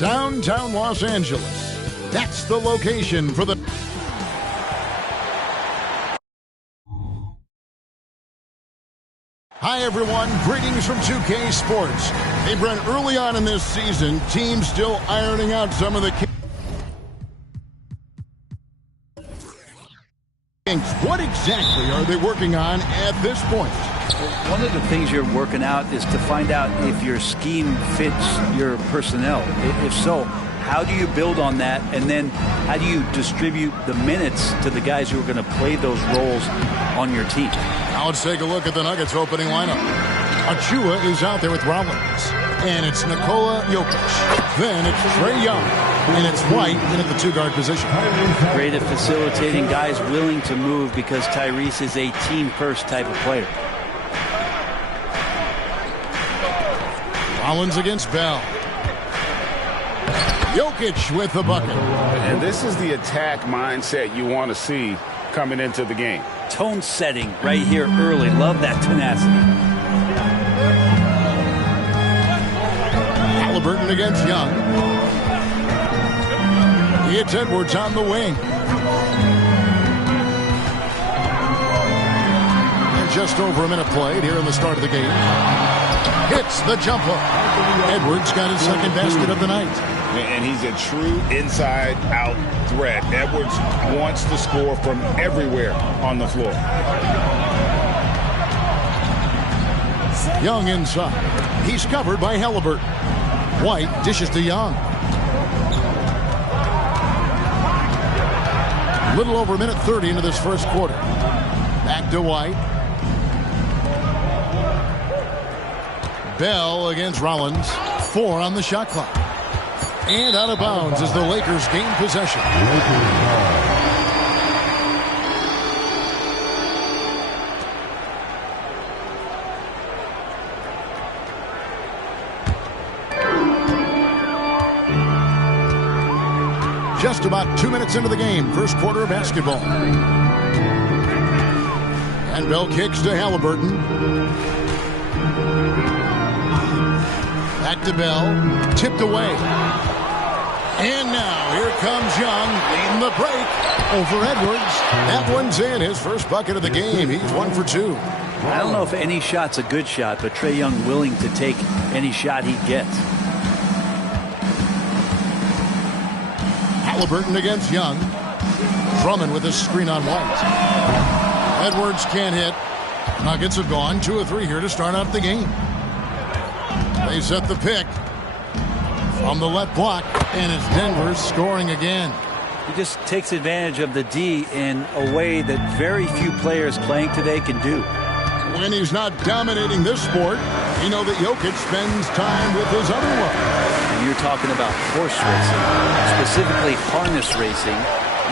Downtown Los Angeles. That's the location for the... Hi, everyone. Greetings from 2K Sports. Hey, Brent, early on in this season, teams still ironing out some of the kinks. What exactly are they working on at this point? One of the things you're working out is to find out if your scheme fits your personnel. If so, how do you build on that? And then how do you distribute the minutes to the guys who are going to play those roles on your team? Now let's take a look at the Nuggets opening lineup. Achua is out there with Rollins. And it's Nikola Jokic. Then it's Trae Young. And it's White in at the two-guard position. Great at facilitating guys willing to move because Tyrese is a team-first type of player. Rollins against Bell. Jokic with the bucket. And this is the attack mindset you want to see coming into the game. Tone setting right here early. Love that tenacity. Halliburton against Young. It's Edwards on the wing. And just over a minute played here in the start of the game. Hits the jumper. Edwards got his second basket of the night. And he's a true inside-out threat. Edwards wants to score from everywhere on the floor. Young inside. He's covered by Halliburton. White dishes to Young. Little over a minute 30 into this first quarter. Back to White. Bell against Rollins. 4 on the shot clock. And out of bounds as the Lakers gain possession. Just about 2 minutes into the game, first quarter of basketball. And Bell kicks to Halliburton. Back to Bell. Tipped away. And now here comes Young leading the break over Edwards. That one's in. His first bucket of the game. He's 1 for 2. I don't know if any shot's a good shot, but Trae Young willing to take any shot he gets. Halliburton against Young. Drummond with a screen on White. Edwards can't hit. Nuggets have gone 2 of 3 here to start out the game. They set the pick from the left block, and it's Denver scoring again. He just takes advantage of the D in a way that very few players playing today can do. When he's not dominating this sport, you know that Jokic spends time with his other one. And you're talking about horse racing, specifically harness racing.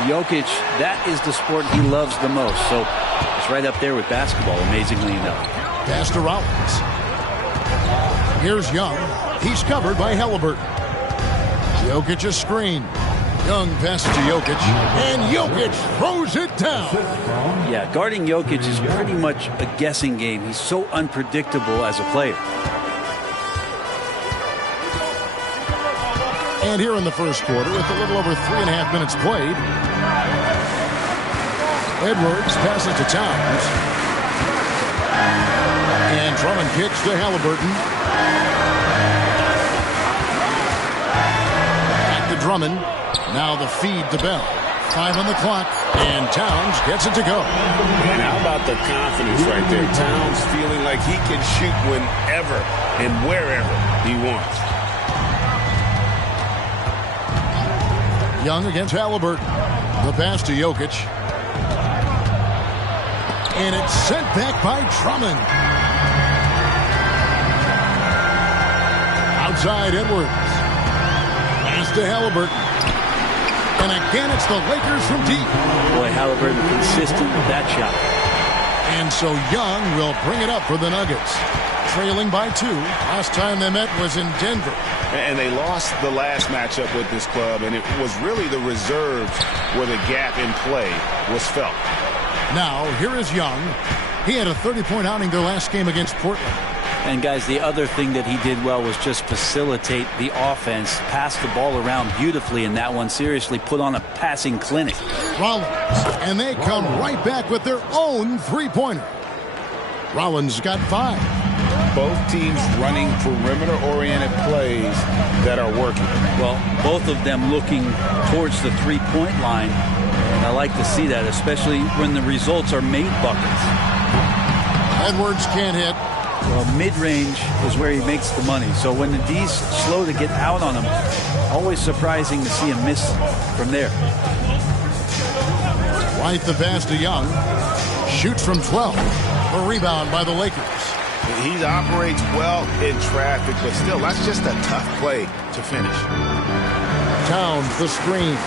Jokic, that is the sport he loves the most. So it's right up there with basketball, amazingly enough. Pass to Rollins. Here's Young. He's covered by Halliburton. Jokic a screen. Young passes to Jokic. And Jokic throws it down. Yeah, guarding Jokic is pretty much a guessing game. He's so unpredictable as a player. And here in the first quarter, with a little over 3.5 minutes played, Edwards passes to Towns. And Drummond kicks to Halliburton. Drummond. Now the feed to Bell. 5 on the clock, and Towns gets it to go. And how about the confidence right there? Towns feeling like he can shoot whenever and wherever he wants. Young against Halliburton. The pass to Jokic. And it's sent back by Drummond. Outside Edwards. To Halliburton. And again, it's the Lakers from deep. Boy, Halliburton consistent with that shot. And so Young will bring it up for the Nuggets. Trailing by 2. Last time they met was in Denver. And they lost the last matchup with this club, and it was really the reserves where the gap in play was felt. Now, here is Young. He had a 30-point outing their last game against Portland. And guys, the other thing that he did well was just facilitate the offense, pass the ball around beautifully in that one. Seriously, put on a passing clinic. Rollins, and they come right back with their own three-pointer. Rollins got 5. Both teams running perimeter-oriented plays that are working. Well, both of them looking towards the three-point line. And I like to see that, especially when the results are made buckets. Edwards can't hit. Well, mid-range is where he makes the money. So when the D's slow to get out on him, always surprising to see him miss from there. White the pass to Young. Shoots from 12. The rebound by the Lakers. He operates well in traffic, but still, that's just a tough play to finish. Towns the screen.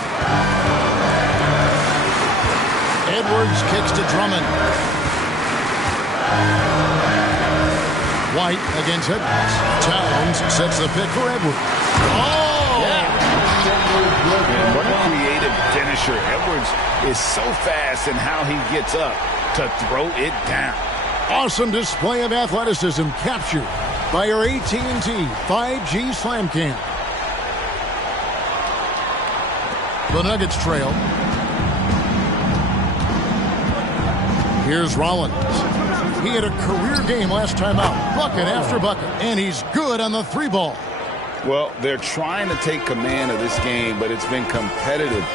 Edwards kicks to Drummond. White against Edwards. Towns sets the pick for Edwards. Oh! Yeah. And what a creative finisher. Edwards is so fast in how he gets up to throw it down. Awesome display of athleticism captured by our AT&T 5G Slam Cam. The Nuggets trail. Here's Rollins. He had a career game last time out, bucket after bucket, and he's good on the 3-ball. Well, they're trying to take command of this game, but it's been competitive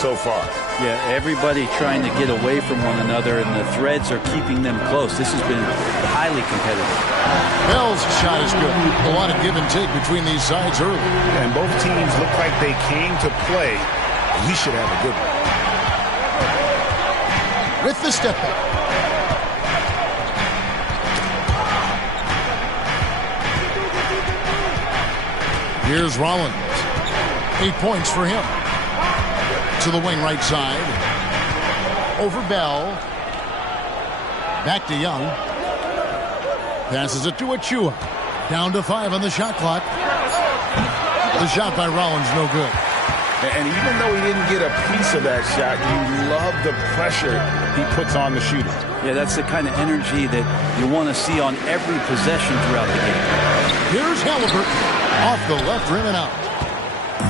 so far. Yeah, everybody trying to get away from one another, and the threads are keeping them close. This has been highly competitive. Bell's shot is good. A lot of give and take between these sides early. And both teams look like they came to play. We should have a good one. With the step back. Here's Rollins. 8 points for him. To the wing right side. Over Bell. Back to Young. Passes it to Achua. Down to 5 on the shot clock. The shot by Rollins, no good. And even though he didn't get a piece of that shot, you love the pressure he puts on the shooter. Yeah, that's the kind of energy that you want to see on every possession throughout the game. Here's Halliburton. Off the left rim and out.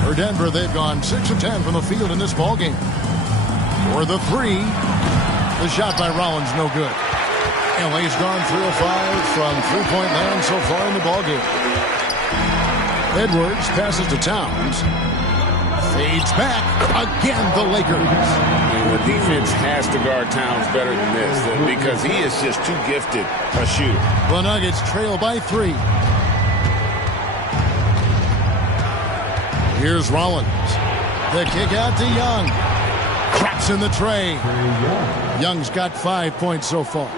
For Denver, they've gone 6 of 10 from the field in this ballgame. For the 3, the shot by Rollins, no good. LA's gone 3 of 5 from three-point land so far in the ballgame. Edwards passes to Towns. Fades back. Again, the Lakers. And the defense has to guard Towns better than this because he is just too gifted a shooter. The Nuggets trail by 3. Here's Rollins. The kick out to Young. Traps in the tray. Young's got 5 points so far.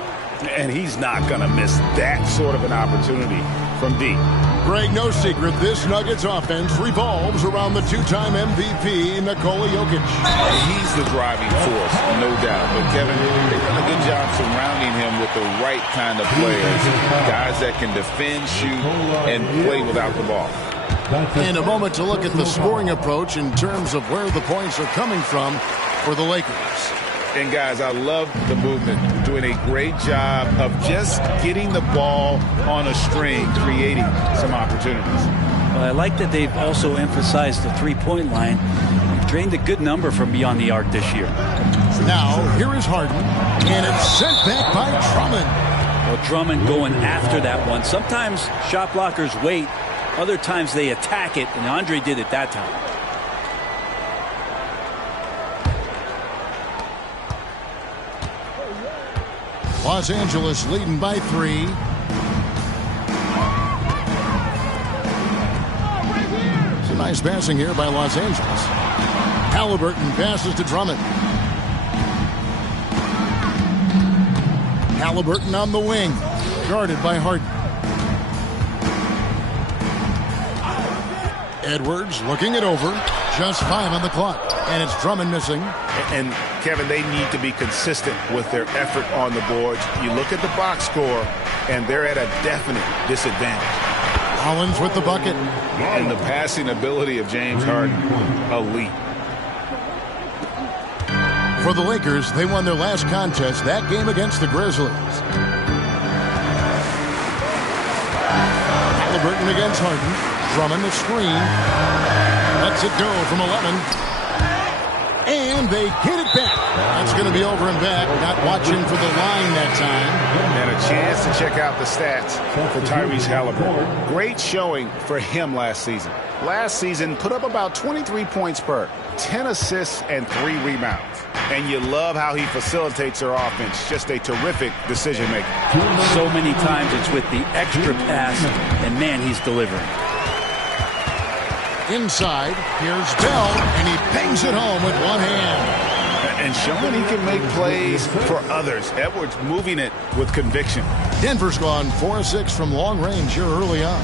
And he's not going to miss that sort of an opportunity from deep. Greg, no secret, this Nuggets offense revolves around the 2-time MVP, Nikola Jokic. He's the driving force, no doubt. But Kevin, they've done a good job surrounding him with the right kind of players. Guys that can defend, shoot, and play without the ball. And a moment to look at the scoring approach in terms of where the points are coming from for the Lakers. And guys, I love the movement, doing a great job of just getting the ball on a string, creating some opportunities. Well, I like that they've also emphasized the three-point line. They've drained a good number from beyond the arc this year. Now, here is Harden, and it's sent back by Drummond. Well, Drummond going after that one. Sometimes shot blockers wait. Other times they attack it, and Andre did it that time. Los Angeles leading by 3. It's a nice passing here by Los Angeles. Halliburton passes to Drummond. Halliburton on the wing, guarded by Harden. Edwards looking it over. Just 5 on the clock, and it's Drummond missing. And Kevin, they need to be consistent with their effort on the boards. You look at the box score, and they're at a definite disadvantage. Collins with the bucket. And the passing ability of James Harden, elite. For the Lakers, they won their last contest, that game against the Grizzlies. Halliburton against Harden. Drummond the screen. Lets it go from 11. And they get it back. That's going to be over and back. Not watching for the line that time. And a chance to check out the stats for Tyrese Halliburton. Great showing for him last season. Last season, put up about 23 points per, 10 assists, and 3 rebounds. And you love how he facilitates their offense. Just a terrific decision maker. So many times it's with the extra pass, and man, he's delivering. Inside, here's Bell, and he bangs it home with one hand. And showing he can make plays for others. Edwards moving it with conviction. Denver's gone 4-6 from long range here early on.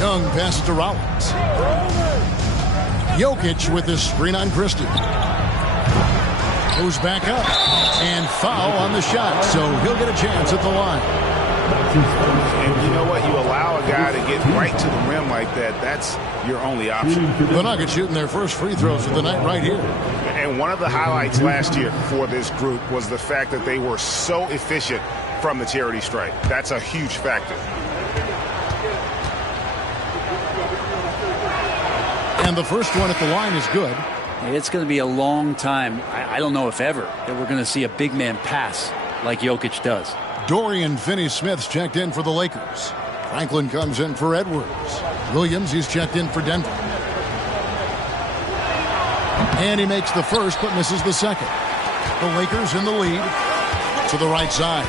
Young passes to Rollins. Jokic with his screen on Christie. Goes back up. And foul on the shot, so he'll get a chance at the line. And you know what? You allow a guy to get right to the rim like that. That's your only option. The Nuggets shooting their first free throws of the night right here. And one of the highlights last year for this group was the fact that they were so efficient from the charity stripe. That's a huge factor. And the first one at the line is good. It's going to be a long time. I don't know if ever that we're going to see a big man pass like Jokic does. Dorian Finney-Smith's checked in for the Lakers. Franklin comes in for Edwards. Williams, he's checked in for Denver. And he makes the first but misses the second. The Lakers in the lead to the right side.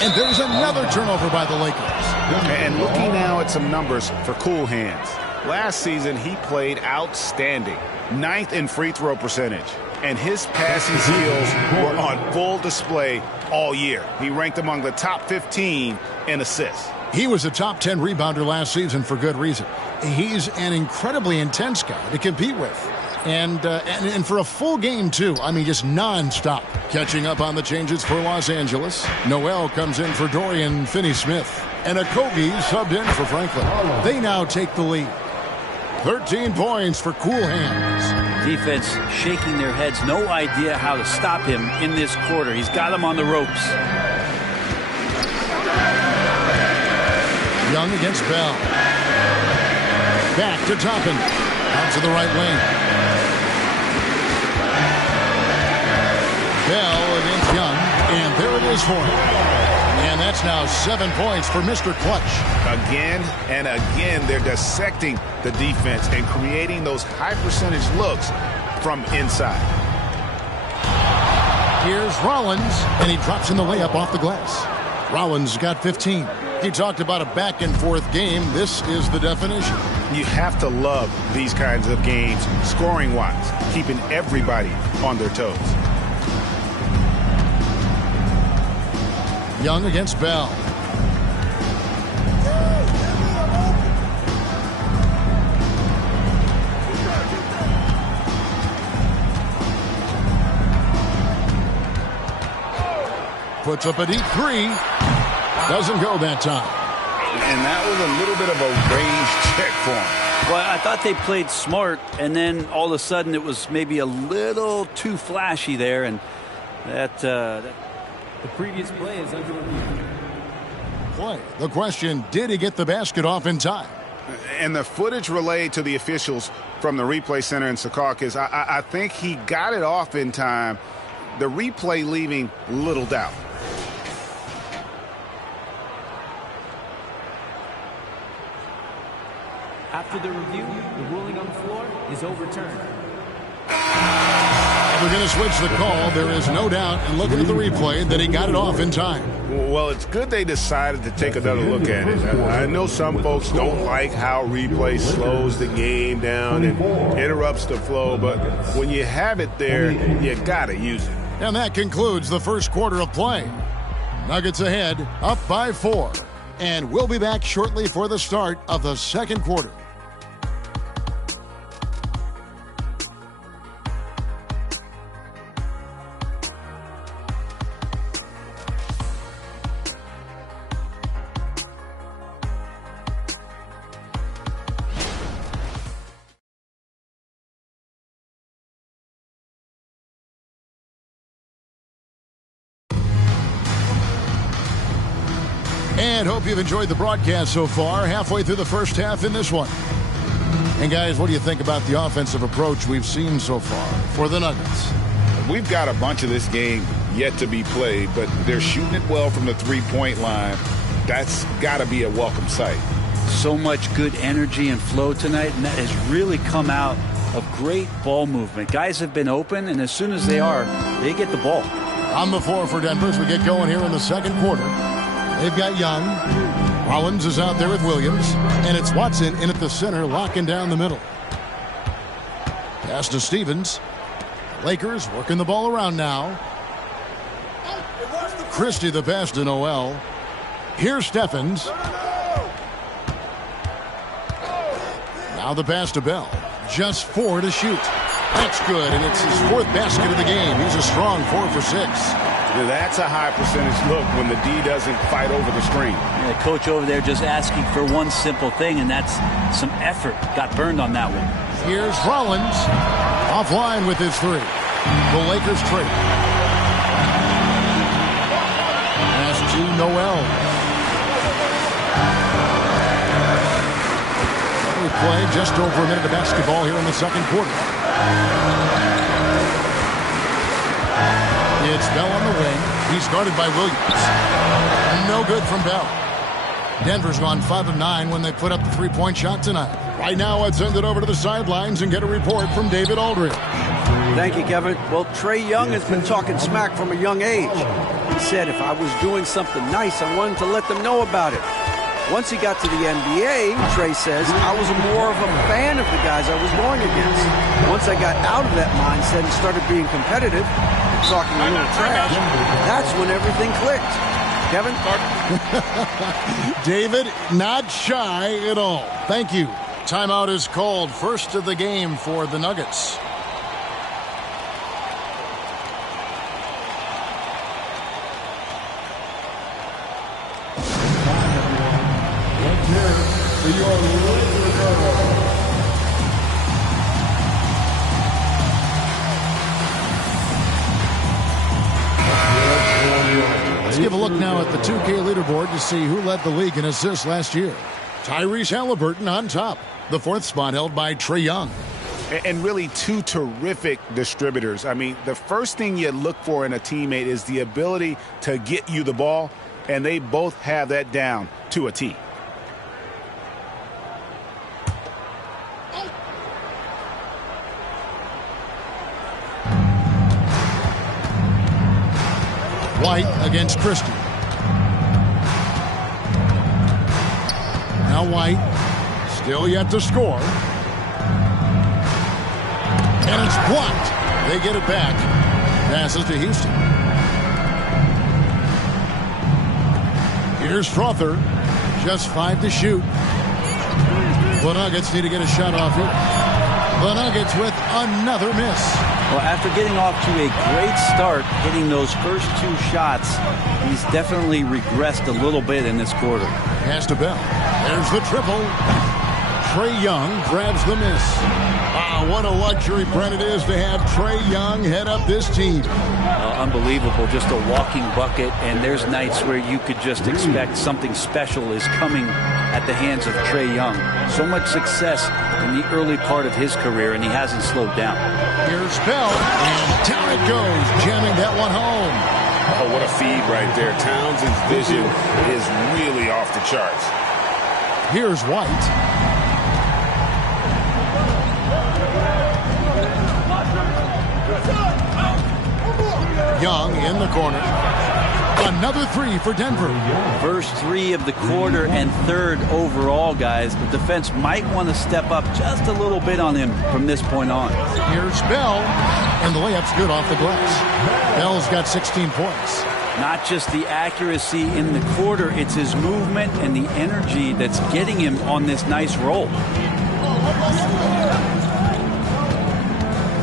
And there's another turnover by the Lakers. And looking now at some numbers for Cool Hands. Last season, he played outstanding. 9th in free throw percentage. And his passing skills were on full display all year. He ranked among the top 15 in assists. He was a top 10 rebounder last season for good reason. He's an incredibly intense guy to compete with. And for a full game, too. I mean, just nonstop. Catching up on the changes for Los Angeles. Noel comes in for Dorian Finney-Smith. And Okogie subbed in for Franklin. They now take the lead. 13 points for Cool Hands. Defense shaking their heads. No idea how to stop him in this quarter. He's got him on the ropes. Young against Bell. Back to Toppin. Out to the right wing. Bell against Young. And there it is for him. And that's now 7 points for Mr. Clutch. Again and again, they're dissecting the defense and creating those high percentage looks from inside. Here's Rollins, and he drops in the layup off the glass. Rollins got 15. He talked about a back-and-forth game. This is the definition. You have to love these kinds of games, scoring-wise, keeping everybody on their toes. Young against Bell. Puts up a deep three. Doesn't go that time. And that was a little bit of a range check for him. Well, I thought they played smart, and then all of a sudden it was maybe a little too flashy there, and the previous play is under review. Play. The question, did he get the basket off in time? And the footage relayed to the officials from the replay center in Secaucus, I think he got it off in time. The replay leaving little doubt. After the review, the ruling on the floor is overturned. We're going to switch the call. There is no doubt, and looking at the replay, that he got it off in time. Well, it's good they decided to take another look at it. I know some folks don't like how replay slows the game down and interrupts the flow, but when you have it there, you got to use it. And that concludes the first quarter of play. Nuggets ahead, up by 4. And we'll be back shortly for the start of the second quarter. And hope you've enjoyed the broadcast so far. Halfway through the first half in this one. And guys, what do you think about the offensive approach we've seen so far for the Nuggets? We've got a bunch of this game yet to be played, but they're shooting it well from the three-point line. That's got to be a welcome sight. So much good energy and flow tonight, and that has really come out of great ball movement. Guys have been open, and as soon as they are, they get the ball. On the floor for Denver as we get going here in the second quarter. They've got Young. Rollins is out there with Williams. And it's Watson in at the center, locking down the middle. Pass to Stevens. Lakers working the ball around now. Christie the pass to Noel. Here's Steffens. Now the pass to Bell. Just 4 to shoot. That's good, and it's his 4th basket of the game. He's a strong 4 for 6. Now that's a high percentage look when the D doesn't fight over the screen. The coach over there just asking for one simple thing, and that's some effort. Got burned on that one. Here's Rollins. Offline with his 3. The Lakers trade. Pass to Noel. We play just over a minute of basketball here in the second quarter. It's Bell on the wing. He's guarded by Williams. No good from Bell. Denver's gone 5 of 9 when they put up the 3-point shot tonight. Right now, let's send it over to the sidelines and get a report from David Aldridge. Thank you, Kevin. Well, Trae Young has been talking smack from a young age. He said if I was doing something nice, I wanted to let them know about it. Once he got to the NBA, Trae says, I was more of a fan of the guys I was going against. Once I got out of that mindset and started being competitive, talking a little trash, that's when everything clicked. Kevin? David, not shy at all. Thank you. Timeout is called. First of the game for the Nuggets. Let's give a look now at the 2K leaderboard to see who led the league in assists last year. Tyrese Halliburton on top. The 4th spot held by Trae Young. And really 2 terrific distributors. I mean, the first thing you look for in a teammate is the ability to get you the ball, and they both have that down to a T. White against Christie. Now White, still yet to score. And it's blocked. They get it back. Passes to Houston. Here's Strother. Just 5 to shoot. The Nuggets need to get a shot off here. The Nuggets with another miss. Well, after getting off to a great start, hitting those first 2 shots, he's definitely regressed a little bit in this quarter. Pass to Bell. There's the triple. Trae Young grabs the miss. Wow, what a luxury, Brent, it is to have Trae Young head up this team. Unbelievable, just a walking bucket, and there's nights where you could just expect something special is coming at the hands of Trae Young. So much success in the early part of his career, and he hasn't slowed down. Here's Bell, and down it goes, jamming that one home. Oh, what a feed right there. Townsend's vision is really off the charts. Here's White. Young in the corner. Another 3 for Denver. First 3 of the quarter and 3rd overall, guys. The defense might want to step up just a little bit on him from this point on. Here's Bell, and the layup's good off the glass. Bell's got 16 points. Not just the accuracy in the quarter, it's his movement and the energy that's getting him on this nice roll.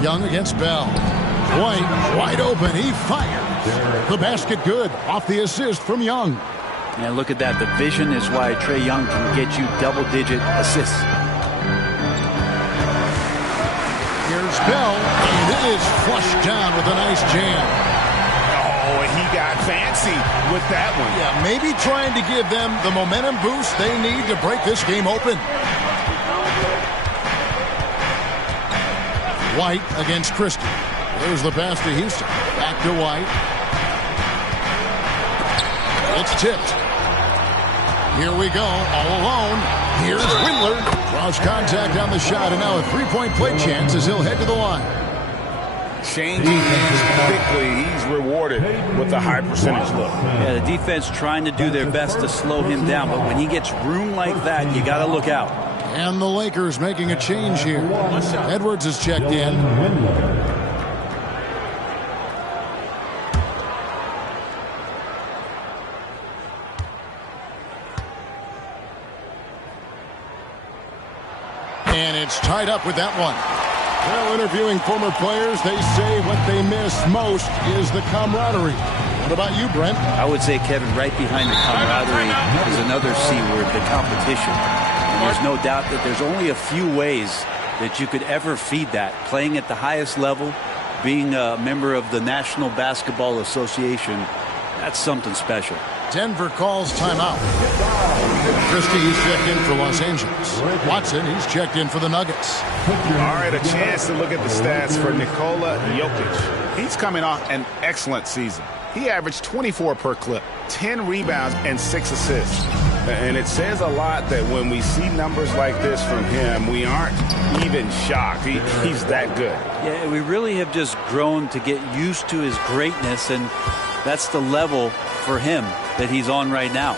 Young against Bell. White wide open. He fires. The basket good off the assist from Young. And look at that. The vision is why Trae Young can get you double-digit assists. Here's Bell, and it is flushed down with a nice jam. Oh, and he got fancy with that one. Yeah, maybe trying to give them the momentum boost they need to break this game open. White against Christie. There's the pass to Houston. Back to White. It's tipped. Here we go, all alone. Here's Windler. Draws contact on the shot, and now a three-point play chance as he'll head to the line. Changing hands quickly. He's rewarded with a high percentage look. Yeah, the defense trying to do their best to slow him down, but when he gets room like that, you got to look out. And the Lakers making a change here. Edwards is checked in. And it's tied up with that one. Well, interviewing former players, they say what they miss most is the camaraderie. What about you, Brent? I would say, Kevin, right behind the camaraderie is another C word, the competition. And there's no doubt that there's only a few ways that you could ever feed that. Playing at the highest level, being a member of the National Basketball Association, that's something special. Denver calls timeout. Christie, he's checked in for Los Angeles. Watson, he's checked in for the Nuggets. All right, a chance to look at the stats for Nikola Jokic. He's coming off an excellent season. He averaged 24 per clip, 10 rebounds, and 6 assists. And it says a lot that when we see numbers like this from him, we aren't even shocked. He's that good. Yeah, we really have just grown to get used to his greatness, and that's the level for him that he's on right now.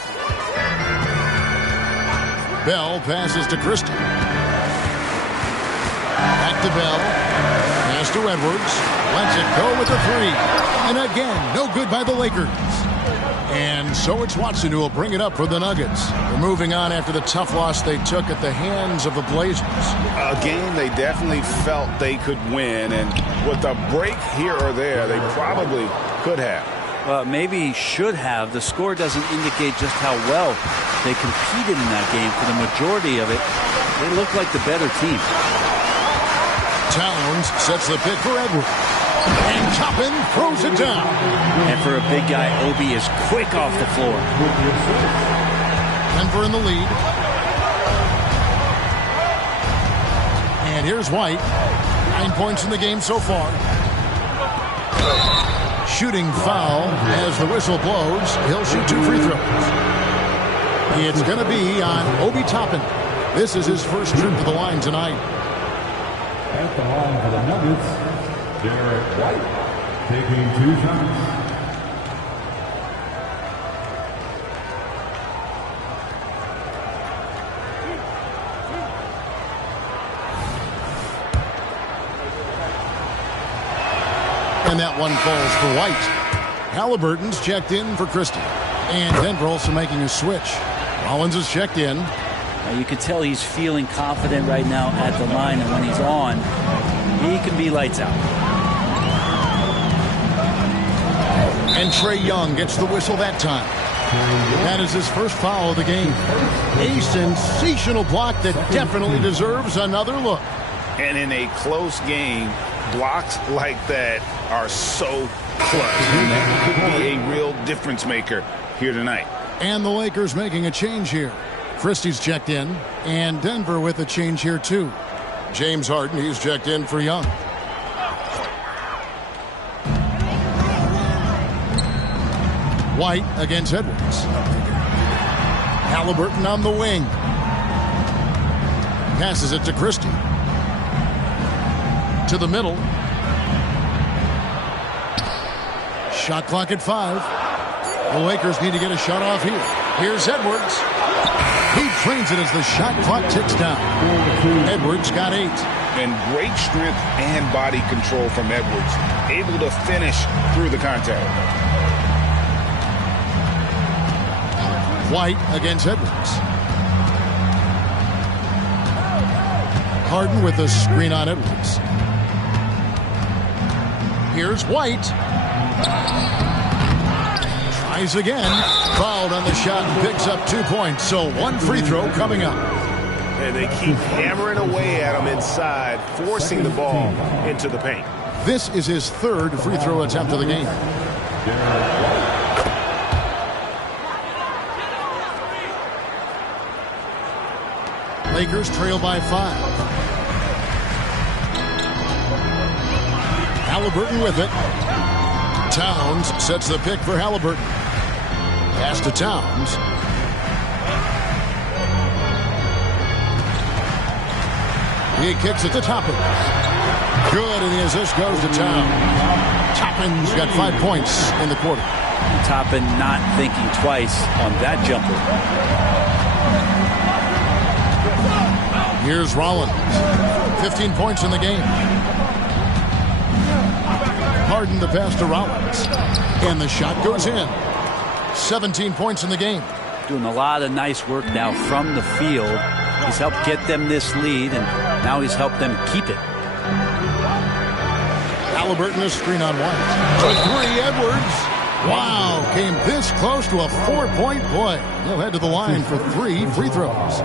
Bell passes to Christie. Back to Bell. Pass to Edwards. Lets it go with the three. And again, no good by the Lakers. And so it's Watson who will bring it up for the Nuggets. They're moving on after the tough loss they took at the hands of the Blazers. A game they definitely felt they could win, and with a break here or there, they probably could have. Maybe should have. The score doesn't indicate just how well they competed in that game. For the majority of it, they look like the better team. Towns sets the pick for Edwards. And Toppin throws it down. And for a big guy, Obi is quick off the floor. Denver in the lead. And here's White. 9 points in the game so far. Shooting foul as the whistle blows. He'll shoot 2 free throws. It's going to be on Obi Toppin. This is his first trip to the line tonight. At the line for the Nuggets, Derek White taking 2 shots. And that one falls for White. Halliburton's checked in for Christie. And Denver also making a switch. Rollins is checked in. Now you can tell he's feeling confident right now at the line, and when he's on, he can be lights out. And Trae Young gets the whistle that time. That is his first foul of the game. A sensational block that definitely deserves another look. And in a close game, blocks like that are so clutch. And that could be a real difference maker here tonight. And the Lakers making a change here. Christie's checked in, and Denver with a change here too. James Harden, he's checked in for Young. White against Edwards. Halliburton on the wing. Passes it to Christie. To the middle. Shot clock at 5. The Lakers need to get a shot off here. Here's Edwards. He trains it as the shot clock ticks down. Edwards got 8. And great strength and body control from Edwards. Able to finish through the contact. White against Edwards. Harden with a screen on Edwards. Here's White. Tries again. Fouled on the shot and picks up 2 points. So 1 free throw coming up. And they keep hammering away at him inside, forcing the ball into the paint. This is his 3rd free throw attempt of the game. Lakers trail by 5. Halliburton with it. Towns sets the pick for Halliburton. Pass to Towns. He kicks it to Toppin. Good, and the assist goes to Towns. Toppin's got 5 points in the quarter. Toppin not thinking twice on that jumper. Here's Rollins. 15 points in the game. Harden the pass to Rollins. And the shot goes in. 17 points in the game. Doing a lot of nice work now from the field. He's helped get them this lead, and now he's helped them keep it. Halliburton a screen on White. For 3, Edwards. Wow, came this close to a 4-point play. He'll head to the line for 3 free throws.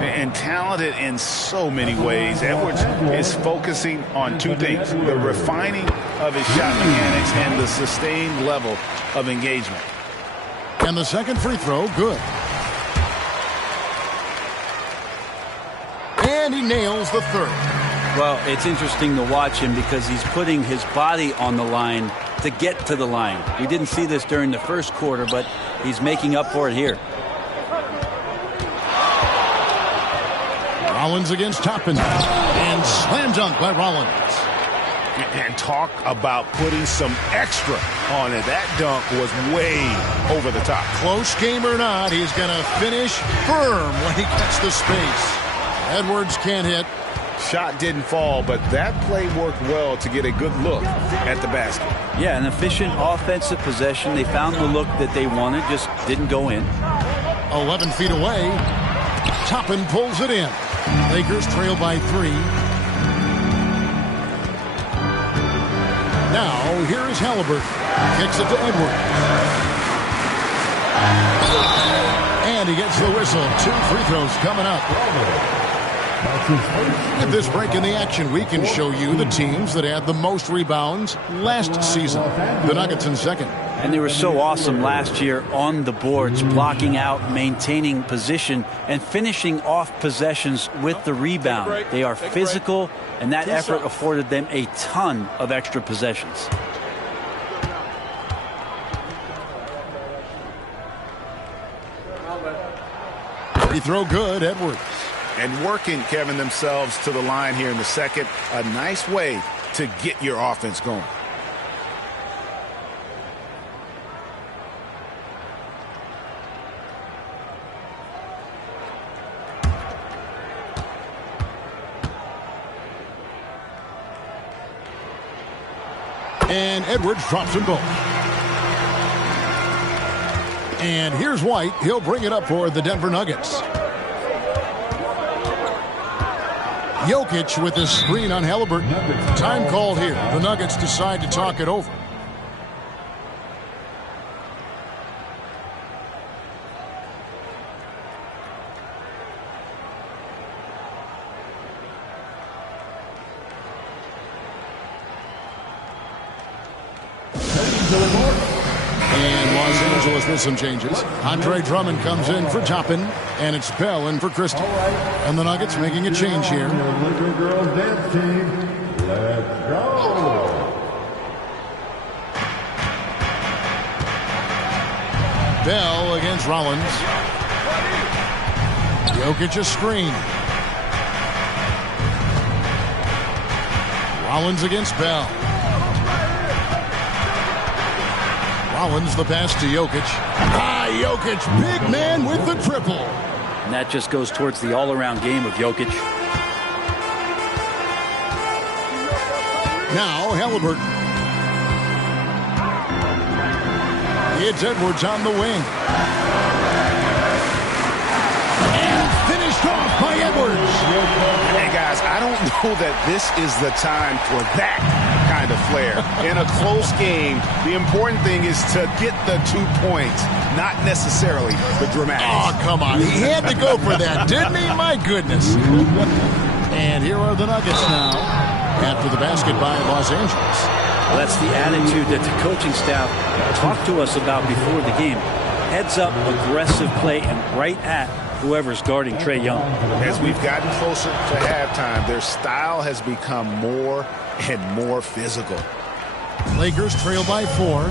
And talented in so many ways. Edwards is focusing on 2 things: the refining of his shot mechanics and the sustained level of engagement. And the second free throw, good. And he nails the third. Well, it's interesting to watch him because he's putting his body on the line to get to the line. We didn't see this during the first quarter, but he's making up for it here. Rollins against Toppin. And slam dunk by Rollins. And talk about putting some extra on it. That dunk was way over the top. Close game or not, he's going to finish firm when he gets the space. Edwards can't hit. Shot didn't fall, but that play worked well to get a good look at the basket. Yeah, an efficient offensive possession. They found the look that they wanted, just didn't go in. 11 feet away. Toppin pulls it in. Lakers trail by 3. Now, here is Halliburton. Kicks it to Edwards. And he gets the whistle. 2 free throws coming up. At this break in the action, we can show you the teams that had the most rebounds last season. The Nuggets in second. And they were so awesome last year on the boards, blocking out, maintaining position, and finishing off possessions with the rebound. They are physical, and that effort afforded them a ton of extra possessions. Free throw good, Edwards. And working, Kevin, themselves to the line here in the second. A nice way to get your offense going. And Edwards drops them both. And here's White. He'll bring it up for the Denver Nuggets. Jokic with the screen on Halliburton. Time called here. The Nuggets decide to talk it over. And Los Angeles with some changes. Andre Drummond comes in for Toppin, and it's Bell in for Christie. And the Nuggets making a change here. Girls dance team. Let's go. Bell against Rollins. Jokic a screen. Rollins against Bell. Rollins the pass to Jokic. Jokic, big man with the triple. And that just goes towards the all-around game of Jokic. Now Halliburton. It's Edwards on the wing. And finished off by Edwards. Hey, guys, I don't know that this is the time for that kind of flair. In a close game, the important thing is to get the 2 points, not necessarily the dramatics. Oh, come on. He had to go for that, didn't he? My goodness. And here are the Nuggets now after the basket by Los Angeles. Well, that's the attitude that the coaching staff talked to us about before the game. Heads up, aggressive play, and right at whoever's guarding Trae Young. As we've gotten closer to halftime, their style has become more and more physical. Lakers trail by 4.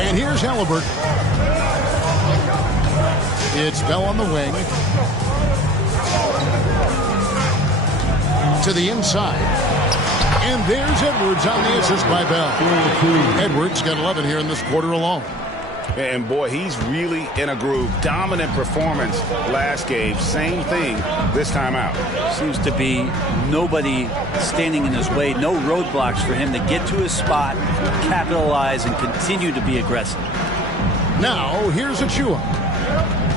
And here's Halliburton. It's Bell on the wing. To the inside. And there's Edwards on the assist by Bell. Edwards got 11 here in this quarter alone. And boy, he's really in a groove. Dominant performance last game. Same thing this time out. Seems to be nobody standing in his way. No roadblocks for him to get to his spot, capitalize, and continue to be aggressive. Now, here's Achua.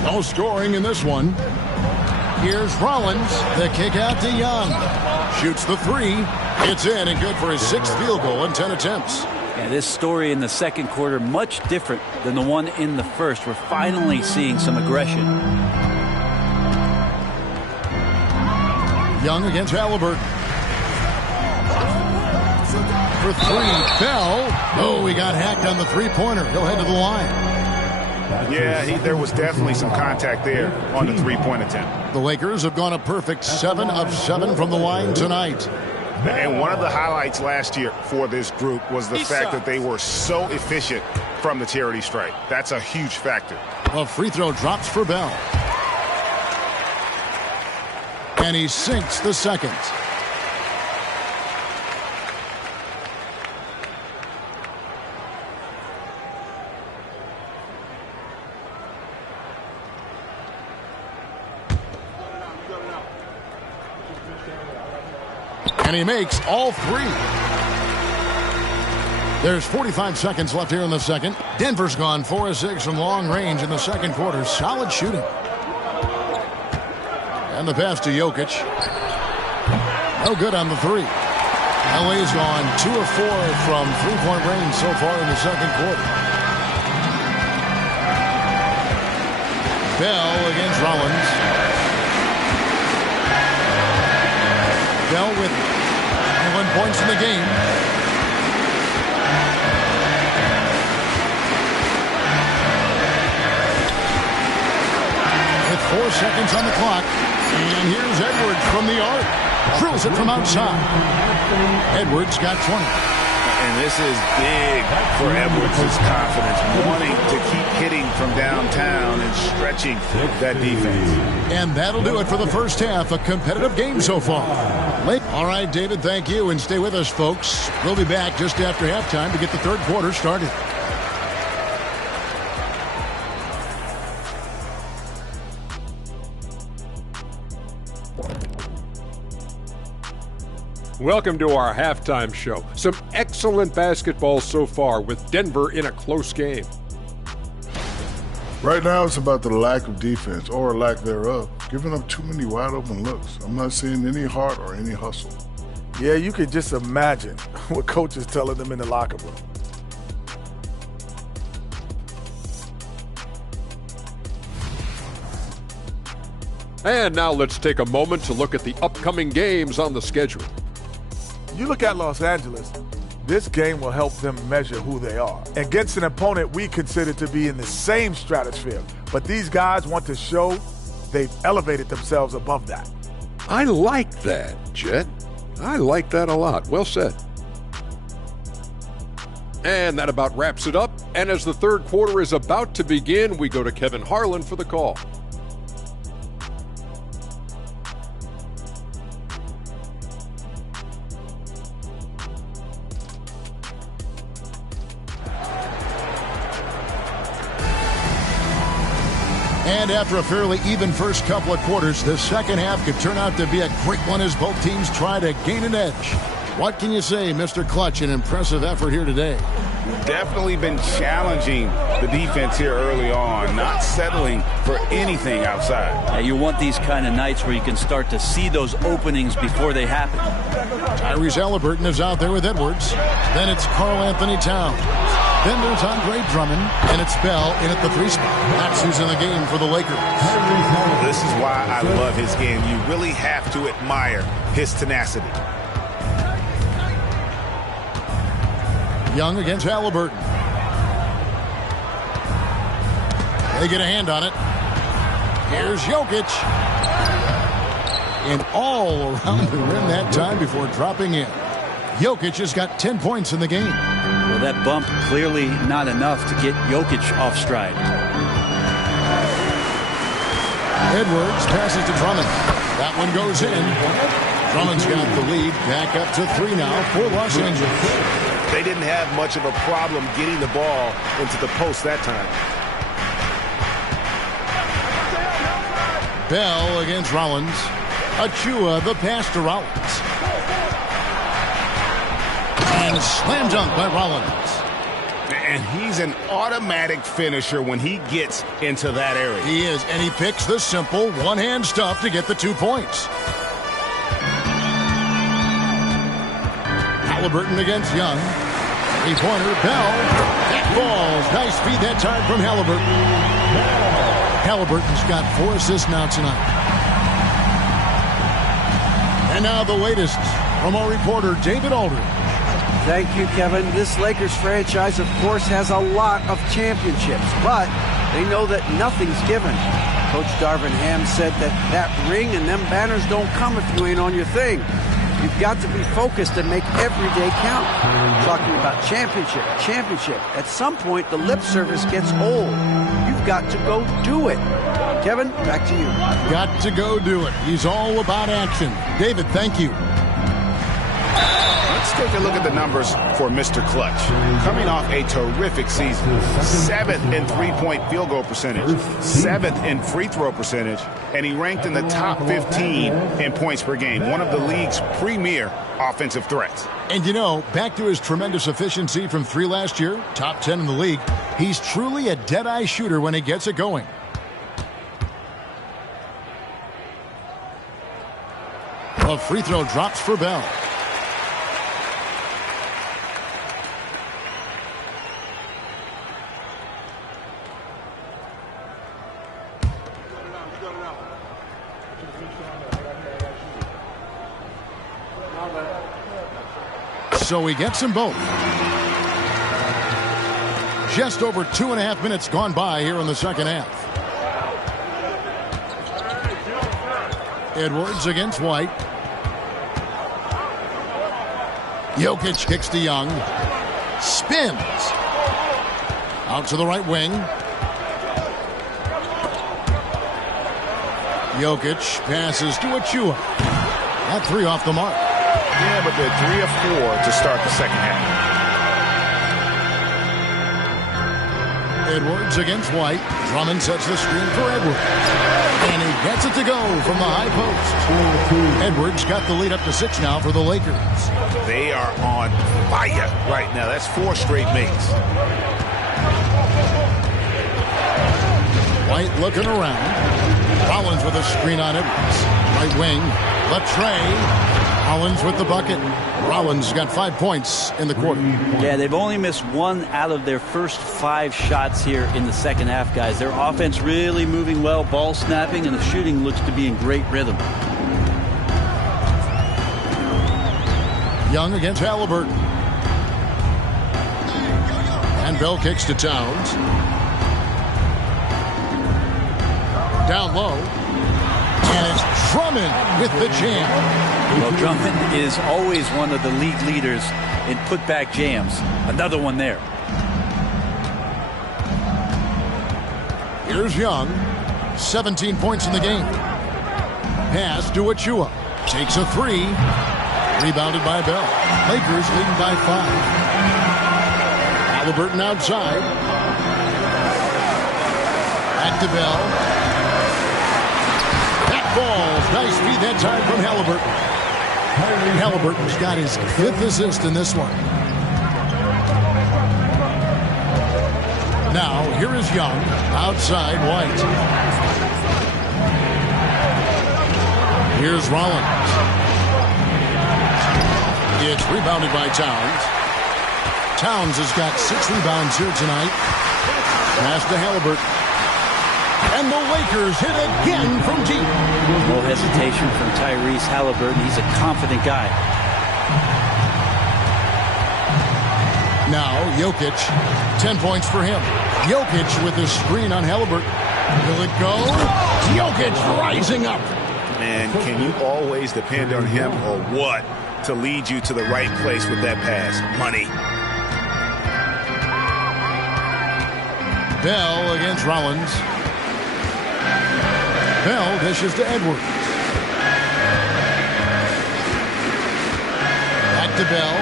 No scoring in this one. Here's Rollins. The kick out to Young. Shoots the 3. It's in and good for his 6th field goal in 10 attempts. Yeah, this story in the second quarter, much different than the one in the first. We're finally seeing some aggression. Young against Halliburton. For 3, Bell. Oh, he got hacked on the three-pointer. He'll head to the line. Yeah, there was definitely some contact there on the three-point attempt. The Lakers have gone a perfect 7 of 7 from the line tonight. And one of the highlights last year for this group was the fact that they were so efficient from the charity stripe. That's a huge factor. A free throw drops for Bell. And he sinks the second. And he makes all 3. There's 45 seconds left here in the second. Denver's gone 4 of 6 from long range in the second quarter. Solid shooting. And the pass to Jokic. No good on the 3. LA's gone 2 of 4 from three-point range so far in the second quarter. Bell against Rollins. Bell with 11 points in the game. With 4 seconds on the clock. And here's Edwards from the arc. Drills it from outside. Edwards got 20. And this is big for Edwards' confidence, wanting to keep hitting from downtown and stretching that defense. And that'll do it for the first half. A competitive game so far. All right, David, thank you. And stay with us, folks. We'll be back just after halftime to get the third quarter started. Welcome to our halftime show. Some excellent basketball so far with Denver in a close game. Right now it's about the lack of defense or lack thereof. Giving up too many wide open looks. I'm not seeing any heart or any hustle. Yeah, you can just imagine what coach is telling them in the locker room. And now let's take a moment to look at the upcoming games on the schedule. You look at Los Angeles, this game will help them measure who they are. Against an opponent we consider to be in the same stratosphere. But these guys want to show they've elevated themselves above that. I like that, Jet. I like that a lot. Well said. And that about wraps it up. And as the third quarter is about to begin, we go to Kevin Harlan for the call. And after a fairly even first couple of quarters, the second half could turn out to be a great one as both teams try to gain an edge. What can you say, Mr. Clutch? An impressive effort here today. Definitely been challenging the defense here early on, not settling for anything outside. Yeah, you want these kind of nights where you can start to see those openings before they happen. Tyrese Halliburton is out there with Edwards. Then it's Karl Anthony Towns. Then there's Andre Drummond, and it's Bell in at the 3 spot. That's who's in the game for the Lakers. This is why I love his game. You really have to admire his tenacity. Young against Halliburton. They get a hand on it. Here's Jokic. And all around the rim that time before dropping in. Jokic has got 10 points in the game. Well, that bump clearly not enough to get Jokic off stride. Edwards passes to Drummond. That one goes in. Drummond's got the lead. Back up to 3 now for Los Angeles. They didn't have much of a problem getting the ball into the post that time. Bell against Rollins. Achua, the pass to Rollins. And slam dunk by Rollins. And he's an automatic finisher when he gets into that area. He is, and he picks the simple one-hand stuff to get the 2 points. Halliburton against Young. Three-pointer, Bell. That falls. Nice feed that time from Halliburton. Halliburton's got 4 assists now tonight. And now the latest from our reporter, David Aldridge. Thank you, Kevin. This Lakers franchise, of course, has a lot of championships, but they know that nothing's given. Coach Darvin Ham said that ring and them banners don't come if you ain't on your thing. You've got to be focused and make every day count. Talking about championship. At some point, the lip service gets old. You've got to go do it. Kevin, back to you. Got to go do it. He's all about action. David, thank you. Let's take a look at the numbers for Mr. Clutch. Coming off a terrific season. 7th in three-point field goal percentage. 7th in free throw percentage. And he ranked in the top 15 in points per game. One of the league's premier offensive threats. And you know, back to his tremendous efficiency from 3 last year, top 10 in the league, he's truly a dead-eye shooter when he gets it going. A free throw drops for Bell. So he gets them both. Just over 2.5 minutes gone by here in the second half. Edwards against White. Jokic kicks to Young. Spins. Out to the right wing. Jokic passes to Achua. That 3 off the mark. Yeah, but they're 3 of 4 to start the second half. Edwards against White. Drummond sets the screen for Edwards. And he gets it to go from the high post. Edwards got the lead up to 6 now for the Lakers. They are on fire right now. That's 4 straight makes. White looking around. Rollins with a screen on Edwards. Right wing. Latrey. Rollins with the bucket. Rollins got 5 points in the quarter. Yeah, they've only missed 1 out of their first 5 shots here in the second half, guys. Their offense really moving well, ball snapping, and the shooting looks to be in great rhythm. Young against Halliburton. And Bell kicks to Towns. Down low. And it's Drummond with the jam. Well, Drummond is always one of the league leaders in putback jams. Another one there. Here's Young. 17 points in the game. Pass to Achua. Takes a 3. Rebounded by Bell. Lakers leading by 5. Halliburton outside. Back to Bell. That falls. Nice feed that time from Halliburton. Halliburton's got his 5th assist in this one. Now, here is Young. Outside, White. Here's Rollins. It's rebounded by Towns. Towns has got 6 rebounds here tonight. Pass to Halliburton. And the Lakers hit again from deep. No hesitation from Tyrese Halliburton. He's a confident guy. Now Jokic, 10 points for him. Jokic with the screen on Halliburton. Will it go? Jokic rising up. And can you always depend on him or what to lead you to the right place with that pass? Money. Bell against Rollins. Bell dishes to Edwards. Back to Bell.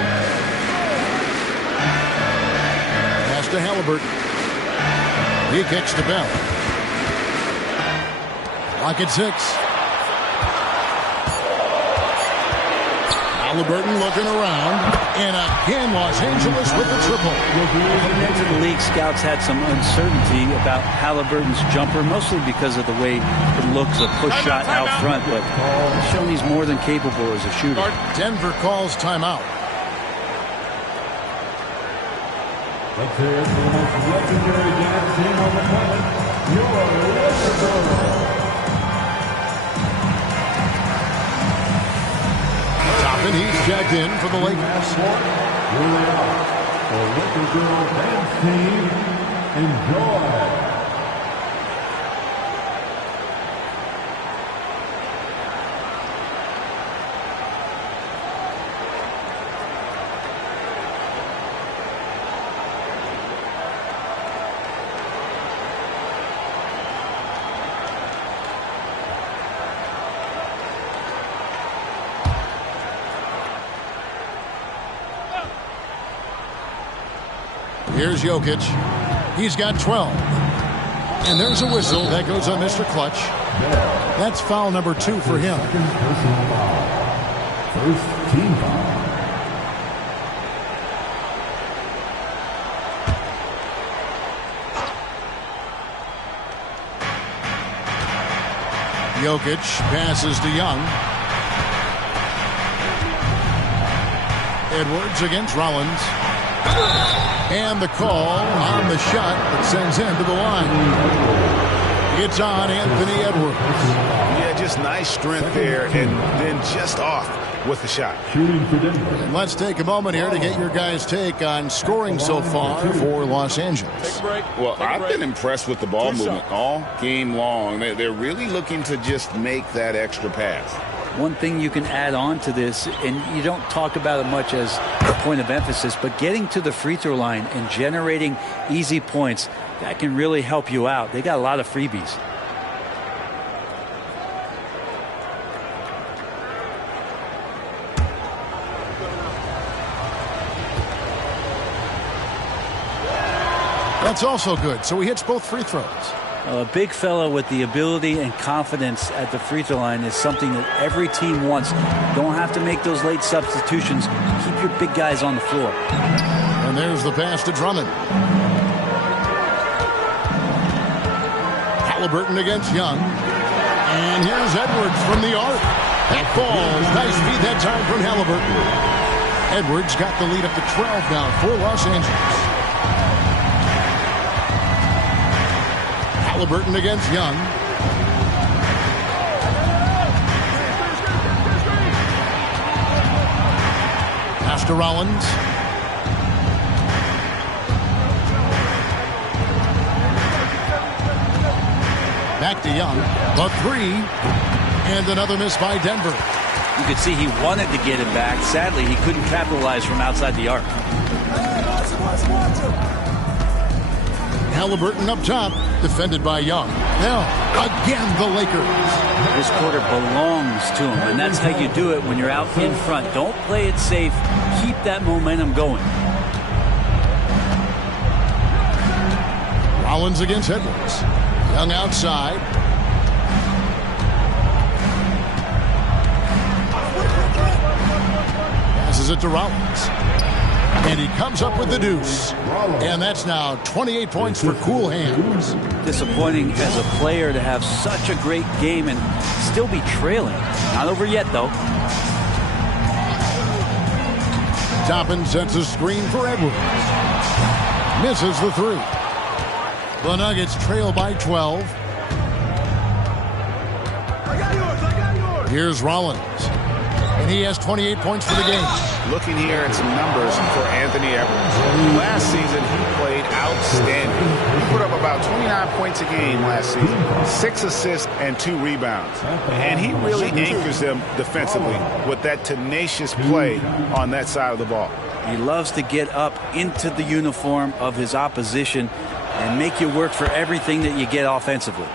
Pass to Halliburton. He kicks to Bell. Clock at 6. Halliburton looking around, and again Los Angeles with the triple. Coming into the league, scouts had some uncertainty about Halliburton's jumper, mostly because of the way it looks, a push shot out front, but he's shown he's more than capable as a shooter. Denver calls timeout. Let's hear it for the most legendary dance team on the planet, your Lakers. And he's checked in for the Lakers. Here they are, the Laker Girl Dance Team. Enjoy. Here's Jokic. He's got 12. And there's a whistle that goes on Mr. Clutch. That's foul number 2 for him. First team foul. Jokic passes to Young. Edwards against Rollins. And the call on the shot that sends him to the line. It's on Anthony Edwards. Yeah, just nice strength there, and then just off with the shot. And let's take a moment here to get your guys' take on scoring so far for Los Angeles. Well, I've been impressed with the ball movement all game long. They're really looking to just make that extra pass. One thing you can add on to this, and you don't talk about it much as a point of emphasis, but getting to the free throw line and generating easy points, that can really help you out. They got a lot of freebies. That's also good. So he hits both free throws. A big fella with the ability and confidence at the free throw line is something that every team wants. Don't have to make those late substitutions. Keep your big guys on the floor. And there's the pass to Drummond. Halliburton against Young. And here's Edwards from the arc. That falls. Nice feed that time from Halliburton. Edwards got the lead up to 12 now for Los Angeles. Halliburton against Young. Pass to Rollins. Back to Young. The 3. And another miss by Denver. You could see he wanted to get it back. Sadly, he couldn't capitalize from outside the arc. Halliburton up top, defended by Young. Now, again, the Lakers. This quarter belongs to him, and that's how you do it when you're out in front. Don't play it safe. Keep that momentum going. Rollins against Edwards. Young outside. Passes it to Rollins. And he comes up with the deuce. And that's now 28 points for cool hands. Disappointing as a player to have such a great game and still be trailing. Not over yet, though. Toppin sets a screen for Edwards. Misses the 3. The Nuggets trail by 12. Here's Rollins. And he has 28 points for the game. Looking here at some numbers for Anthony Edwards. Last season, he played outstanding. He put up about 29 points a game last season, 6 assists and 2 rebounds. And he really anchors them defensively with that tenacious play on that side of the ball. He loves to get up into the uniform of his opposition and make you work for everything that you get offensively.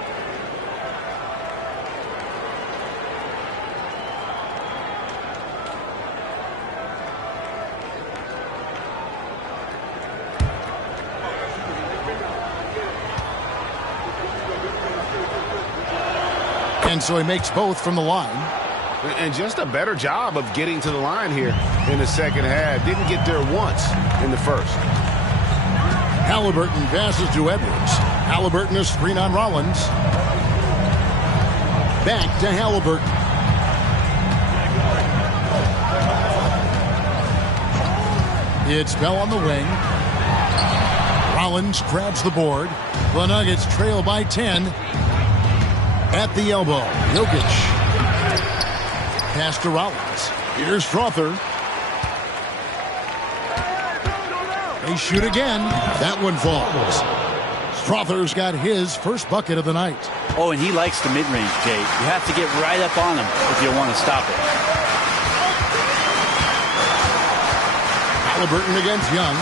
And so he makes both from the line. And just a better job of getting to the line here in the second half. Didn't get there once in the first. Halliburton passes to Edwards. Halliburton a screen on Rollins. Back to Halliburton. It's Bell on the wing. Rollins grabs the board. The Nuggets trail by 10. At the elbow, Jokic. Pass to Rollins. Here's Strother. They shoot again. That one falls. Strother's got his first bucket of the night. Oh, and he likes the mid-range, Jay. You have to get right up on him if you want to stop it. Halliburton against Young.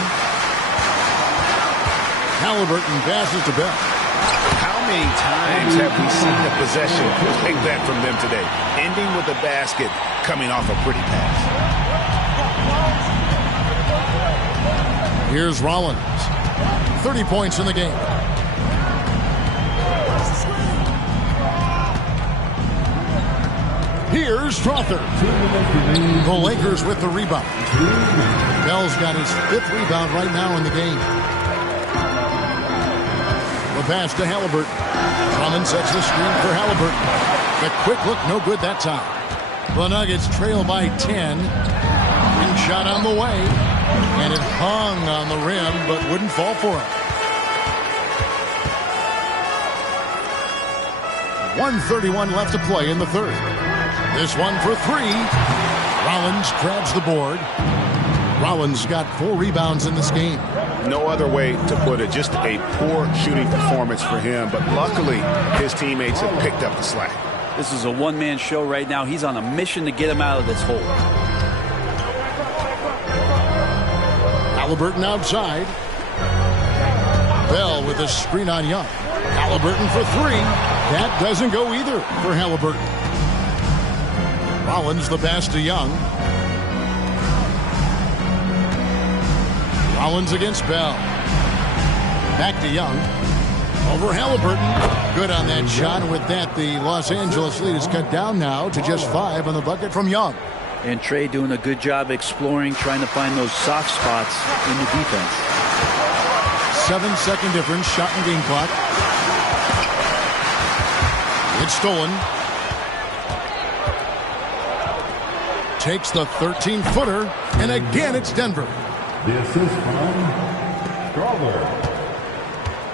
Halliburton passes to Bell. How many times have we seen a possession like that from them today? Ending with a basket, coming off a pretty pass. Here's Rollins. 30 points in the game. Here's Strother. The Lakers with the rebound. Bell's got his 5th rebound right now in the game. The pass to Halliburton. Drummond sets the screen for Halliburton. The quick look, no good that time. The Nuggets trail by 10. Ring shot on the way. And it hung on the rim, but wouldn't fall for it. 1:31 left to play in the third. This one for 3. Rollins grabs the board. Rollins got 4 rebounds in this game. No other way to put it. Just a poor shooting performance for him. But luckily, his teammates have picked up the slack. This is a one-man show right now. He's on a mission to get him out of this hole. Halliburton outside. Bell with a screen on Young. Halliburton for 3. That doesn't go either for Halliburton. Rollins the pass to Young. Rollins against Bell. Back to Young. Over Halliburton. Good on that shot. And with that, the Los Angeles lead is cut down now to just 5 on the bucket from Young. And Trey doing a good job exploring, trying to find those soft spots in the defense. 7-second difference, shot and game clock. It's stolen. Takes the 13-footer, and again it's Denver. The assist from Strother.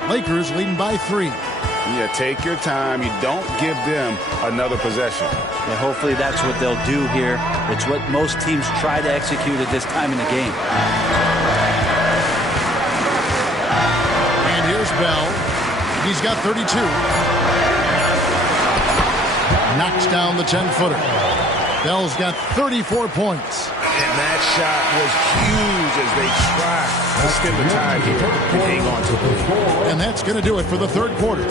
Lakers leading by 3. Yeah, take your time. You don't give them another possession. And hopefully that's what they'll do here. It's what most teams try to execute at this time in the game. And here's Bell. He's got 32. Knocks down the 10-footer. Bell's got 34 points. And that shot was huge as they try to stem the tide here and hang on to it. And that's going to do it for the third quarter.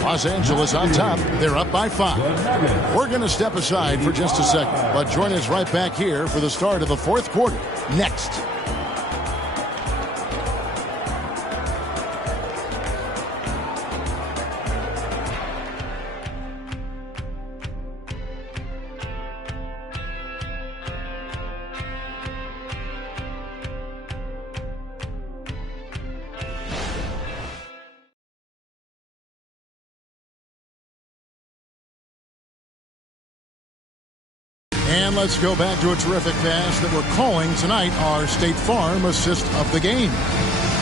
Los Angeles on top. They're up by 5. We're going to step aside for just a second, but join us right back here for the start of the fourth quarter next. And let's go back to a terrific pass that we're calling tonight our State Farm assist of the game.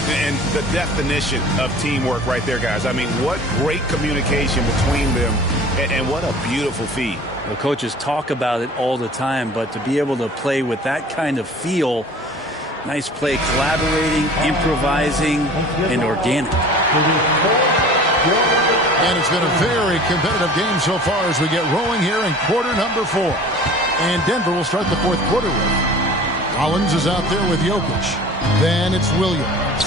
And the definition of teamwork right there, guys. I mean, what great communication between them And what a beautiful feed. The coaches talk about it all the time, but to be able to play with that kind of feel, nice play, collaborating, improvising, and organic. And it's been a very competitive game so far as we get rolling here in quarter number 4. And Denver will start the fourth quarter with Rollins is out there with Jokic. Then it's Williams.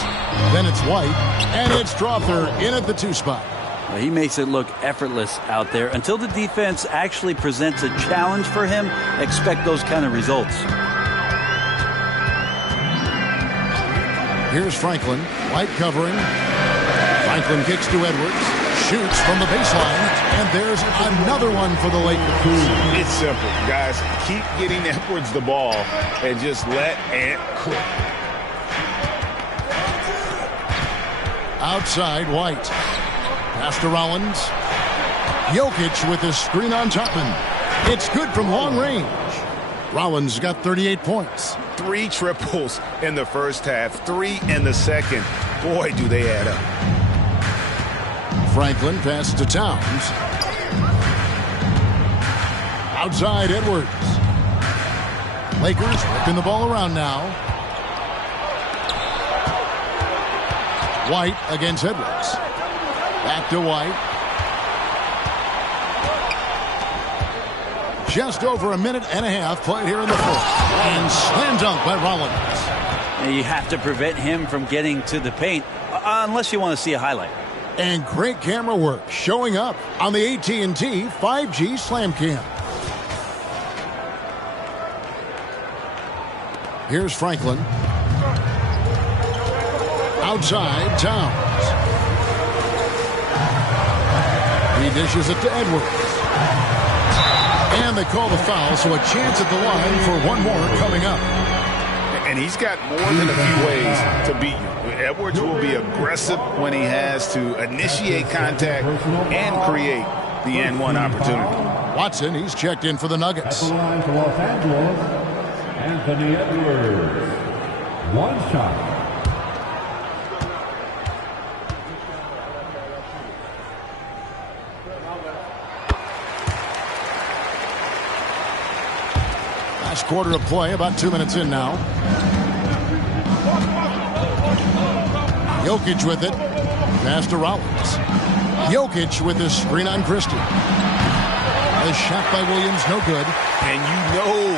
Then it's White. And it's Strawther in at the 2 spot. Well, he makes it look effortless out there. Until the defense actually presents a challenge for him, expect those kind of results. Here's Franklin. White covering. Franklin kicks to Edwards. Shoots from the baseline. And there's another one for the Lakers. It's simple, guys. Keep getting Edwards the ball and just let Ant cook. Outside, White. Pass to Rollins. Jokic with his screen on Toppin. It's good from long range. Rollins got 38 points. 3 triples in the first half, 3 in the second. Boy, do they add up. Franklin passes to Towns. Outside, Edwards. Lakers working the ball around now. White against Edwards. Back to White. Just over a minute and a half played here in the fourth. And slam dunk by Rollins. And you have to prevent him from getting to the paint, unless you want to see a highlight. And great camera work showing up on the AT&T 5G Slam Cam. Here's Franklin. Outside, Towns. He dishes it to Edwards. And they call the foul, so a chance at the line for one more coming up. And he's got more than a few ways to beat you. Edwards will be aggressive when he has to initiate contact and create the N1 opportunity. Watson, he's checked in for the Nuggets. At the line for Los Angeles, Anthony Edwards. 1 shot. Last quarter of play, about 2 minutes in now. Jokic with it. Pass to Rollins. Jokic with his screen on Christie. A shot by Williams, no good. And you know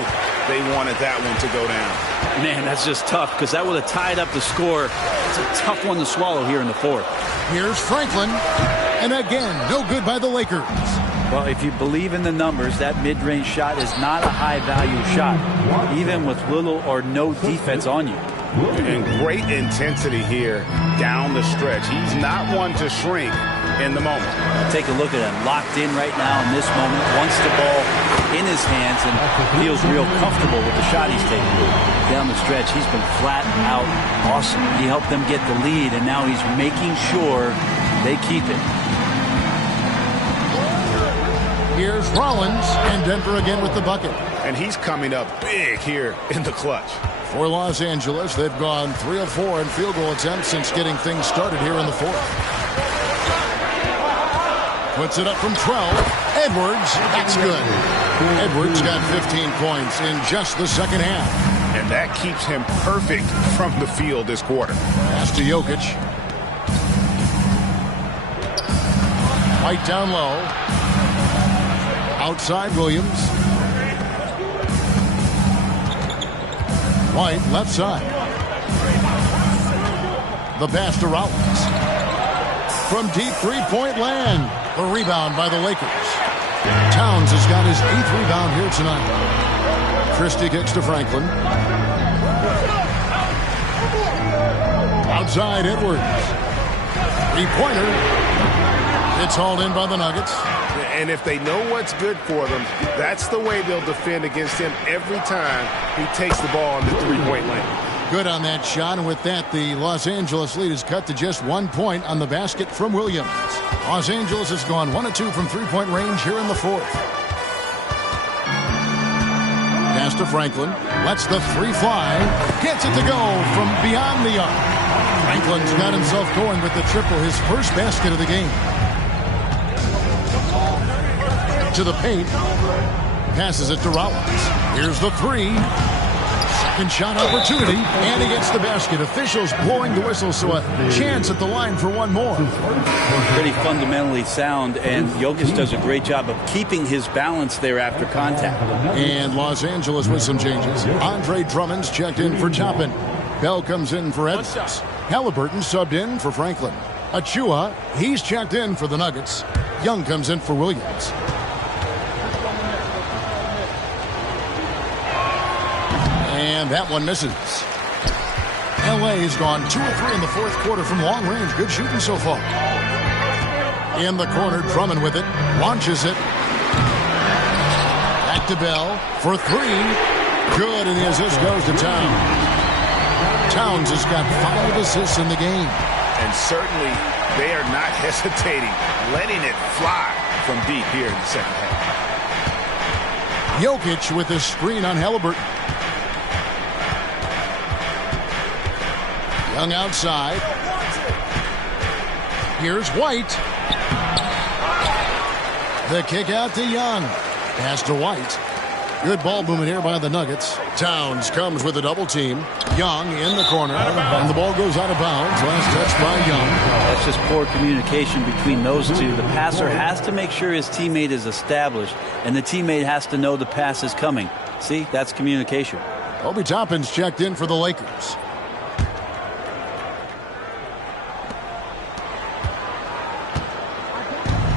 they wanted that one to go down. Man, that's just tough because that would have tied up the score. It's a tough one to swallow here in the fourth. Here's Franklin. And again, no good by the Lakers. Well, if you believe in the numbers, that mid-range shot is not a high-value shot, even with little or no defense on you. And great intensity here down the stretch. He's not one to shrink in the moment. Take a look at him, locked in right now in this moment, wants the ball in his hands and feels real comfortable with the shot he's taking. Down the stretch, he's been flat out awesome. He helped them get the lead, and now he's making sure they keep it. Here's Rollins, and Denver again with the bucket. And he's coming up big here in the clutch. For Los Angeles, they've gone 3 of 4 in field goal attempts since getting things started here in the fourth. Puts it up from 12. Edwards, that's good. Edwards got 15 points in just the second half. And that keeps him perfect from the field this quarter. Pass to Jokic. White down low. Outside Williams. White left side. The pass to Rollins. From deep three-point land. The rebound by the Lakers. Towns has got his 8th rebound here tonight. Christie kicks to Franklin. Outside Edwards. Three-pointer. It's hauled in by the Nuggets. And if they know what's good for them, that's the way they'll defend against him every time he takes the ball in the three-point lane. Good on that shot, and with that, the Los Angeles lead is cut to just 1 point on the basket from Williams. Los Angeles has gone 1 of 2 from three-point range here in the fourth. Pass to Franklin. Lets the three fly. Gets it to go from beyond the arc. Franklin's got himself going with the triple, his first basket of the game. To the paint. Passes it to Rollins. Here's the three. Second shot opportunity. And he gets the basket. Officials blowing the whistle, so a chance at the line for one more. Pretty fundamentally sound, and Jokic does a great job of keeping his balance there after contact. And Los Angeles with some changes. Andre Drummond's checked in for Toppin. Bell comes in for Edwards. Halliburton subbed in for Franklin. Achua, he's checked in for the Nuggets. Young comes in for Williams. And that one misses. LA's gone 2 of 3 in the fourth quarter from long range. Good shooting so far. In the corner, Drummond with it. Launches it. Back to Bell for three. Good, and the assist goes to Towns. Towns has got 5 assists in the game. And certainly they are not hesitating, letting it fly from deep here in the second half. Jokic with a screen on Halliburton. Young outside. Here's White. The kick out to Young. Pass to White. Good ball movement here by the Nuggets. Towns comes with a double team. Young in the corner. And the ball goes out of bounds. Last touch by Young. That's just poor communication between those two. The passer has to make sure his teammate is established, and the teammate has to know the pass is coming. See, that's communication. Obi Toppin's checked in for the Lakers.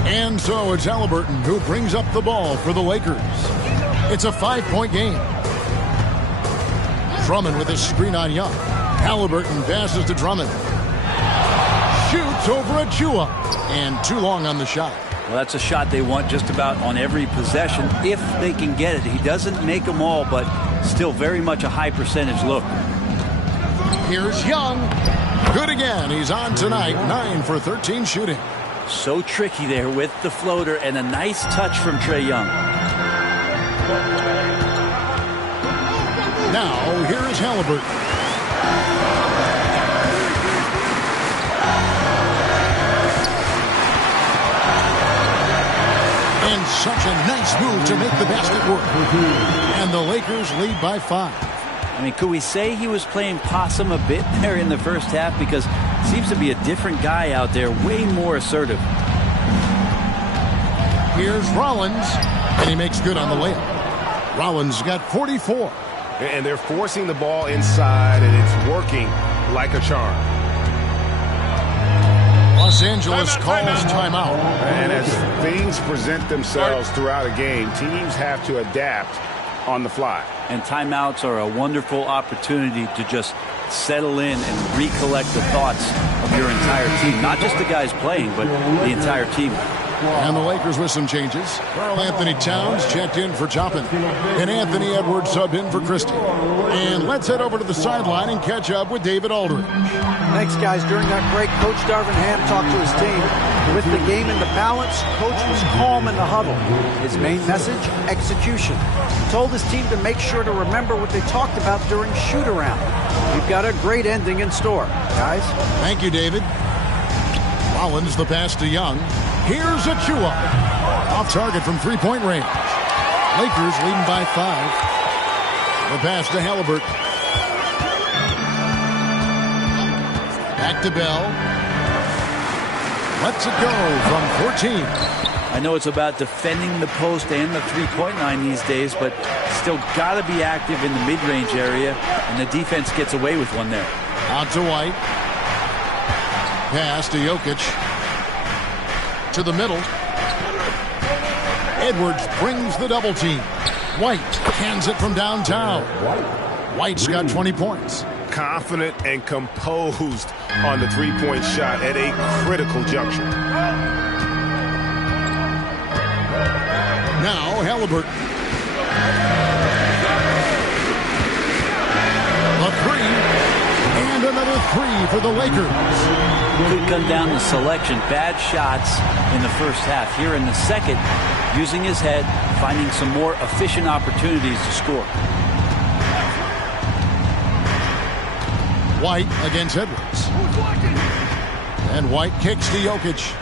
And so it's Halliburton who brings up the ball for the Lakers. It's a 5-point game. Drummond with a screen on Young. Halliburton passes to Drummond. Shoots over Achua. And too long on the shot. Well, that's a shot they want just about on every possession if they can get it. He doesn't make them all, but still very much a high percentage look. Here's Young. Good again. He's on tonight. 9 for 13 shooting. So tricky there with the floater, and a nice touch from Trae Young. Now, here is Halliburton. And such a nice move to make the basket work. And the Lakers lead by 5. I mean, could we say he was playing possum a bit there in the first half? Because it seems to be a different guy out there, way more assertive. Here's Rollins, and he makes good on the layup. Rollins got 44. And they're forcing the ball inside, and it's working like a charm. Los Angeles calls timeout. And as things present themselves throughout a game, teams have to adapt on the fly. And timeouts are a wonderful opportunity to just settle in and recollect the thoughts of your entire team. Not just the guys playing, but the entire team. And the Lakers with some changes. Karl Anthony Towns checked in for Toppin. And Anthony Edwards subbed in for Christie. And let's head over to the sideline and catch up with David Aldridge. Thanks, guys. During that break, Coach Darvin Ham talked to his team. With the game into balance, Coach was calm in the huddle. His main message, execution. He told his team to make sure to remember what they talked about during shoot-around. We've got a great ending in store, guys. Thank you, David. Rollins the pass to Young. Here's Achua. Off target from three-point range. Lakers leading by 5. The pass to Halliburton. Back to Bell. Lets it go from 14. I know it's about defending the post and the three-point line these days, but still got to be active in the mid-range area, and the defense gets away with one there. Out to White. Pass to Jokic. To the middle. Edwards brings the double team. White hands it from downtown. White's got 20 points. Confident and composed on the three-point shot at a critical juncture. Now Halliburton. A 3. And another 3 for the Lakers. Could come down to selection. Bad shots in the first half. Here in the second, using his head, finding some more efficient opportunities to score. White against Edwards. And White kicks to Jokic.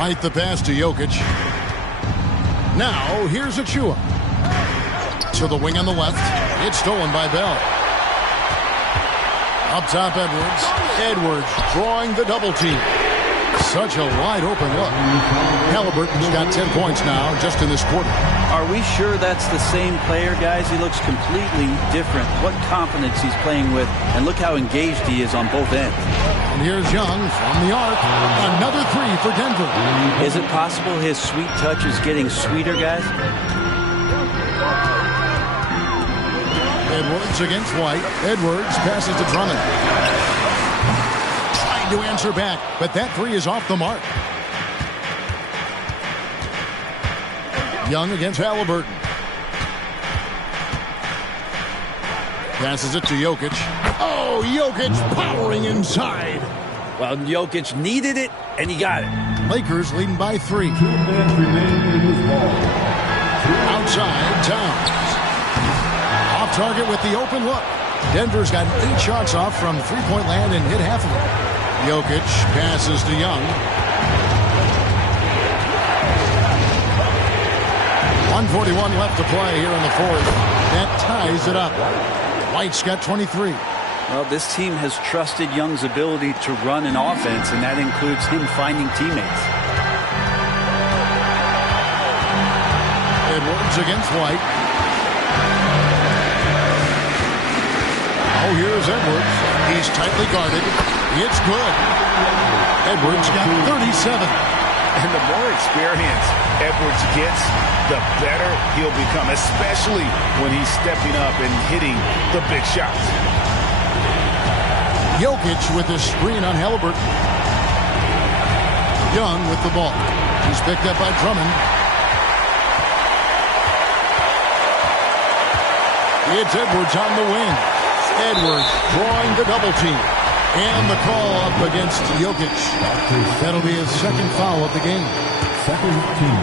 White the pass to Jokic. Now, here's Achua. To the wing on the left. It's stolen by Bell. Up top, Edwards. Edwards drawing the double team. Such a wide open look. Halliburton's got 10 points now just in this quarter. Are we sure that's the same player, guys? He looks completely different. What confidence he's playing with, and look how engaged he is on both ends. And here's Young from the arc. Another three for Denver. Is it possible his sweet touch is getting sweeter, guys? Edwards against White. Edwards passes to Drummond. Trying to answer back, but that three is off the mark. Young against Halliburton. Passes it to Jokic. Oh, Jokic powering inside. Well, Jokic needed it, and he got it. Lakers leading by 3. Outside, Towns. Off target with the open look. Denver's got 8 shots off from three-point land and hit half of them. Jokic passes to Young. 1:41 left to play here in the fourth. That ties it up. White's got 23. Well, this team has trusted Young's ability to run an offense, and that includes him finding teammates. Edwards against White. Oh, here's Edwards. He's tightly guarded. It's good. Edwards got 37. And the more experience Edwards gets, the better he'll become, especially when he's stepping up and hitting the big shots. Jokic with his screen on Halliburton. Young with the ball. He's picked up by Drummond. It's Edwards on the wing. Edwards drawing the double team. And the call up against Jokic. That'll be his second foul of the game. Second team.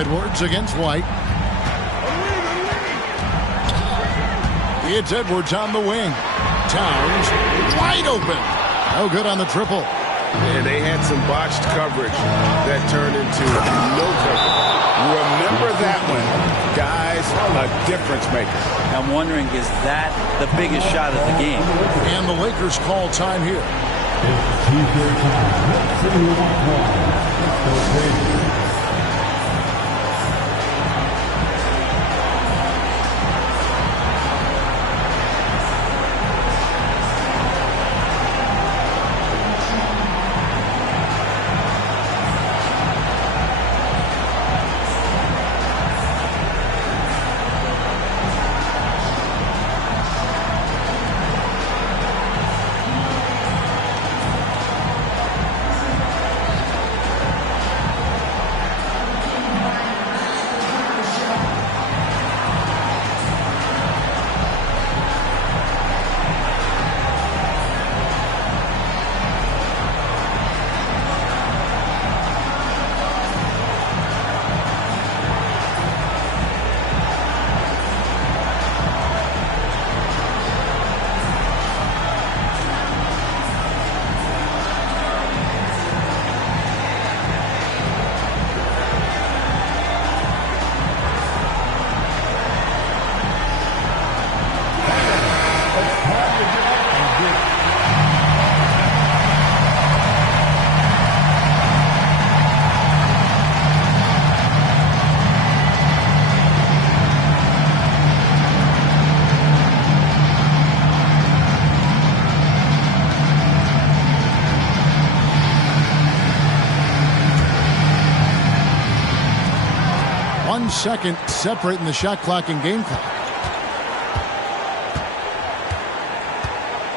Edwards against White. It's Edwards on the wing. Towns wide open. No good on the triple. And they had some botched coverage that turned into no coverage. Remember that one. Guys, a difference maker. I'm wondering, is that the biggest shot of the game? And the Lakers call time here. Second separating the shot clock and game clock.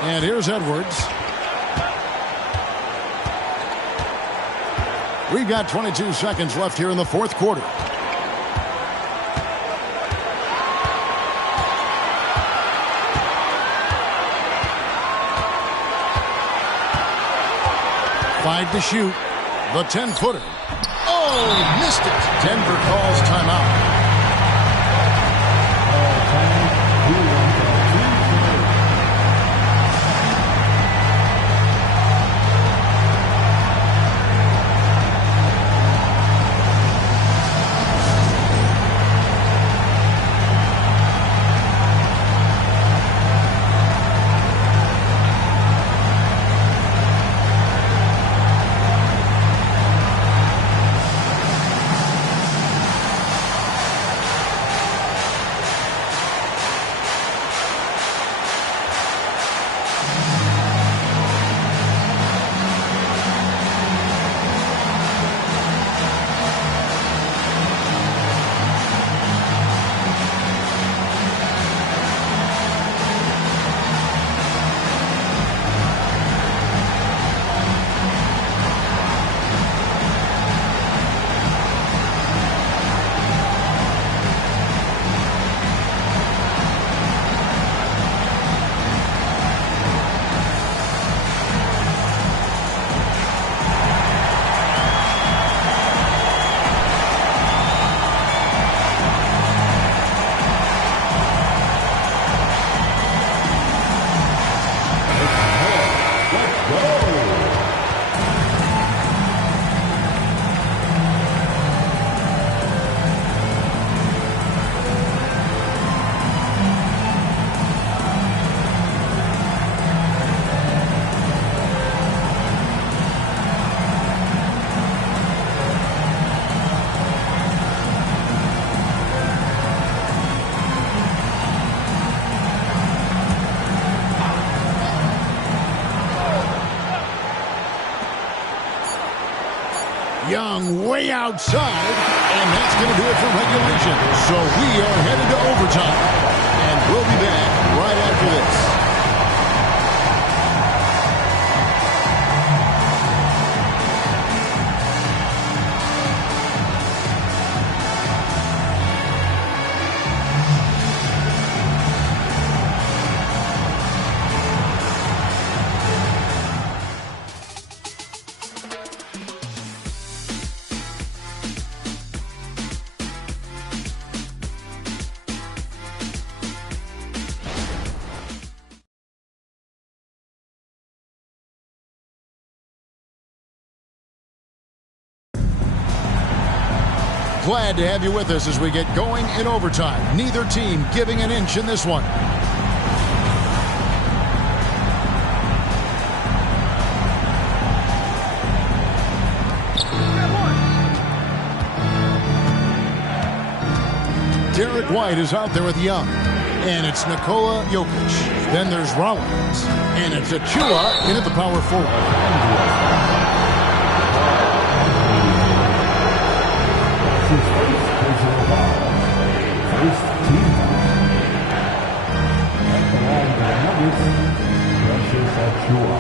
And here's Edwards. We've got 22 seconds left here in the fourth quarter. Five to shoot. The 10-footer. Oh, missed it. Denver calls timeout. Young way outside, and that's going to do it for regulation. So we are headed to overtime, and we'll be back right after this. Glad to have you with us as we get going in overtime. Neither team giving an inch in this one. Derek White is out there with Young. And it's Nikola Jokic. Then there's Rollins. And it's Achua in at the power forward. First team foul. And along the Nuggets, Precious Achua.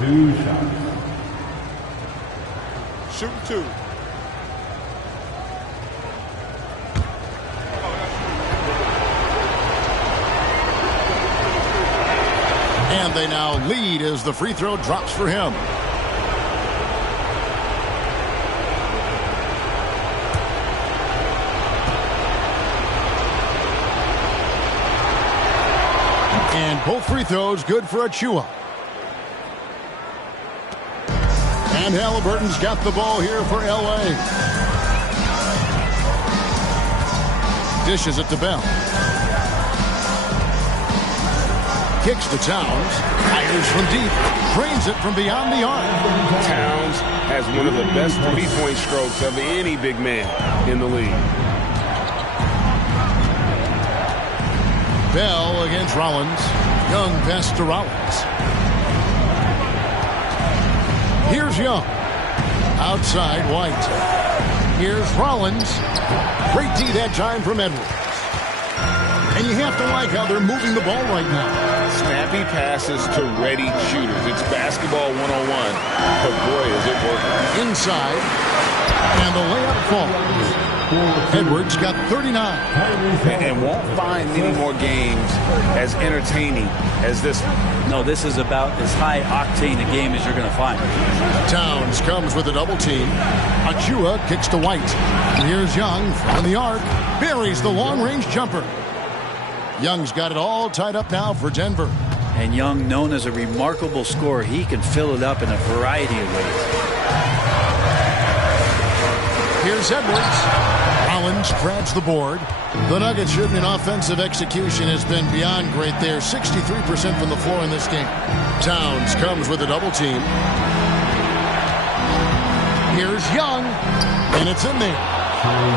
2 shots. Shooting 2. And they now lead as the free throw drops for him. And both free throws good for Achua. And Halliburton's got the ball here for L.A. Dishes it to Bell. Kicks to Towns. Fires from deep. Drains it from beyond the arc. Towns has one of the best three-point strokes of any big man in the league. Bell against Rollins. Young pass to Rollins. Here's Young. Outside White. Here's Rollins. Great D that time from Edwards. And you have to like how they're moving the ball right now. Snappy passes to ready shooters. It's basketball 101. But boy, is it working. Inside. And the layup falls. Edwards got 39. And won't find many more games as entertaining as this one. No, this is about as high octane a game as you're going to find. Towns comes with a double team. Achua kicks to White. Here's Young from the arc. Buries the long-range jumper. Young's got it all tied up now for Denver. And Young, known as a remarkable scorer, he can fill it up in a variety of ways. Here's Edwards. Rollins grabs the board. The Nuggets' shooting and offensive execution has been beyond great there. 63% from the floor in this game. Towns comes with a double team. Here's Young. And it's in there.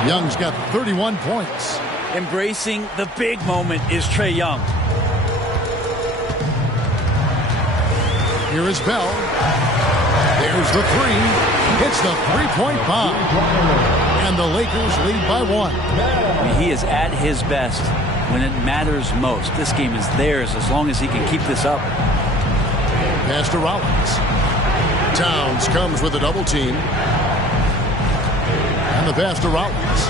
Young's got 31 points. Embracing the big moment is Trae Young. Here is Bell. There's the three. It's the three-point bomb. And the Lakers lead by 1. I mean, he is at his best when it matters most. This game is theirs as long as he can keep this up. Pass to Rollins. Towns comes with a double team. And the pass to Rollins.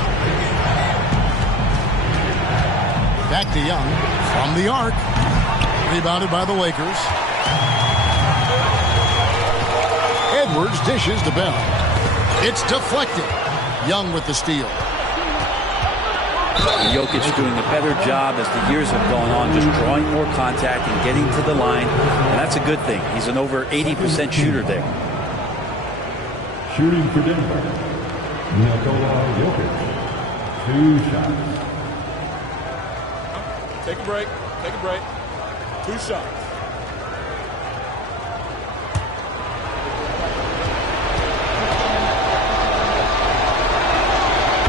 Back to Young from the arc. Rebounded by the Lakers. Edwards dishes to Bell. It's deflected. Young with the steal. Jokic doing a better job as the years have gone on, just drawing more contact and getting to the line. And that's a good thing. He's an over 80% shooter there. Shooting for Denver, Nikola Jokic. 2 shots. Take a break. Take a break. 2 shots.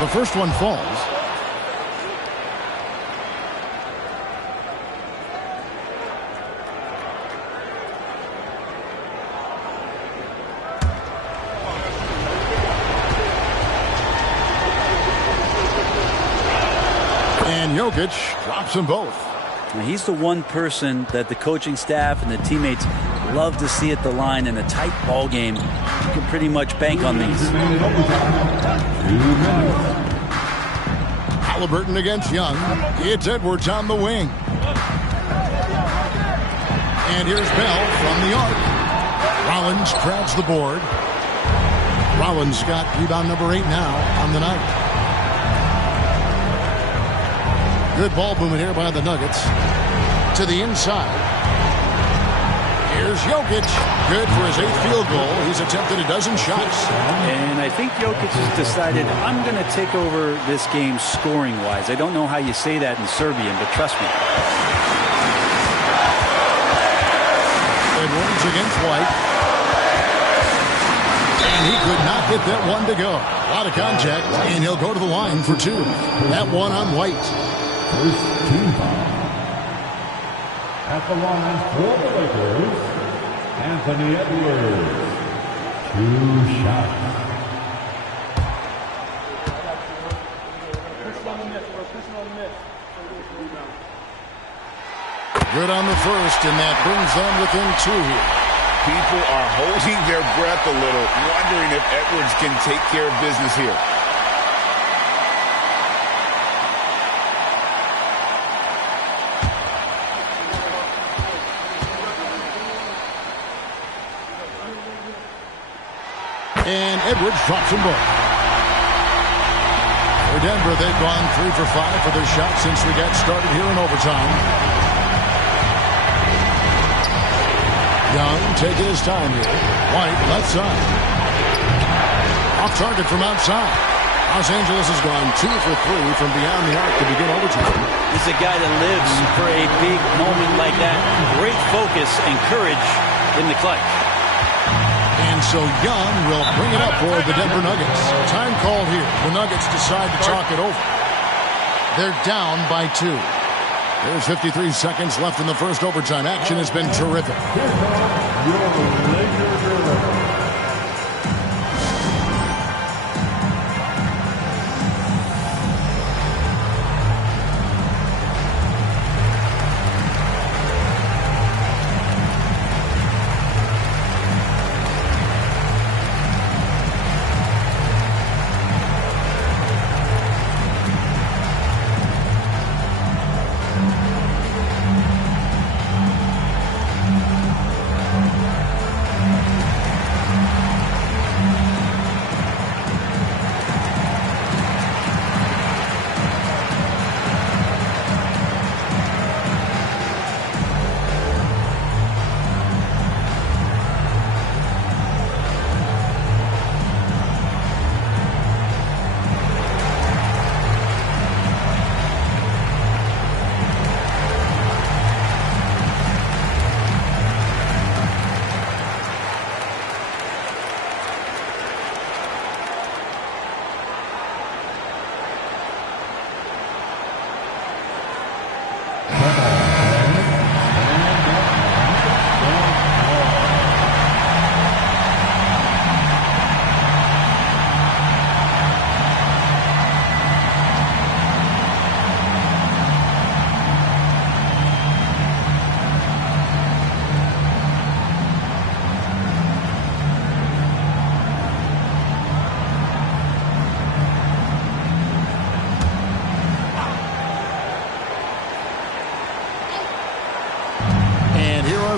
The first one falls. Jokic drops them both. Now, he's the one person that the coaching staff and the teammates love to see at the line in a tight ball game. You can pretty much bank on these. Halliburton against Young. It's Edwards on the wing. And here's Bell from the arc. Rollins grabs the board. Rollins got rebound number 8 now on the night. Good ball movement here by the Nuggets. To the inside. Here's Jokic. Good for his 8th field goal. He's attempted a dozen shots. And I think Jokic has decided, I'm going to take over this game scoring-wise. I don't know how you say that in Serbian, but trust me. Edwards against White. And he could not get that one to go. A lot of contact, and he'll go to the line for 2. That one on White. First team foul. At the line for the Lakers, Anthony Edwards. 2 shots. Good on the first, and that brings them within 2 here. People are holding their breath a little, wondering if Edwards can take care of business here. And Edwards drops them both. For Denver, they've gone 3 for 5 for their shots since we got started here in overtime. Young taking his time here. White, left side. Off target from outside. Los Angeles has gone 2 for 3 from beyond the arc to begin overtime. He's a guy that lives for a big moment like that. Great focus and courage in the clutch. And so Young will bring it up for the Denver Nuggets. Time called here. The Nuggets decide to talk it over. They're down by 2. There's 53 seconds left in the first overtime. Action has been terrific.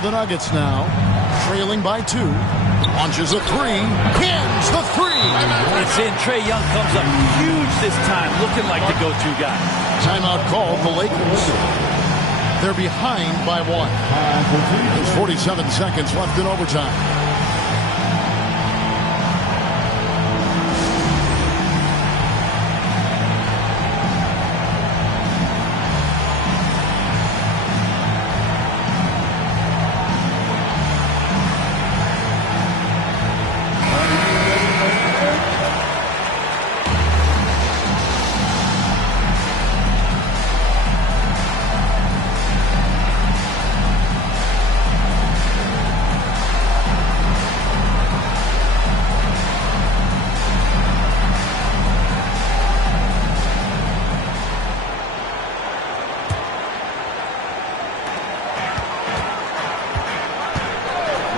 The Nuggets now trailing by 2. Launches a 3. Hits the 3. It's in. Trae Young comes up huge this time, looking like the go-to guy. Timeout called the Lakers. They're behind by 1. There's 47 seconds left in overtime.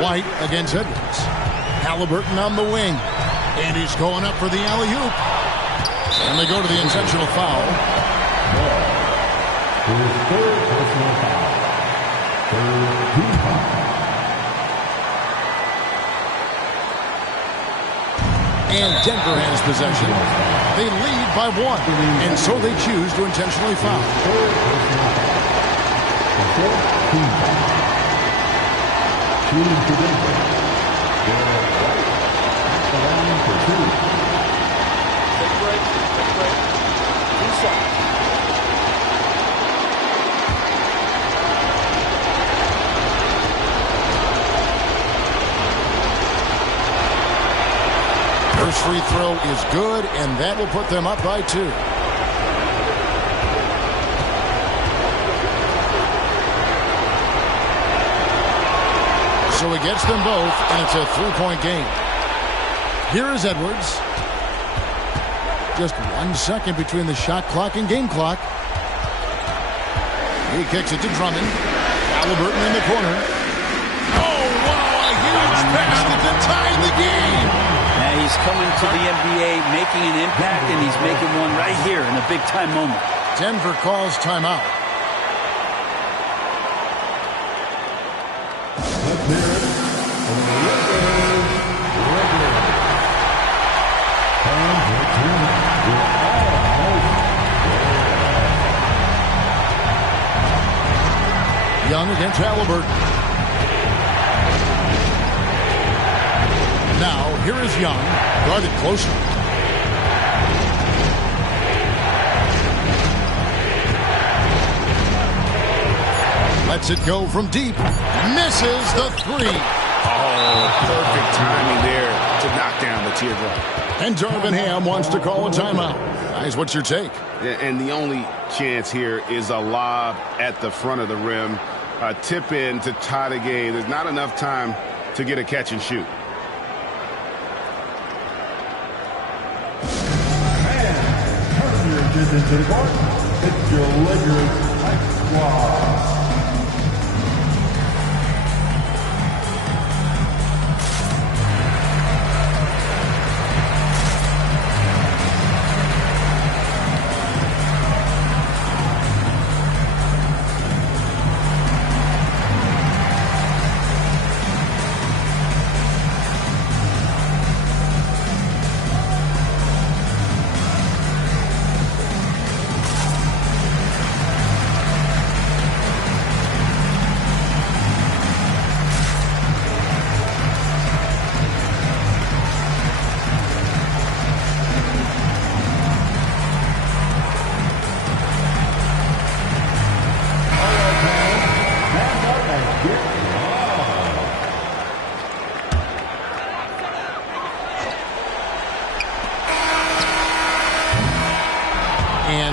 White against Edwards. Halliburton on the wing. And he's going up for the alley-oop. And they go to the intentional foul. His third personal foul. Third team foul. And Denver has possession. They lead by 1. And so they choose to intentionally foul. Third personal foul. The fourth team foul. Shooting for Denver. Derek White at the line for 2. Take a break. Reset. First free throw is good, and that will put them up by 2. So he gets them both, and it's a 3-point game. Here is Edwards. Just 1 second between the shot clock and game clock. He kicks it to Drummond. Halliburton in the corner. Oh, wow, a huge basket to tie the game. Now he's coming to the NBA, making an impact, and he's making one right here in a big-time moment. Denver calls timeout. Let's hear it for the Lakers. And the team will almost Young against Halliburton. Now, here is Young, guarded closely. Lets it go from deep. Misses the 3. Oh, perfect timing there to knock down the teardrop. And Darvin Ham wants to call a timeout. Guys, what's your take? And the only chance here is a lob at the front of the rim. A tip in to tie the game. There's not enough time to get a catch and shoot. turn your attention to the court. It's your Lakers Ice Squad.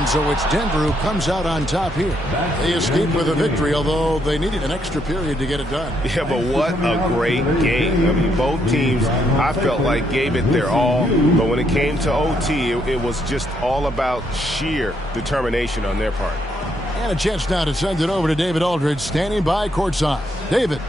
So it's Denver who comes out on top here. They escape with a victory, although they needed an extra period to get it done. Yeah, but what a great game. I mean, both teams, I felt like, gave it their all. But when it came to OT, it was just all about sheer determination on their part. And a chance now to send it over to David Aldridge, standing by courtside. David.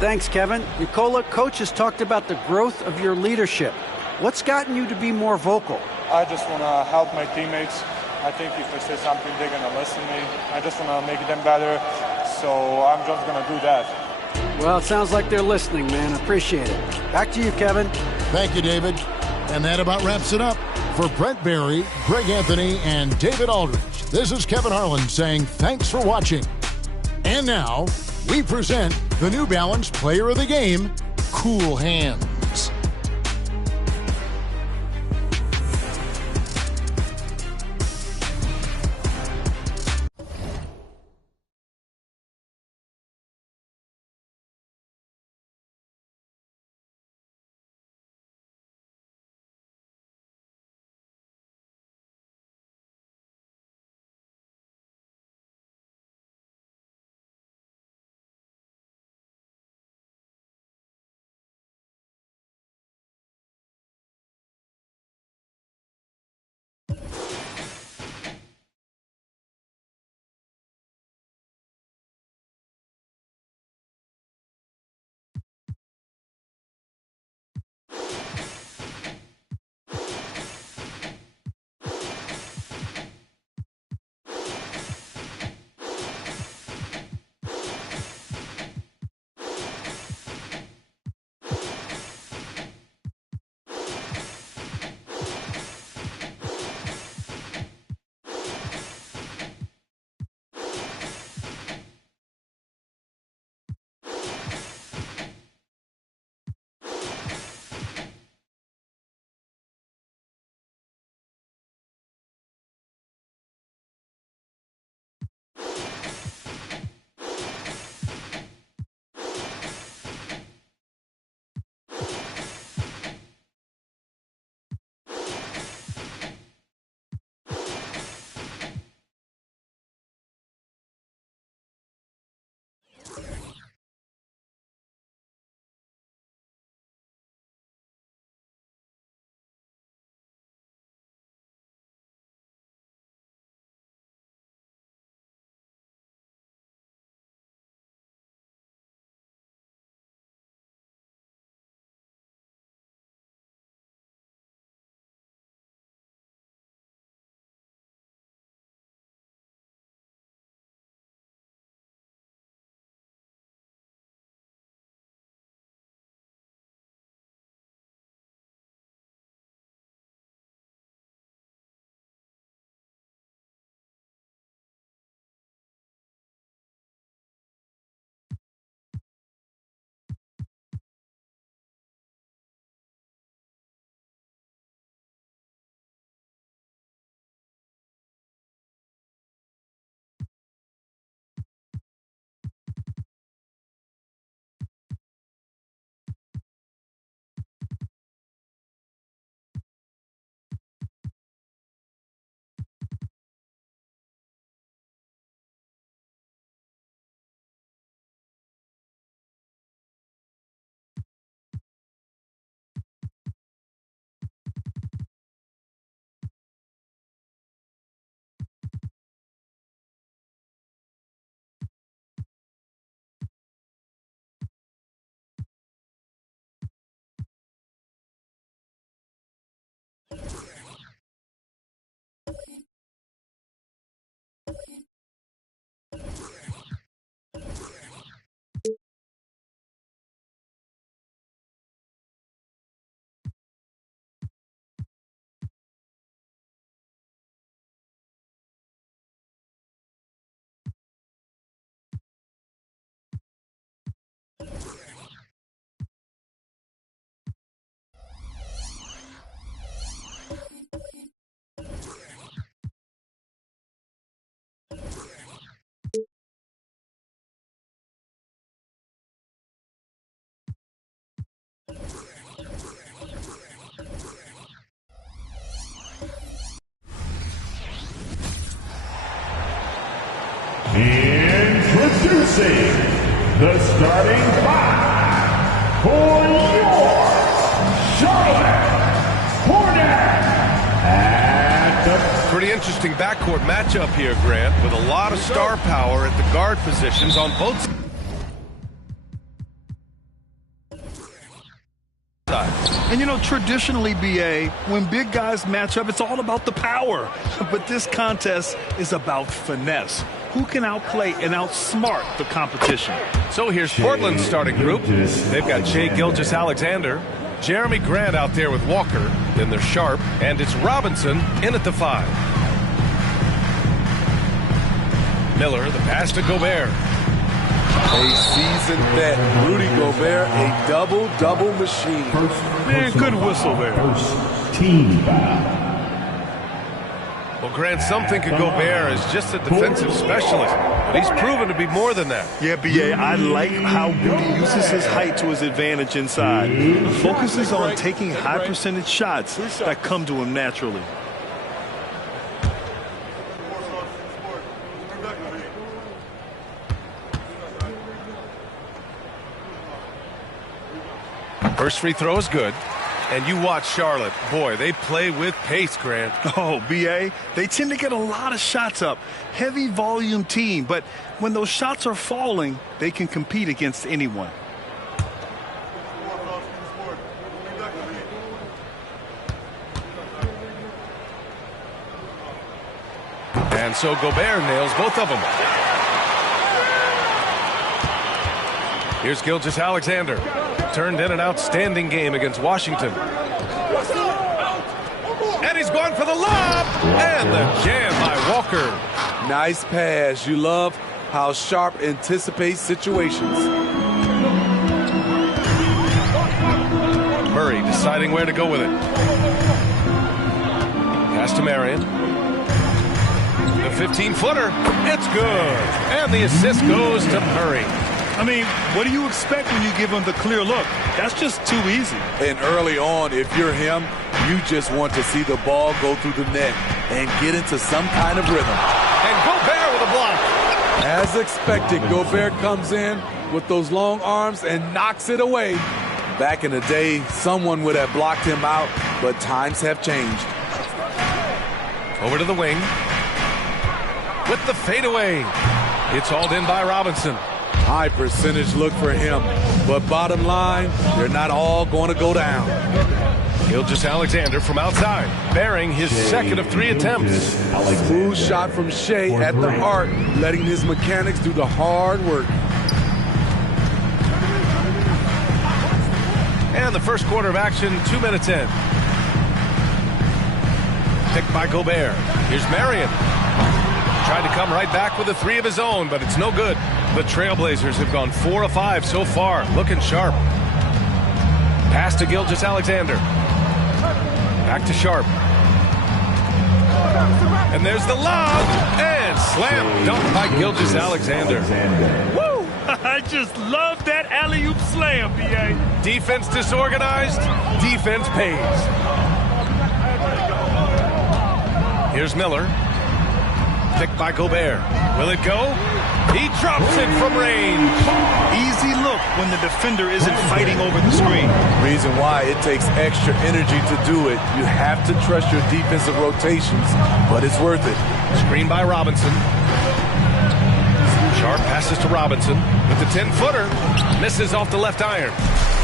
Thanks, Kevin. Nicola, Coach has talked about the growth of your leadership. What's gotten you to be more vocal? I just want to help my teammates. I think if I say something, they're going to listen to me. I just want to make them better, so I'm just going to do that. Well, it sounds like they're listening, man. Appreciate it. Back to you, Kevin. Thank you, David. And that about wraps it up. For Brent Barry, Greg Anthony, and David Aldridge, this is Kevin Harlan saying thanks for watching. And now, we present the New Balance Player of the Game, Cool Hand. Introducing the starting five for your Charlotte Hornets. Pretty interesting backcourt matchup here, Grant, with a lot of star power at the guard positions on both sides. And you know, traditionally, BA, when big guys match up, it's all about the power. But this contest is about finesse. Who can outplay and outsmart the competition? So here's Portland's starting group. They've got Shai Gilgeous-Alexander, Jeremy Grant out there with Walker. Then there's Sharp, and it's Robinson in at the 5. Miller, the pass to Gobert. A seasoned vet, Rudy Gobert, a double-double machine. Man, good whistle there. First team foul. Well, Grant, some think of Gobert as just a defensive specialist, but he's proven to be more than that. Yeah, BA, I like how Rudy uses his height to his advantage inside. Focuses on taking high-percentage shots that come to him naturally. First free throw is good. And you watch Charlotte. Boy, they play with pace, Grant. Oh, BA, they tend to get a lot of shots up. Heavy volume team, but when those shots are falling, they can compete against anyone. And so Gobert nails both of them. Here's Gilgeous-Alexander. Turned in an outstanding game against Washington. And he's going for the lob. And the jam by Walker. Nice pass. You love how Sharp anticipates situations. Murray deciding where to go with it. Pass to Marion. The 15-footer. It's good. And the assist goes to Murray. I mean, what do you expect when you give him the clear look? That's just too easy. And early on, if you're him, you just want to see the ball go through the net and get into some kind of rhythm. And Gobert with a block. As expected, Gobert comes in with those long arms and knocks it away. Back in the day, someone would have blocked him out, but times have changed. Over to the wing. With the fadeaway. It's hauled in by Robinson. High percentage look for him, but bottom line, they're not all going to go down. Gilgeous-Alexander from outside, bearing his second of 3 attempts. Smooth shot from Shai at the arc, letting his mechanics do the hard work. And the first quarter of action, 2 minutes in. Picked by Gobert. Here's Marion. Tried to come right back with a 3 of his own, but it's no good. The Trailblazers have gone 4 of 5 so far, looking sharp. Pass to Gilgeous-Alexander. Back to Sharp. And there's the lob. And slam dunk by Gilgeous-Alexander. Woo! I just love that alley-oop slam, BA. Defense disorganized. Defense pays. Here's Miller. Picked by Gobert. Will it go? He drops it from range. Easy look when the defender isn't fighting over the screen. Reason why it takes extra energy to do it. You have to trust your defensive rotations, but it's worth it. Screen by Robinson. Sharp passes to Robinson with the 10-footer. Misses off the left iron.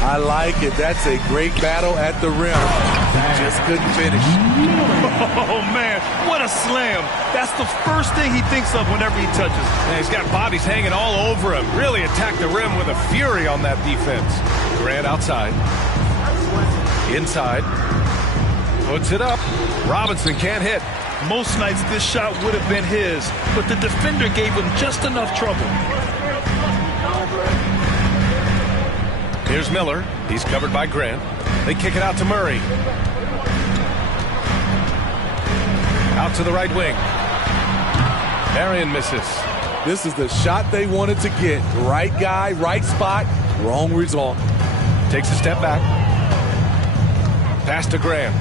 I like it. That's a great battle at the rim. Just couldn't finish. Oh, man, what a slam. That's the first thing he thinks of whenever he touches. And he's got bodies hanging all over him. Really attacked the rim with a fury on that defense. Grant outside. Inside. Puts it up. Robinson can't hit. Most nights this shot would have been his, but the defender gave him just enough trouble. Here's Miller. He's covered by Grant. They kick it out to Murray. Out to the right wing. Marion misses. This is the shot they wanted to get. Right guy, right spot, wrong result. Takes a step back. Pass to Grant.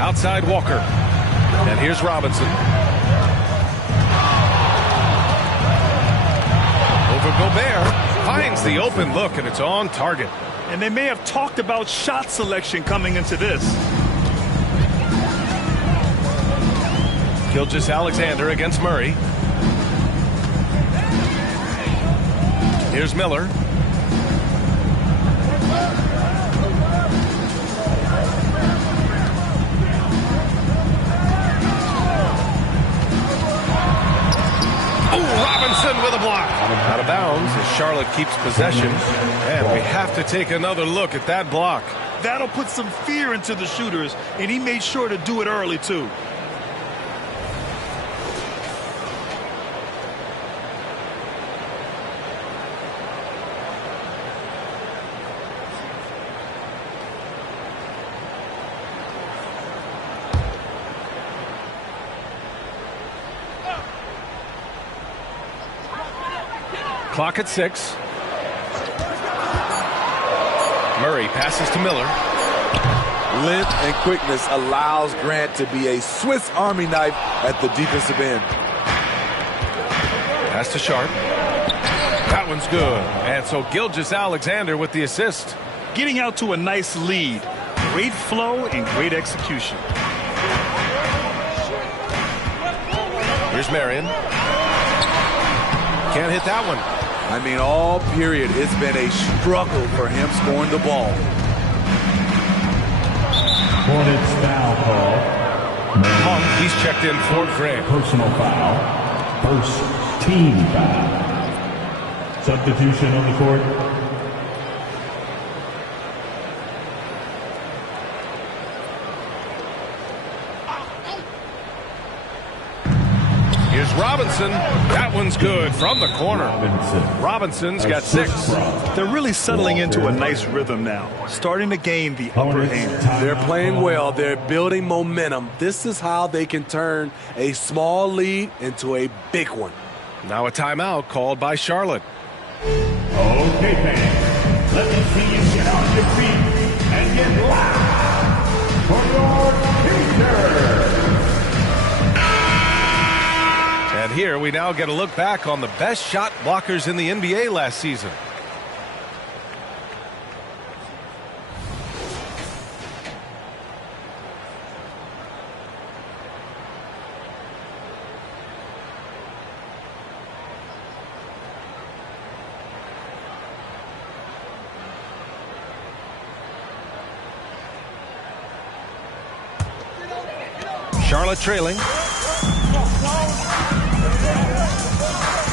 Outside Walker. And here's Robinson. Gobert finds the open look, and it's on target. And they may have talked about shot selection coming into this. Gilgeous-Alexander against Murray. Here's Miller. Robinson with a block. Out of bounds as Charlotte keeps possession. And we have to take another look at that block. That'll put some fear into the shooters, and he made sure to do it early, too. Clock at 6. Murray passes to Miller. Length and quickness allows Grant to be a Swiss Army knife at the defensive end. Pass to Sharp. That one's good. And so Gilgeous-Alexander with the assist. Getting out to a nice lead. Great flow and great execution. Here's Marion. Can't hit that one. I mean, all period, it's been a struggle for him scoring the ball. Hornets foul call. Monk, he's checked in for Grant. Personal foul. First team foul. Substitution on the court. Here's Robinson. That one's good from the corner. Robinson's got 6. They're really settling into a nice rhythm now, starting to gain the upper hand. They're playing well. They're building momentum. This is how they can turn a small lead into a big one. Now a timeout called by Charlotte. Okay, fans. Let me see you get on your feet and get loud for your future. And here we now get a look back on the best shot blockers in the NBA last season. Charlotte trailing.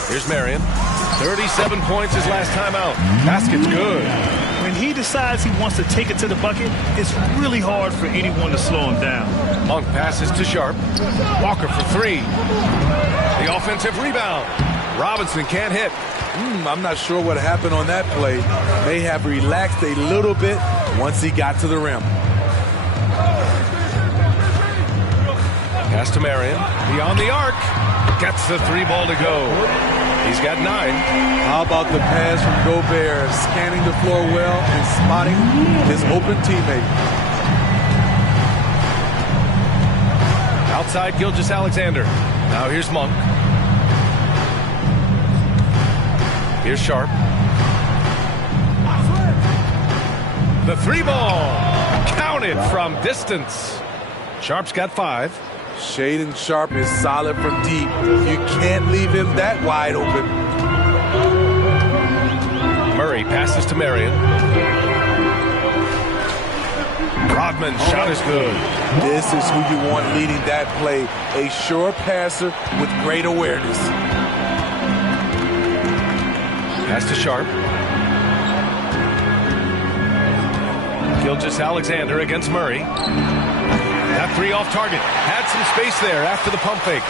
Here's Marion. 37 points his last time out. Basket's good. When he decides he wants to take it to the bucket, it's really hard for anyone to slow him down. Monk passes to Sharp. Walker for 3. The offensive rebound. Robinson can't hit. I'm not sure what happened on that play. May have relaxed a little bit once he got to the rim. Pass to Marion. Beyond the arc. Gets the 3 ball to go. He's got 9. How about the pass from Gobert, scanning the floor well and spotting his open teammate. Outside Gilgeous-Alexander. Now here's Monk. Here's Sharp. The 3 ball. Counted from distance. Sharp's got 5. Shaden Sharp is solid from deep. You can't leave him that wide open. Murray passes to Marion. Rodman's shot is good. This is who you want leading that play. A sure passer with great awareness. Pass to Sharp. Gilgeous-Alexander against Murray. That 3 off target. Had some space there after the pump fake.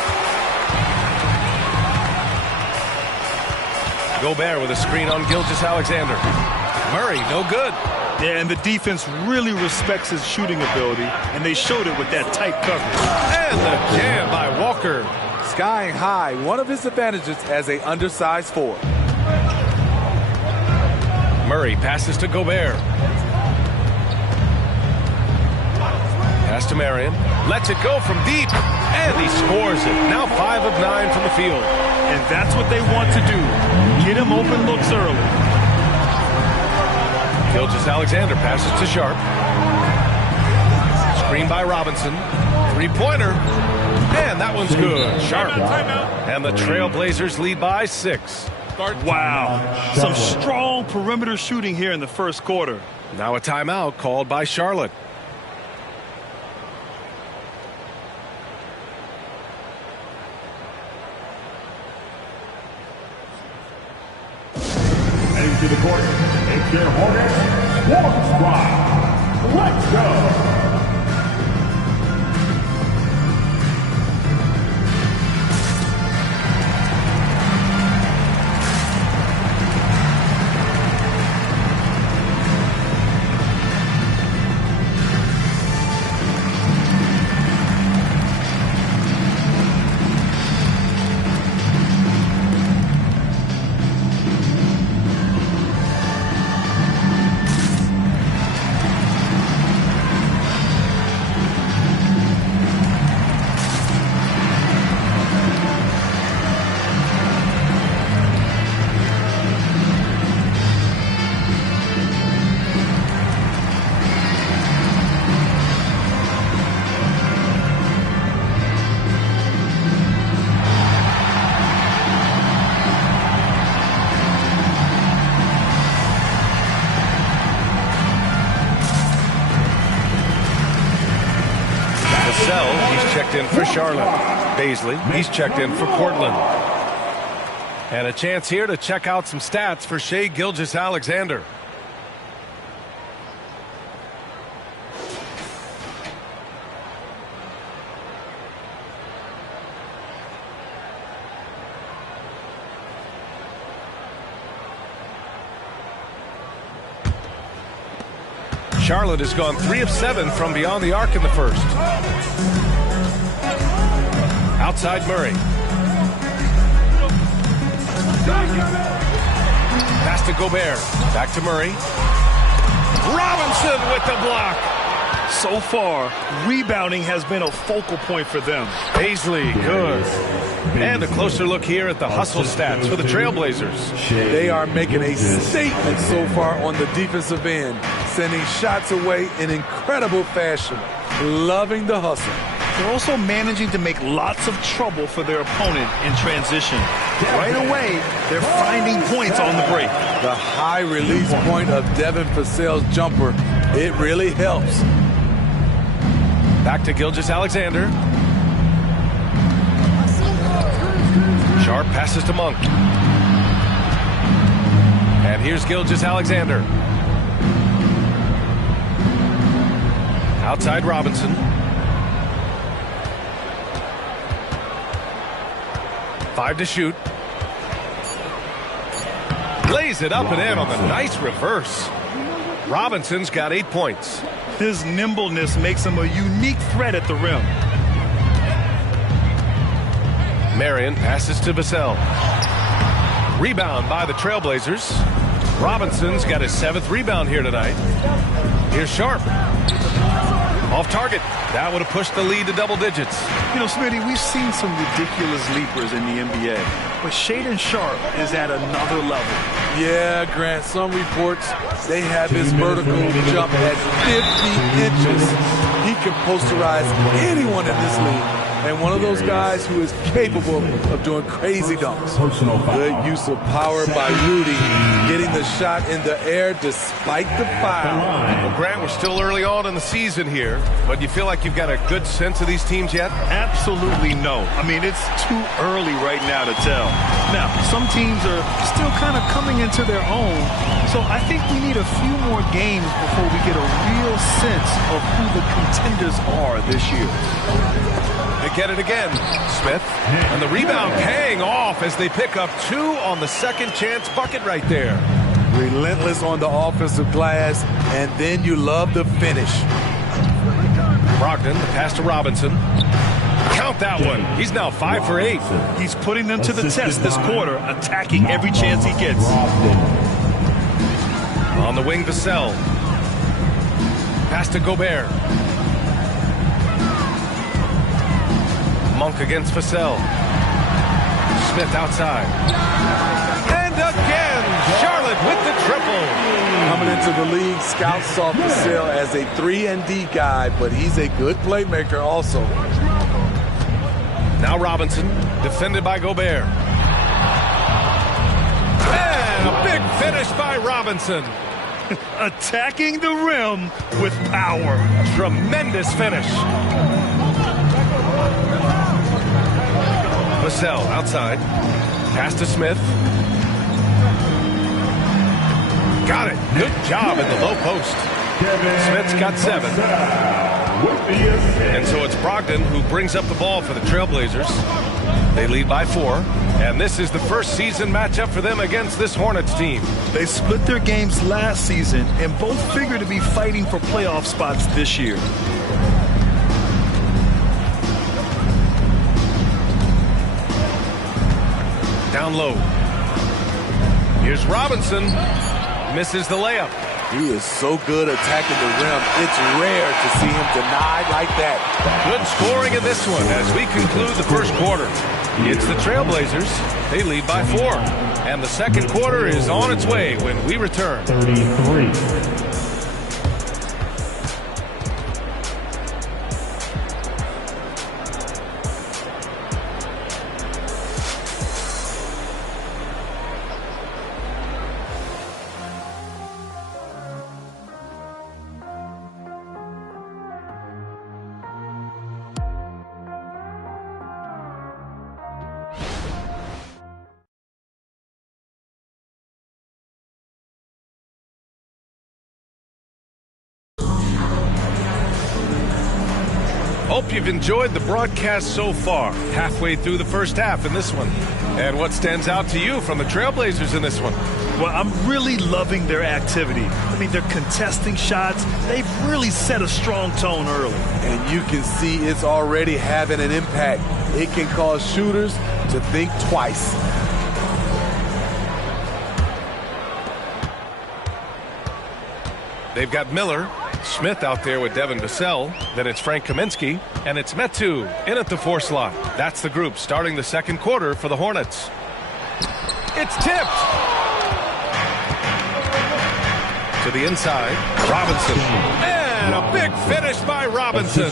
Gobert with a screen on Gilgeous-Alexander. Murray, no good. Yeah, and the defense really respects his shooting ability, and they showed it with that tight coverage. And the jam by Walker. Skying high, one of his advantages as an undersized forward. Murray passes to Gobert. Pass to Marion. Lets it go from deep. And he scores it. Now 5 of 9 from the field. and that's what they want to do. Get him open looks early. Gilgeous-Alexander passes to Sharp. Screen by Robinson. Three-pointer. And that one's good. Sharp. And the Trailblazers lead by 6. Wow. Some strong perimeter shooting here in the first quarter. Now a timeout called by Charlotte. Heading to the court, it's your Hornets Sports Squad. Let's go. He's checked in for Charlotte. Baisley, he's checked in for Portland. And a chance here to check out some stats for Shai Gilgeous-Alexander. Charlotte has gone 3 of 7 from beyond the arc in the first. Outside Murray. Pass to Gobert. Back to Murray. Robinson with the block. So far, rebounding has been a focal point for them. Baisley, good. And a closer look here at the hustle stats for the Trailblazers. They are making a statement so far on the defensive end, sending shots away in incredible fashion. Loving the hustle. They're also managing to make lots of trouble for their opponent in transition. Right away, they're finding points on the break. The high release point of Devin Vassell's jumper, it really helps. Back to Gilgeous-Alexander. Sharp passes to Monk. And here's Gilgeous-Alexander. Outside Robinson. 5 to shoot. Lays it up and in on the nice reverse. Robinson's got 8 points. His nimbleness makes him a unique threat at the rim. Marion passes to Vassell. Rebound by the Trailblazers. Robinson's got his 7th rebound here tonight. Here's Sharp. Off target. That would have pushed the lead to double digits. You know, Smitty, we've seen some ridiculous leapers in the NBA, but Shaedon Sharp is at another level. Yeah, Grant, some reports, they have his vertical jump at 50 inches. He can posterize anyone in this league. And one of those guys who is capable of doing crazy dunks. Good use of power by Rudy, getting the shot in the air despite the foul. Well, Grant, we're still early on in the season here, but you feel like you've got a good sense of these teams yet? Absolutely no. I mean, it's too early right now to tell. Now, some teams are still kind of coming into their own, so I think we need a few more games before we get a real sense of who the contenders are this year. They get it again. Smith. And the rebound paying off as they pick up 2 on the second chance bucket right there. Relentless on the offensive glass, and then you love the finish. Brogdon, the pass to Robinson. Count that one. He's now 5 for 8. He's putting them to the test this quarter, attacking every chance he gets. On the wing, Vassell. Pass to Gobert. Monk against Vassell. Smith outside. And again, Charlotte with the triple. Coming into the league, scouts saw Vassell as a 3-and-D guy, but he's a good playmaker also. Now Robinson, defended by Gobert. And a big finish by Robinson. Attacking the rim with power. Tremendous finish. Vassell outside. Pass to Smith. Got it. Good job in the low post. Smith's got 7. And so it's Brogdon who brings up the ball for the Trailblazers. They lead by 4. And this is the first season matchup for them against this Hornets team. They split their games last season and both figure to be fighting for playoff spots this year. Down low. Here's Robinson. Misses the layup. He is so good attacking the rim. It's rare to see him denied like that. Good scoring in this one as we conclude the first quarter. It's the Trailblazers. They lead by 4. And the second quarter is on its way when we return. 33. Hope you've enjoyed the broadcast so far. Halfway through the first half in this one. And what stands out to you from the Trailblazers in this one? Well, I'm really loving their activity. I mean, they're contesting shots. They've really set a strong tone early. And you can see it's already having an impact. It can cause shooters to think twice. They've got Miller. Smith out there with Devin Vassell. Then it's Frank Kaminsky. And it's Metu in at the 4 slot. That's the group starting the second quarter for the Hornets. It's tipped. To the inside. Robinson. And a big finish by Robinson.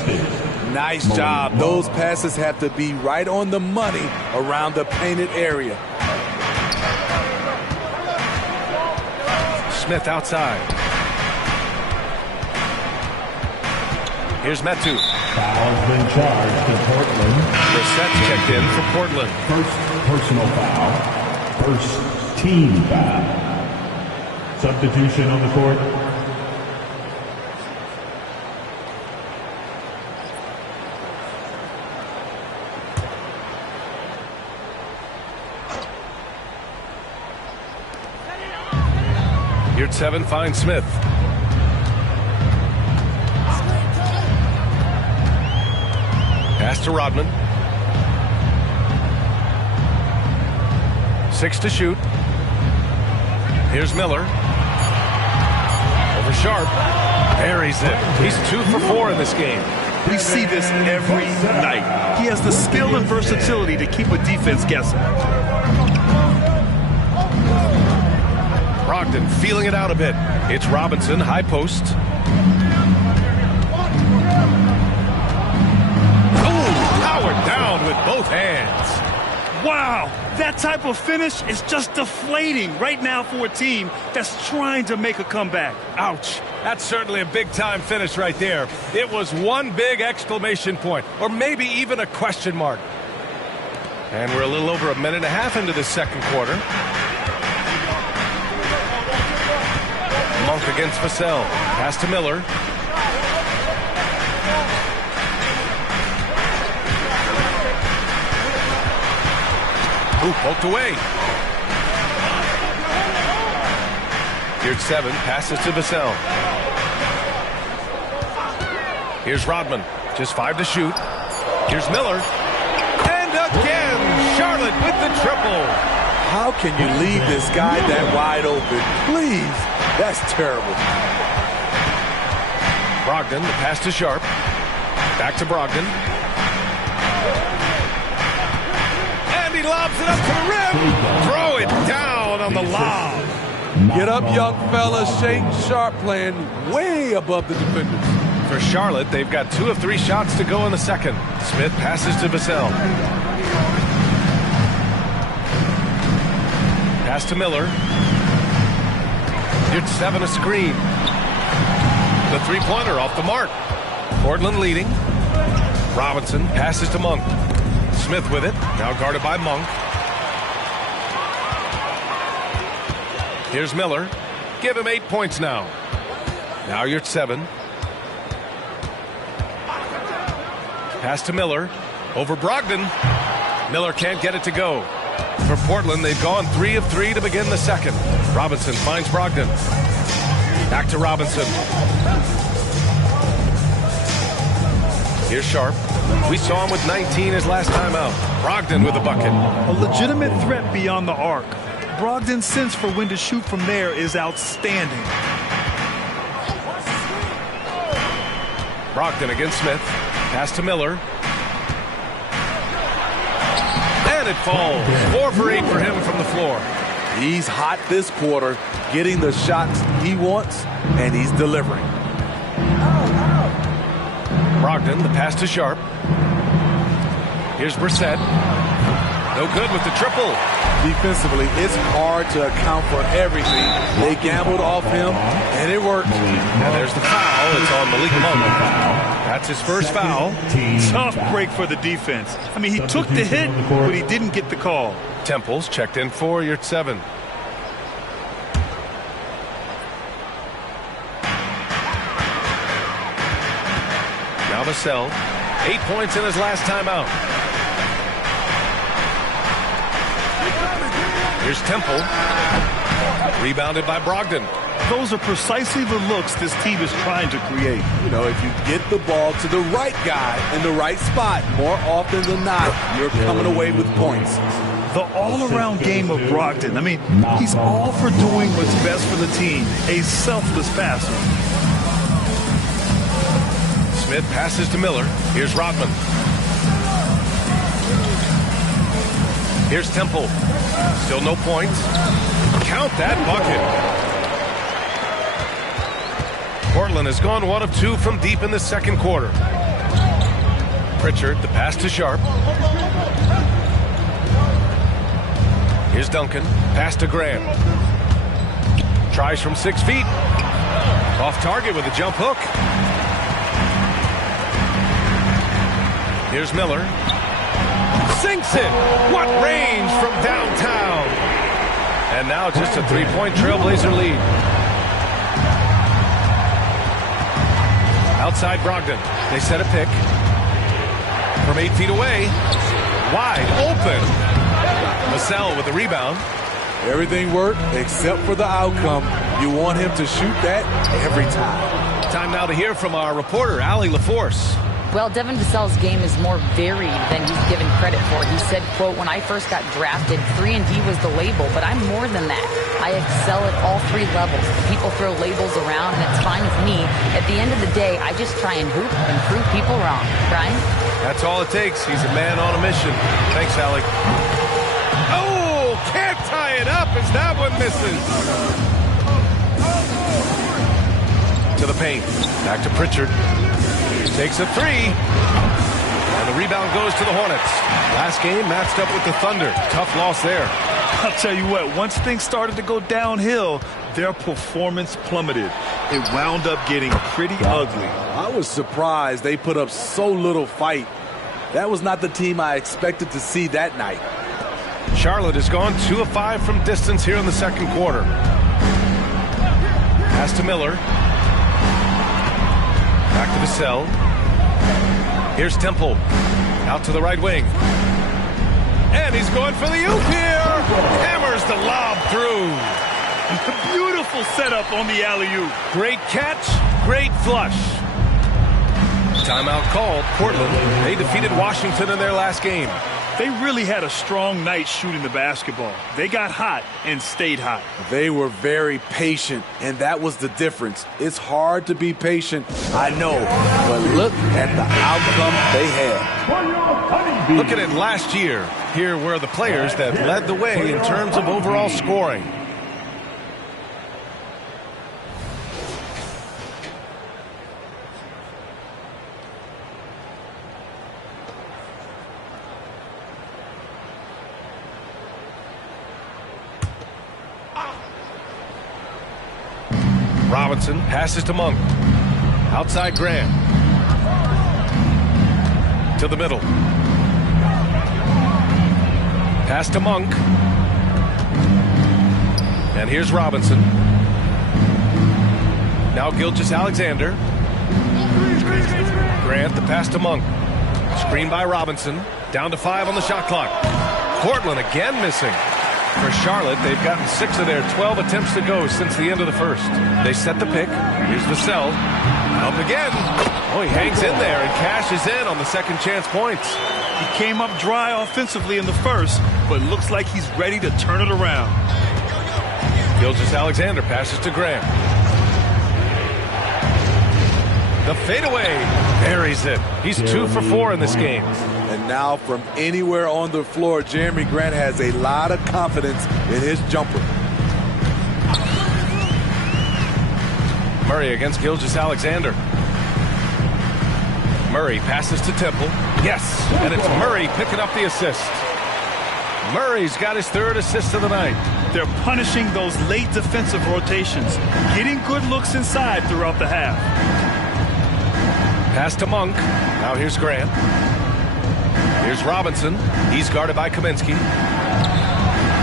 Nice job. Those passes have to be right on the money around the painted area. Smith outside. Here's Metu. Foul's been charged to Portland. Brissett's checked in for Portland. First personal foul. First team foul. Substitution on the court. Here at 7 finds Smith. Pass to Rodman. 6 to shoot. Here's Miller. Over Sharp. Buries it. He's 2 for 4 in this game. We see this every night. He has the skill and versatility to keep a defense guessing. Brogdon feeling it out a bit. It's Robinson, high post. Powered down with both hands. Wow, that type of finish is just deflating right now for a team that's trying to make a comeback. Ouch. That's certainly a big-time finish right there. It was one big exclamation point, or maybe even a question mark. And we're a little over a minute and a half into the second quarter. Monk against Vassell. Pass to Miller. Ooh, poked away. Here's 7. Passes to Vassell. Here's Rodman. Just 5 to shoot. Here's Miller. And again, Charlotte with the triple. How can you leave this guy that wide open? Please. That's terrible. Brogdon, the pass to Sharp. Back to Brogdon. And he lobs it up to the rim. Throw it down on the lob. Get up, young fella. Shake Sharp playing way above the defenders. For Charlotte, they've got 2 of 3 shots to go in the second. Smith passes to Vassell. Pass to Miller. Here's 7, a screen. The three-pointer off the mark. Portland leading. Robinson passes to Monk. Smith with it. Now guarded by Monk. Here's Miller. Give him 8 points now. Now you're at 7. Pass to Miller. Over Brogdon. Miller can't get it to go. For Portland, they've gone 3 of 3 to begin the second. Robinson finds Brogdon. Back to Robinson. Here's Sharp. We saw him with 19 his last time out. Brogdon with a bucket. A legitimate threat beyond the arc. Brogdon's sense for when to shoot from there is outstanding. Brogdon against Smith. Pass to Miller. And it falls. 4 for 8 for him from the floor. He's hot this quarter, getting the shots he wants, and he's delivering. Brogdon, the pass to Sharp. Here's Brissett. No good with the triple. Defensively, it's hard to account for everything. They gambled off him, and it worked. And there's the foul. It's on Malik Monk. That's his first foul. Tough break for the defense. I mean, he took the hit, but he didn't get the call. Temple's checked in for. You're at 7. Now Vassell. 8 points in his last time out. Here's Temple. Rebounded by Brogdon. Those are precisely the looks this team is trying to create. You know, if you get the ball to the right guy in the right spot, more often than not, you're coming away with points. The all-around game of Brogdon. I mean, he's all for doing what's best for the team. A selfless passer. Smith passes to Miller. Here's Rodman. Here's Temple. Still no points. Count that bucket. Portland has gone 1 of 2 from deep in the second quarter. Pritchard, the pass to Sharp. Here's Duncan. Pass to Graham. Tries from 6 feet. Off target with a jump hook. Here's Miller. Sinks it. What range from downtown. And now just a 3-point Trailblazer lead. Outside Brogdon. They set a pick. From 8 feet away. Wide open. Vassell with the rebound. Everything worked except for the outcome. You want him to shoot that every time. Time now to hear from our reporter, Allie LaForce. Well, Devin Vassell's game is more varied than he's given credit for. He said, quote, when I first got drafted, 3-and-D was the label, but I'm more than that. I excel at all 3 levels. People throw labels around, and it's fine with me. At the end of the day, I just try and hoop and prove people wrong. Brian? That's all it takes. He's a man on a mission. Thanks, Allie. Oh, can't tie it up as that one misses. To the paint. Back to Pritchard. Takes a 3. And the rebound goes to the Hornets. Last game matched up with the Thunder. Tough loss there. I'll tell you what, once things started to go downhill, their performance plummeted. It wound up getting pretty ugly. I was surprised they put up so little fight. That was not the team I expected to see that night. Charlotte has gone 2 of 5 from distance here in the second quarter. Pass to Miller. Back to Vassell. Here's Temple. Out to the right wing. And he's going for the oop here. Hammers the lob through. Beautiful setup on the alley-oop. Great catch, great flush. Timeout called. Portland, they defeated Washington in their last game. They really had a strong night shooting the basketball. They got hot and stayed hot. They were very patient, and that was the difference. It's hard to be patient, I know, but look at the outcome they had. Looking at last year, here were the players that led the way in terms of overall scoring. Robinson passes to Monk. Outside Grant. To the middle. Pass to Monk. And here's Robinson. Now Gilgeous-Alexander. Grant, the pass to Monk. Screen by Robinson. Down to 5 on the shot clock. Portland again missing. For Charlotte, they've gotten 6 of their 12 attempts to go since the end of the first. They set the pick. Here's Vassell. Up again. Oh, he hangs in there and cashes in on the second chance points. He came up dry offensively in the first, but looks like he's ready to turn it around. Gilgeous-Alexander passes to Graham. The fadeaway buries it. He's 2 for 4 in this game. And now from anywhere on the floor, Jeremy Grant has a lot of confidence in his jumper. Murray against Gilgeous-Alexander. Murray passes to Temple. Yes, and it's Murray picking up the assist. Murray's got his 3rd assist of the night. They're punishing those late defensive rotations, getting good looks inside throughout the half. Pass to Monk. Now here's Grant. Here's Robinson. He's guarded by Kaminsky.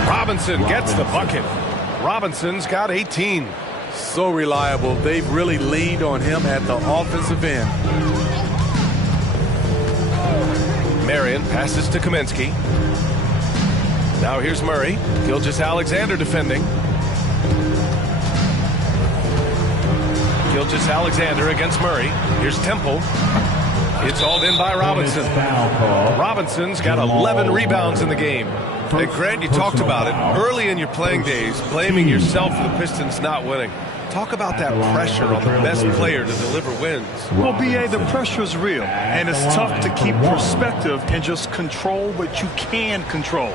Robinson gets the bucket. Robinson's got 18. So reliable. They've really leaned on him at the offensive end. Marion passes to Kaminsky. Now here's Murray. Gilgeous-Alexander defending. Gilgeous-Alexander against Murray. Here's Temple. It's hauled in by Robinson. Robinson's got 11 rebounds in the game. And Grant, you talked about it early in your playing days, blaming yourself for the Pistons not winning. Talk about that pressure on the best player to deliver wins. Well, B.A., the pressure is real, and it's tough to keep perspective and just control what you can control.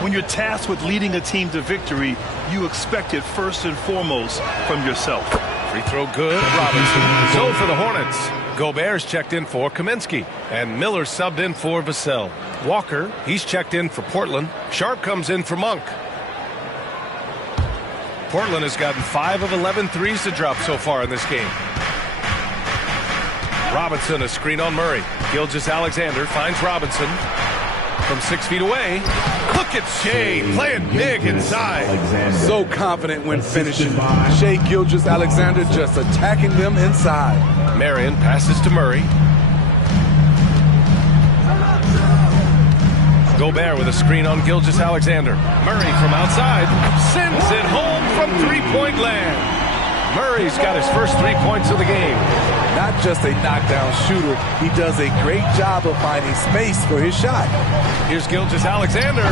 When you're tasked with leading a team to victory, you expect it first and foremost from yourself. Free throw good, Robinson. So for the Hornets, Gobert's checked in for Kaminsky, and Miller subbed in for Vassell. Walker, he's checked in for Portland. Sharp comes in for Monk. Portland has gotten 5 of 11 threes to drop so far in this game. Robinson, a screen on Murray. Gilgeous-Alexander finds Robinson from 6 feet away. Look at Shea playing big inside. So confident when finishing. Shea Gilgeous-Alexander just attacking them inside. Marion passes to Murray. Gobert with a screen on Gilgeous-Alexander. Murray from outside sends it home from three-point land. Murray's got his first 3 points of the game. Not just a knockdown shooter, he does a great job of finding space for his shot. Here's Gilgeous-Alexander.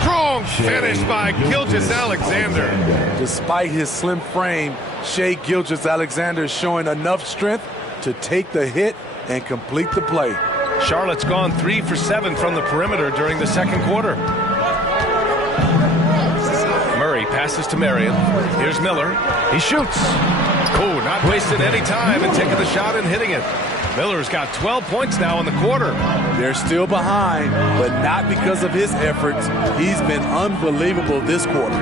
Strong finish by Gilgeous-Alexander. Despite his slim frame, Shea Gilgeous-Alexander showing enough strength to take the hit and complete the play. Charlotte's gone 3 for 7 from the perimeter during the second quarter. Murray passes to Marion. Here's Miller. He shoots. Oh, not wasting any time and taking the shot and hitting it. Miller's got 12 points now in the quarter. They're still behind, but not because of his efforts. He's been unbelievable this quarter.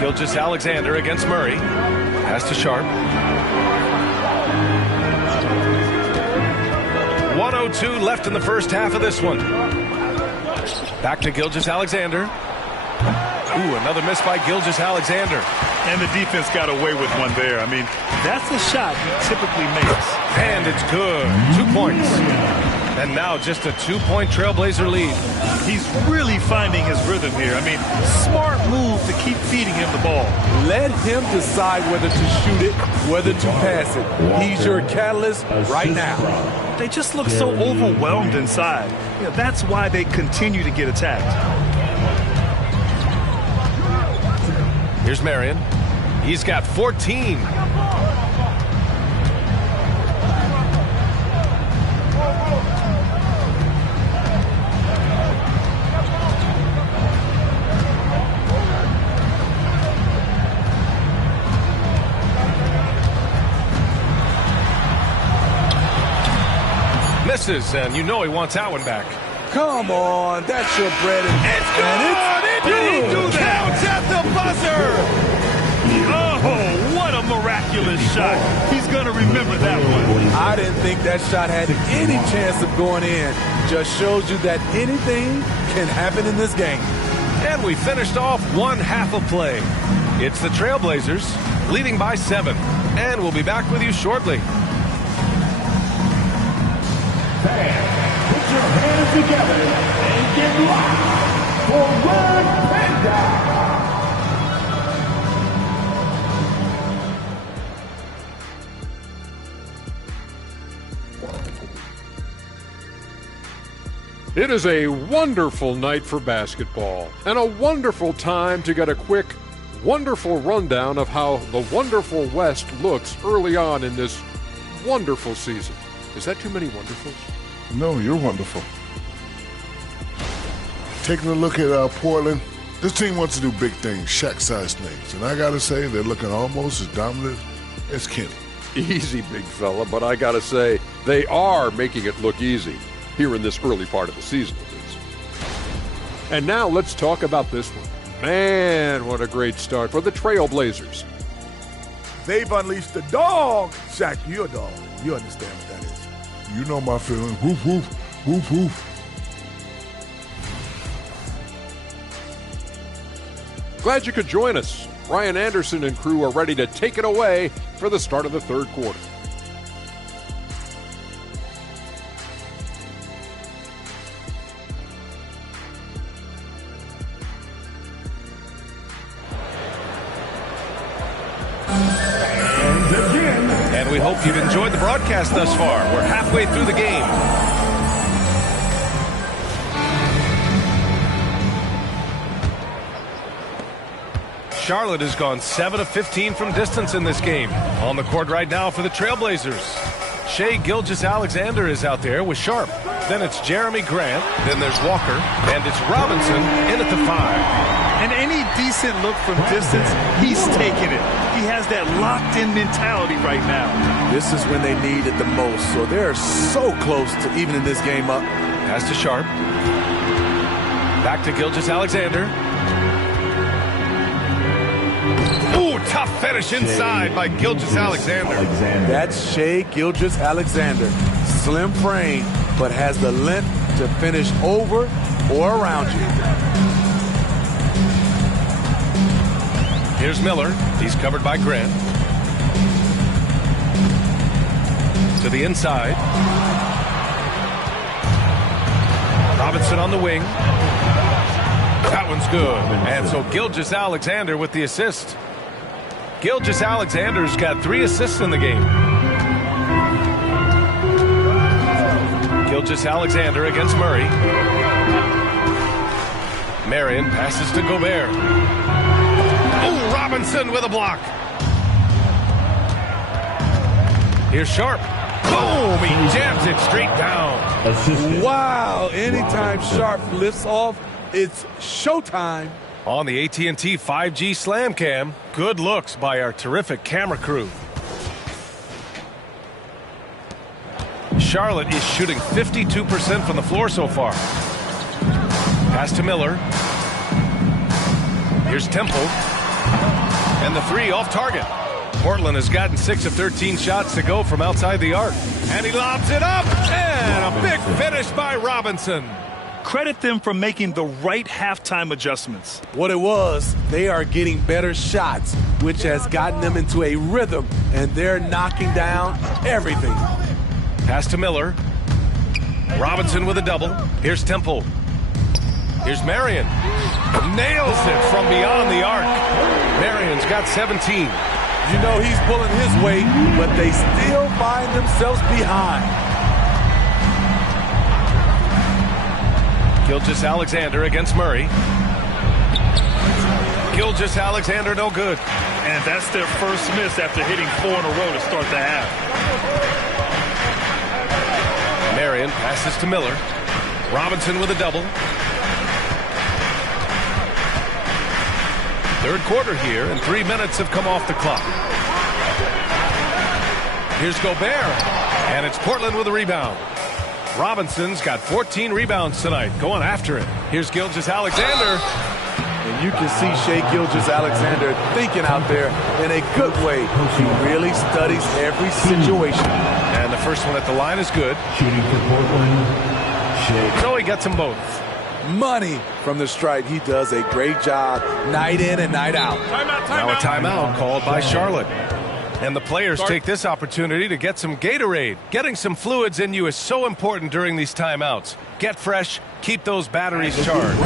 Gilgeous-Alexander against Murray. Pass to Sharp. 1:02 left in the first half of this one. Back to Gilgeous-Alexander. Ooh, another miss by Gilgeous-Alexander. And the defense got away with one there. I mean, that's the shot he typically makes. And it's good. 2 points. And now just a 2-point Trailblazer lead. He's really finding his rhythm here. I mean, smart move to keep feeding him the ball. Let him decide whether to shoot it, whether to pass it. He's your catalyst right now. They just look so overwhelmed inside. You know, that's why they continue to get attacked. Here's Marion. He's got 14. misses, and you know he wants that one back. Come on, that's your bread and it's good! Did he do that? Counts at the buzzer! Oh, what a miraculous shot. He's going to remember that one. I didn't think that shot had any chance of going in. Just shows you that anything can happen in this game. And we finished off one half of play. It's the Trailblazers leading by 7. And we'll be back with you shortly. Fans, put your hands together and get loud for Red Panda. It is a wonderful night for basketball and a wonderful time to get a quick, wonderful rundown of how the wonderful West looks early on in this wonderful season. Is that too many wonderfuls? No, you're wonderful. Taking a look at Portland, this team wants to do big things, Shaq-sized things. And I got to say, they're looking almost as dominant as Kenny. Easy, big fella, but I got to say, they are making it look easy. Here in this early part of the season, at least. And now let's talk about this one. Man, what a great start for the Trailblazers. They've unleashed the dog. Shaq, you're a dog. You understand what that is. You know my feeling. Woof, woof, woof, woof. Glad you could join us. Ryan Anderson and crew are ready to take it away for the start of the third quarter. And we hope you've enjoyed the broadcast thus far. We're halfway through the game. Charlotte has gone 7 of 15 from distance in this game. On the court right now for the Trailblazers. Shai Gilgeous-Alexander is out there with Sharp. Then it's Jeremy Grant. Then there's Walker. And it's Robinson in at the 5. And any decent look from distance, he's taking it. He has that locked-in mentality right now. This is when they need it the most, so they're so close to evening this game up. Pass to Sharp. Back to Gilgeous-Alexander. Ooh, tough finish inside by Gilgeous-Alexander. That's Shai Gilgeous-Alexander. Slim frame, but has the length to finish over or around you. Here's Miller. He's covered by Grant. To the inside. Robinson on the wing. That one's good. And so Gilgeous-Alexander with the assist. Gilgeous-Alexander's got 3 assists in the game. Gilgeous-Alexander against Murray. Marion passes to Gobert. Oh, Robinson with a block. Here's Sharp. Boom! He jams it straight down. Wow! Anytime Sharp lifts off, it's showtime. On the AT&T 5G Slam Cam, good looks by our terrific camera crew. Charlotte is shooting 52% from the floor so far. Pass to Miller. Here's Temple. And the 3 off target. Portland has gotten 6 of 13 shots to go from outside the arc. And he lobs it up. And a big finish by Robinson. Credit them for making the right halftime adjustments. What it was, they are getting better shots, which has gotten them into a rhythm, and they're knocking down everything. Pass to Miller. Robinson with a double. Here's Temple. Here's Marion. Nails it from beyond the arc. Marion's got 17. You know he's pulling his weight, but they still find themselves behind. Gilgeous-Alexander against Murray. Gilgeous-Alexander no good. And that's their first miss after hitting 4 in a row to start the half. Marion passes to Miller. Robinson with a double. Third quarter here, and 3 minutes have come off the clock. Here's Gobert, and it's Portland with a rebound. Robinson's got 14 rebounds tonight, going after it. Here's Gilgeous-Alexander. And you can see Shai Gilgeous-Alexander thinking out there in a good way. He really studies every situation. And the first one at the line is good. Shooting for Portland, So he gets them both. Money from the stripe. He does a great job night in and night out. Now a timeout called by Charlotte. And the players take this opportunity to get some Gatorade. Getting some fluids in you is so important during these timeouts. Get fresh, keep those batteries charged.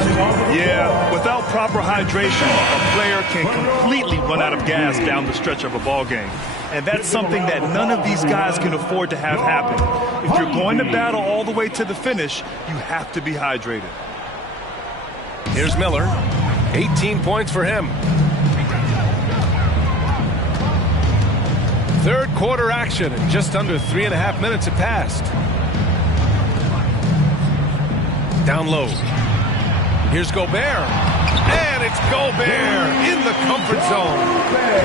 Yeah, without proper hydration, a player can completely run out of gas down the stretch of a ball game. And that's something that none of these guys can afford to have happen. If you're going to battle all the way to the finish, you have to be hydrated. Here's Miller. 18 points for him. Third quarter action, and just under 3.5 minutes have passed. Down low. Here's Gobert. And it's Gobert in the comfort zone.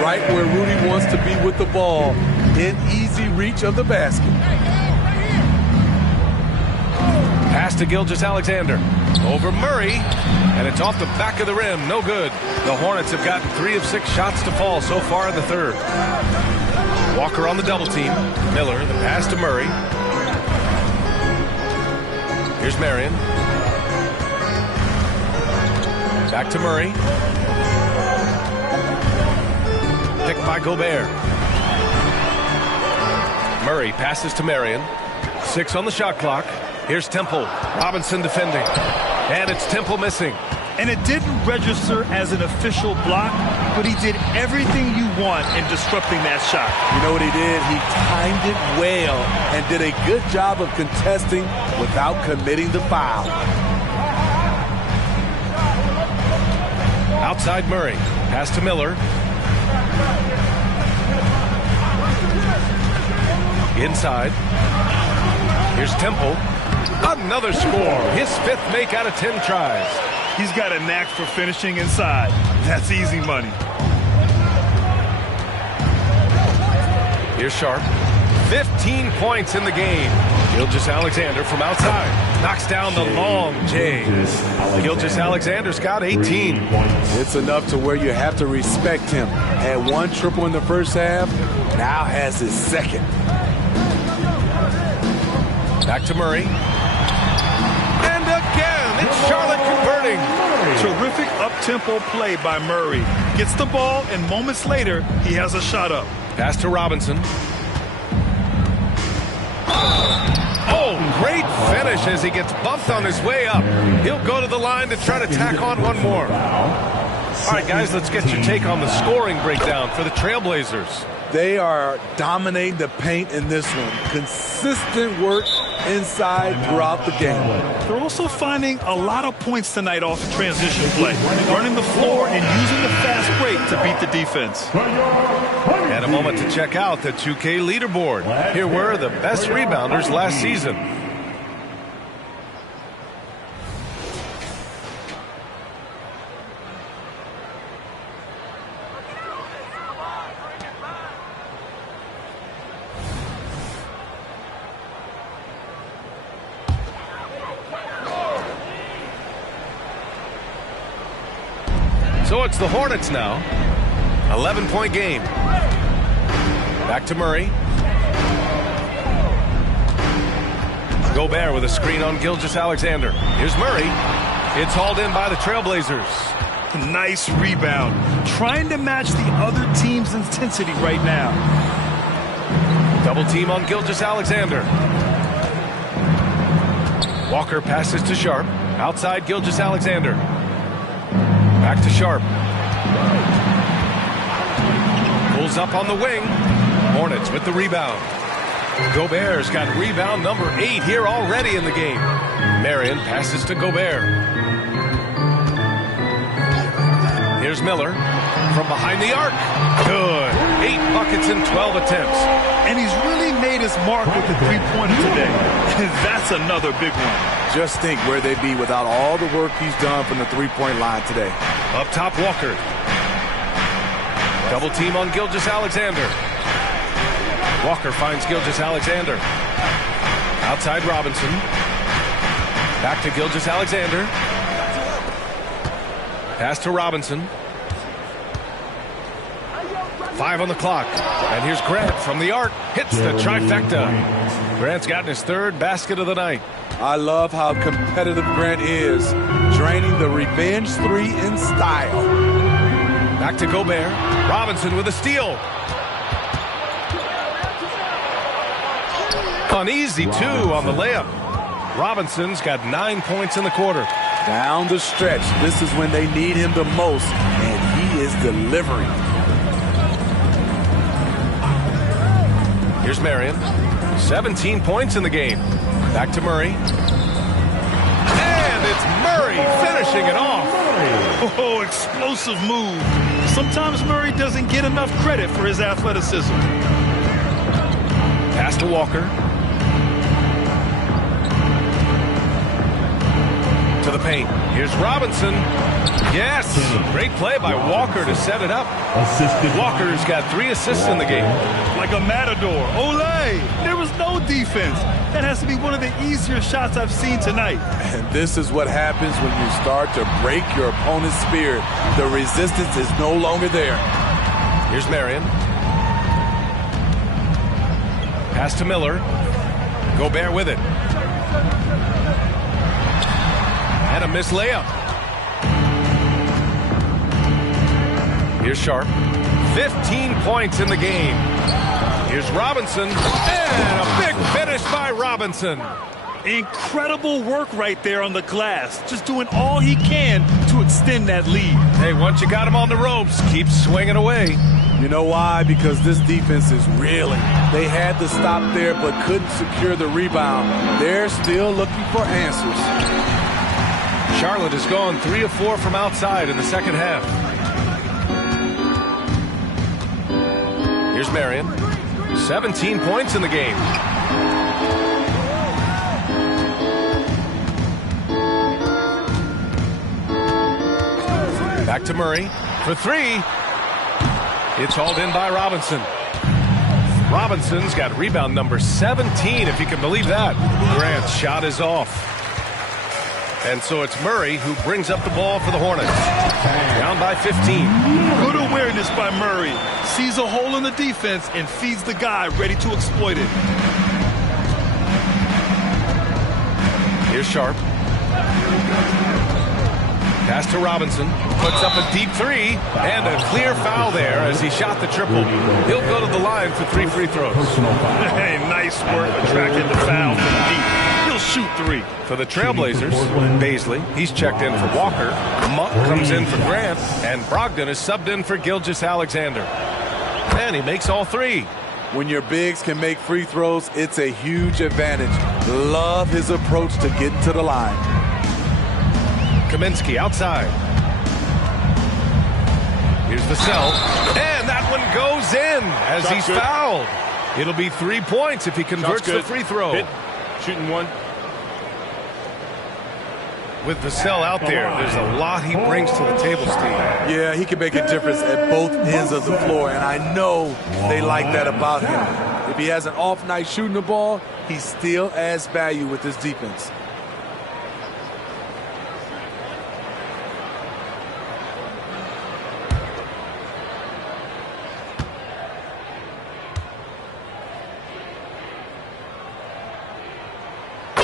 Right where Rudy wants to be with the ball, in easy reach of the basket. Pass to Gilgeous-Alexander. Over Murray. And it's off the back of the rim. No good. The Hornets have gotten 3 of 6 shots to fall so far in the third. Walker on the double team. Miller, the pass to Murray. Here's Marion. Back to Murray. Picked by Gobert. Murray passes to Marion. 6 on the shot clock. Here's Temple. Robinson defending. And it's Temple missing. And it didn't register as an official block, but he did everything you want in disrupting that shot. You know what he did? He timed it well and did a good job of contesting without committing the foul. Outside Murray. Pass to Miller. Inside. Here's Temple. Another score. His 5th make out of 10 tries. He's got a knack for finishing inside. That's easy money. Here's Sharp. 15 points in the game. Gilgeous-Alexander from outside. Knocks down the long J. Gilgeous-Alexander's got 18. It's enough to where you have to respect him. Had 1 triple in the first half, now has his 2nd. Back to Murray. And again, it's Charlotte converting. Terrific up-tempo play by Murray. Gets the ball, and moments later, he has a shot up. Pass to Robinson. Oh, great finish as he gets bumped on his way up. He'll go to the line to try to tack on one more. All right, guys, let's get your take on the scoring breakdown for the Trailblazers. They are dominating the paint in this one. Consistent work inside throughout the game. They're also finding a lot of points tonight off the transition play, running the floor and using the fast break to beat the defense. And a moment to check out the 2K leaderboard. Here were the best rebounders last season. So it's the Hornets now. 11-point game. Back to Murray. Gobert with a screen on Gilgeous-Alexander. Here's Murray. It's hauled in by the Trailblazers. Nice rebound. Trying to match the other team's intensity right now. Double team on Gilgeous-Alexander. Walker passes to Sharp. Outside Gilgeous-Alexander. Back to Sharp. Pulls up on the wing. Hornets with the rebound. Gobert's got rebound number 8 here already in the game. Marion passes to Gobert. Here's Miller from behind the arc. Good. 8 buckets in 12 attempts. And he's really made his mark with the three-pointer today. That's another big one. Just think where they'd be without all the work he's done from the three-point line today. Up top, Walker. Double team on Gilgeous-Alexander. Walker finds Gilgeous-Alexander. Outside Robinson. Back to Gilgeous-Alexander. Pass to Robinson. 5 on the clock. And here's Grant from the arc. Hits the trifecta. Grant's gotten his 3rd basket of the night. I love how competitive Grant is, draining the revenge 3 in style. Back to Gobert. Robinson with a steal. Uneasy 2 on the layup. Robinson's got 9 points in the quarter. Down the stretch, this is when they need him the most, and he is delivering. Here's Marion. 17 points in the game. Back to Murray. And it's Murray finishing it off. Oh, explosive move. Sometimes Murray doesn't get enough credit for his athleticism. Pass to Walker. To the paint. Here's Robinson. Yes! Great play by Walker to set it up. Walker's got 3 assists in the game. Like a matador. Olé! There was no defense. That has to be one of the easier shots I've seen tonight. And this is what happens when you start to break your opponent's spirit. The resistance is no longer there. Here's Marion. Pass to Miller. Gobert with it. And a missed layup. Here's Sharp. 15 points in the game. Here's Robinson. And a big finish by Robinson. Incredible work right there on the glass. Just doing all he can to extend that lead. Hey, once you got him on the ropes, keep swinging away. You know why? Because this defense is reeling. They had to stop there but couldn't secure the rebound. They're still looking for answers. Charlotte has gone 3 of 4 from outside in the second half. Here's Marion. 17 points in the game. Back to Murray for 3. It's hauled in by Robinson. Robinson's got rebound number 17, if you can believe that. Grant's shot is off. And so it's Murray who brings up the ball for the Hornets. Down by 15. Good awareness by Murray. Sees a hole in the defense and feeds the guy ready to exploit it. Here's Sharp. Pass to Robinson. Puts up a deep 3. And a clear foul there as he shot the triple. He'll go to the line for 3 free throws. Hey, nice work attracting the foul from deep. He'll shoot 3. For the Trailblazers, Baisley, he's checked in for Walker. Monk comes in for Grant. And Brogdon is subbed in for Gilgeous-Alexander. And he makes all 3. When your bigs can make free throws, it's a huge advantage. Love his approach to getting to the line. Kaminsky outside. Here's Vassell. And that one goes in as he's fouled. It'll be 3 points if he converts the free throw. Hit. Shooting 1. With Vassell out there, there's a lot he brings to the table, Steve. Yeah, he can make a difference at both ends of the floor, and I know they like that about him. If he has an off night shooting the ball, he still adds value with his defense.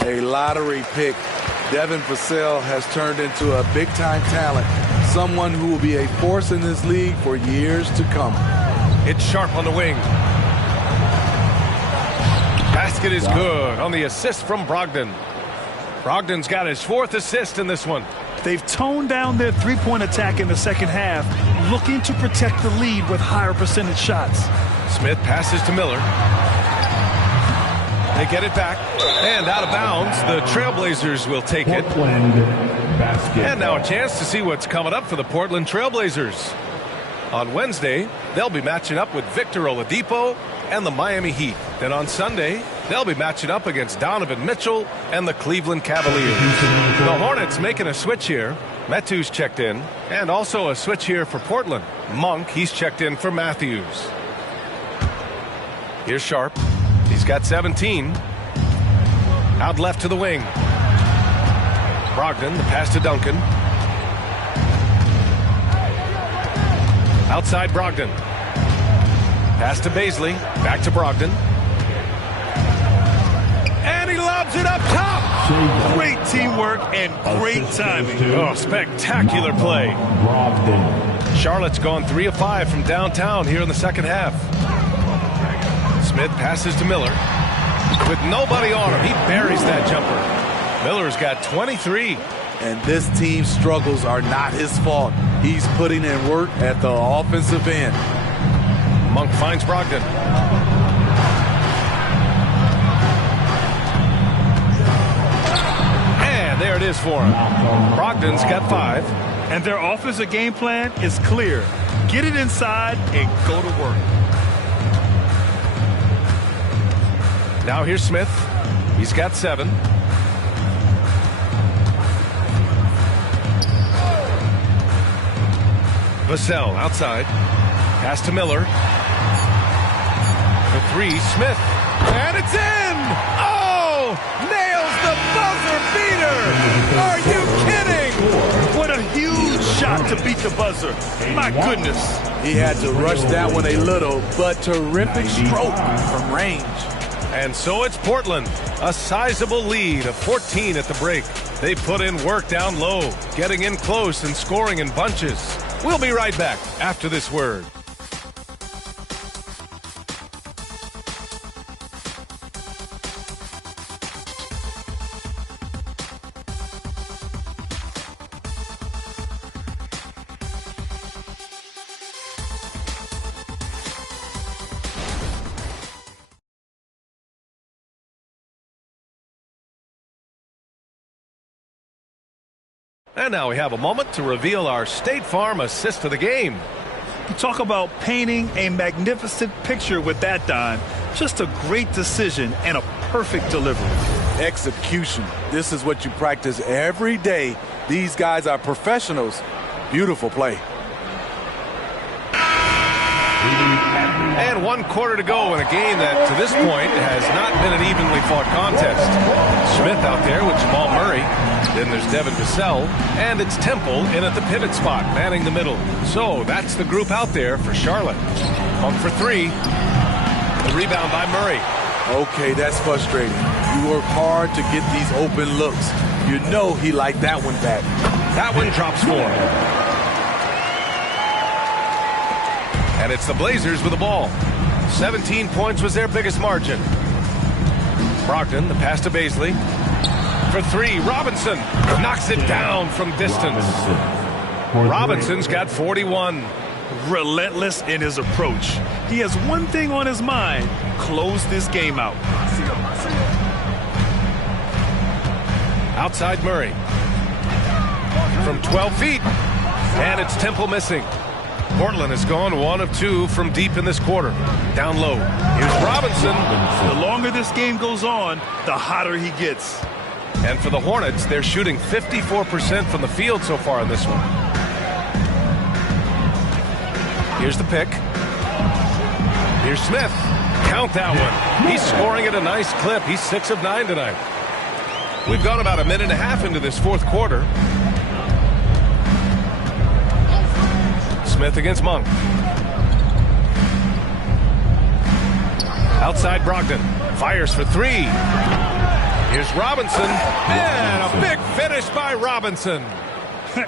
A lottery pick. Devin Vassell has turned into a big-time talent, someone who will be a force in this league for years to come. It's Sharp on the wing. Basket is good on the assist from Brogdon. Brogdon's got his 4th assist in this one. They've toned down their three-point attack in the second half, looking to protect the lead with higher percentage shots. Smith passes to Miller. They get it back, and out of bounds. The Trailblazers will take it. And now a chance to see what's coming up for the Portland Trailblazers. On Wednesday, they'll be matching up with Victor Oladipo and the Miami Heat. Then on Sunday, they'll be matching up against Donovan Mitchell and the Cleveland Cavaliers. The Hornets making a switch here. Metu's checked in, and also a switch here for Portland. Monk, he's checked in for Matthews. Here's Sharp. He's got 17. Out left to the wing. Brogdon, the pass to Duncan. Outside Brogdon. Pass to Baisley. Back to Brogdon. And he lobs it up top. Great teamwork and great timing. Oh, spectacular play. Charlotte's gone 3 of 5 from downtown here in the second half. Smith passes to Miller. With nobody on him, he buries that jumper. Miller's got 23. And this team's struggles are not his fault. He's putting in work at the offensive end. Monk finds Brogdon. And there it is for him. Brogdon's got 5. And their offensive game plan is clear. Get it inside and go to work. Now here's Smith. He's got 7. Vassell outside. Pass to Miller. For 3, Smith. And it's in! Oh! Nails the buzzer beater! Are you kidding? What a huge shot to beat the buzzer. My goodness. He had to rush that one a little, but terrific stroke from range. And so it's Portland. A sizable lead of 14 at the break. They put in work down low, getting in close and scoring in bunches. We'll be right back after this word. And now we have a moment to reveal our State Farm assist of the game. You talk about painting a magnificent picture with that dime. Just a great decision and a perfect delivery. Execution. This is what you practice every day. These guys are professionals. Beautiful play. And 1 quarter to go in a game that, to this point, has not been an evenly fought contest. Smith out there with Jamal Murray. Then there's Devin Vassell. And it's Temple in at the pivot spot, manning the middle. So that's the group out there for Charlotte. Monk for 3. The rebound by Murray. Okay, that's frustrating. You work hard to get these open looks. You know he liked that one back. That one drops 4. And it's the Blazers with the ball. 17 points was their biggest margin. Brogdon, the pass to Baisley. For 3, Robinson knocks it down from distance. Robinson's got 41. Relentless in his approach. He has one thing on his mind: close this game out. Outside Murray. From 12 feet. And it's Temple missing. Portland has gone 1 of 2 from deep in this quarter. Down low. Here's Robinson. The longer this game goes on, the hotter he gets. And for the Hornets, they're shooting 54% from the field so far in this one. Here's the pick. Here's Smith. Count that one. He's scoring at a nice clip. He's 6 of 9 tonight. We've gone about a minute and a half into this 4th quarter. Smith against Monk. Outside Brogdon. Fires for 3. Here's Robinson. And a big finish by Robinson.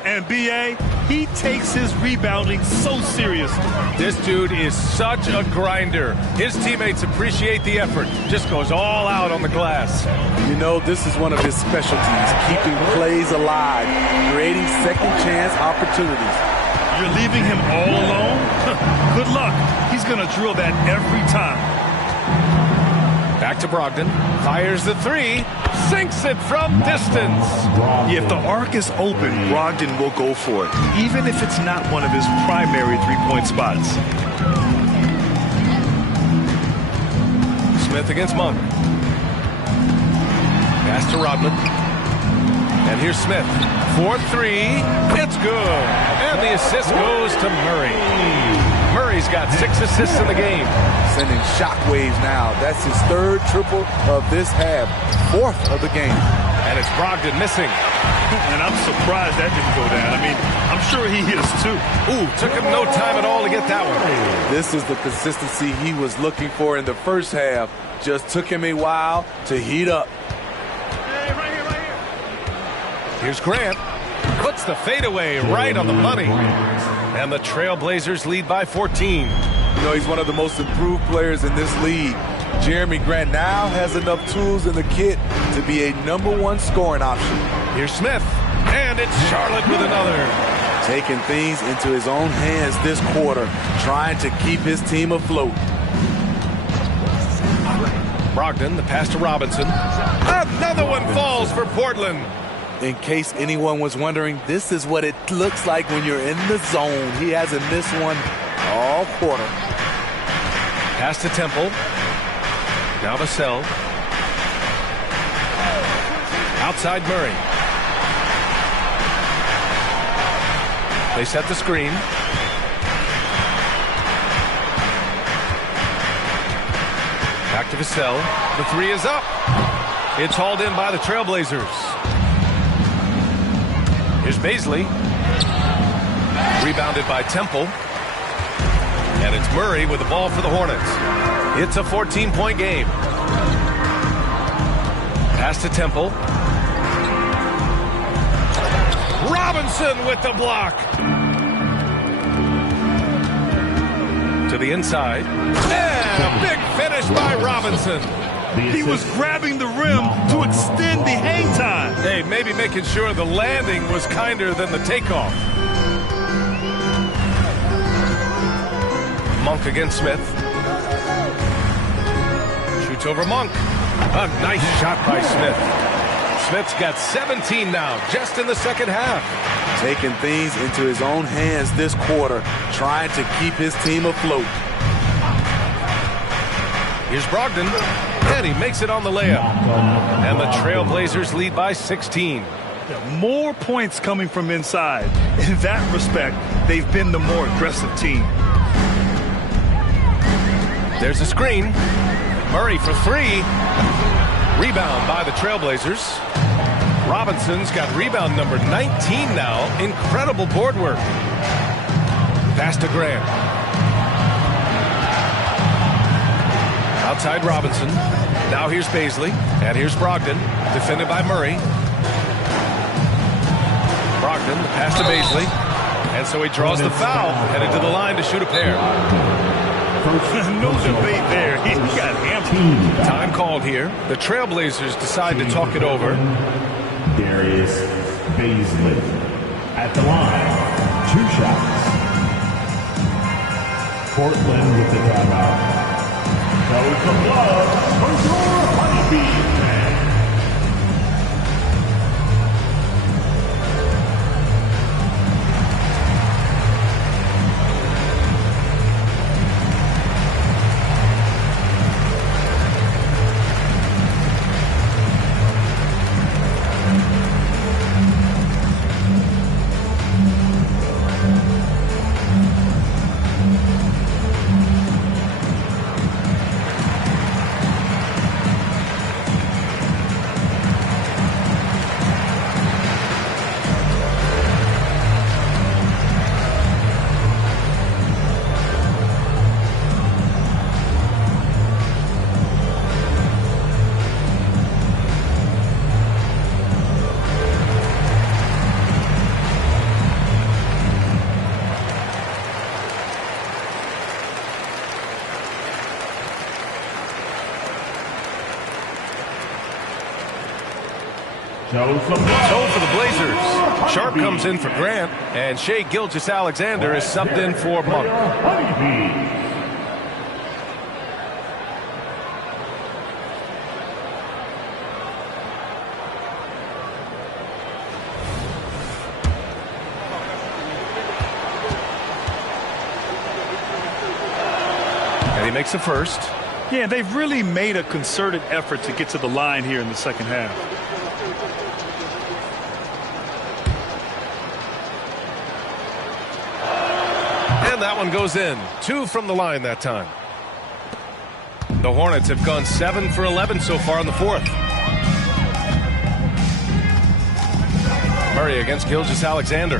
And B.A., he takes his rebounding so seriously. This dude is such a grinder. His teammates appreciate the effort. Just goes all out on the glass. You know, this is one of his specialties, keeping plays alive, creating second chance opportunities. You're leaving him all alone? Good luck. He's going to drill that every time. Back to Brogdon. Fires the 3. Sinks it from distance. If the arc is open, Brogdon will go for it, even if it's not one of his primary three-point spots. Smith against Monk. Pass to Rodman. And here's Smith. 4-3. It's good. And the assist goes to Murray. Murray's got 6 assists in the game. Sending shockwaves now. That's his 3rd triple of this half. 4th of the game. And it's Brogdon missing. And I'm surprised that didn't go down. I mean, I'm sure he is too. Ooh, took him no time at all to get that one. This is the consistency he was looking for in the first half. Just took him a while to heat up. Hey, right here. Here's Grant. Puts the fadeaway right on the money. And the Trailblazers lead by 14. You know, he's one of the most improved players in this league. Jeremy Grant now has enough tools in the kit to be a #1 scoring option. Here's Smith. And it's Charlotte with another. Taking things into his own hands this quarter, trying to keep his team afloat. Brogdon, the pass to Robinson. Another one falls for Portland. In case anyone was wondering, this is what it looks like when you're in the zone. He hasn't missed one all quarter. Pass to Temple. Now Vassell. Outside Murray. They set the screen. Back to Vassell. The three is up. It's hauled in by the Trailblazers. Here's Baisley. Rebounded by Temple. And it's Murray with the ball for the Hornets. It's a 14-point game. Pass to Temple. Robinson with the block. To the inside. And a big finish by Robinson. He was grabbing the rim to extend the hang time. Hey, maybe making sure the landing was kinder than the takeoff. Monk against Smith. Shoots over Monk. A nice shot by Smith. Smith's got 17 now, just in the second half. Taking things into his own hands this quarter, trying to keep his team afloat. Here's Brogdon, and he makes it on the layup. And the Trailblazers lead by 16. More points coming from inside. In that respect, they've been the more aggressive team. There's a screen. Murray for three. Rebound by the Trailblazers. Robinson's got rebound number 19 now. Incredible board work. Pass to Grant. Outside Robinson. Now here's Baisley. And here's Brogdon. Defended by Murray. Brogdon, the pass to Baisley. And so he draws the foul. Headed to the line to shoot a pair. No debate there. He got hammered. Time called here. The Trailblazers decide to talk it over. Darius Baisley at the line. 2 shots. Portland with the timeout. Show some love for your Honeybee fans. So for the Blazers, Sharp comes in for Grant, and Shai Gilgeous-Alexander is subbed in for Monk. And he makes the first. Yeah, they've really made a concerted effort to get to the line here in the second half. And that one goes in. 2 from the line that time. The Hornets have gone 7 for 11 so far in the fourth. Murray against Gilgeous-Alexander.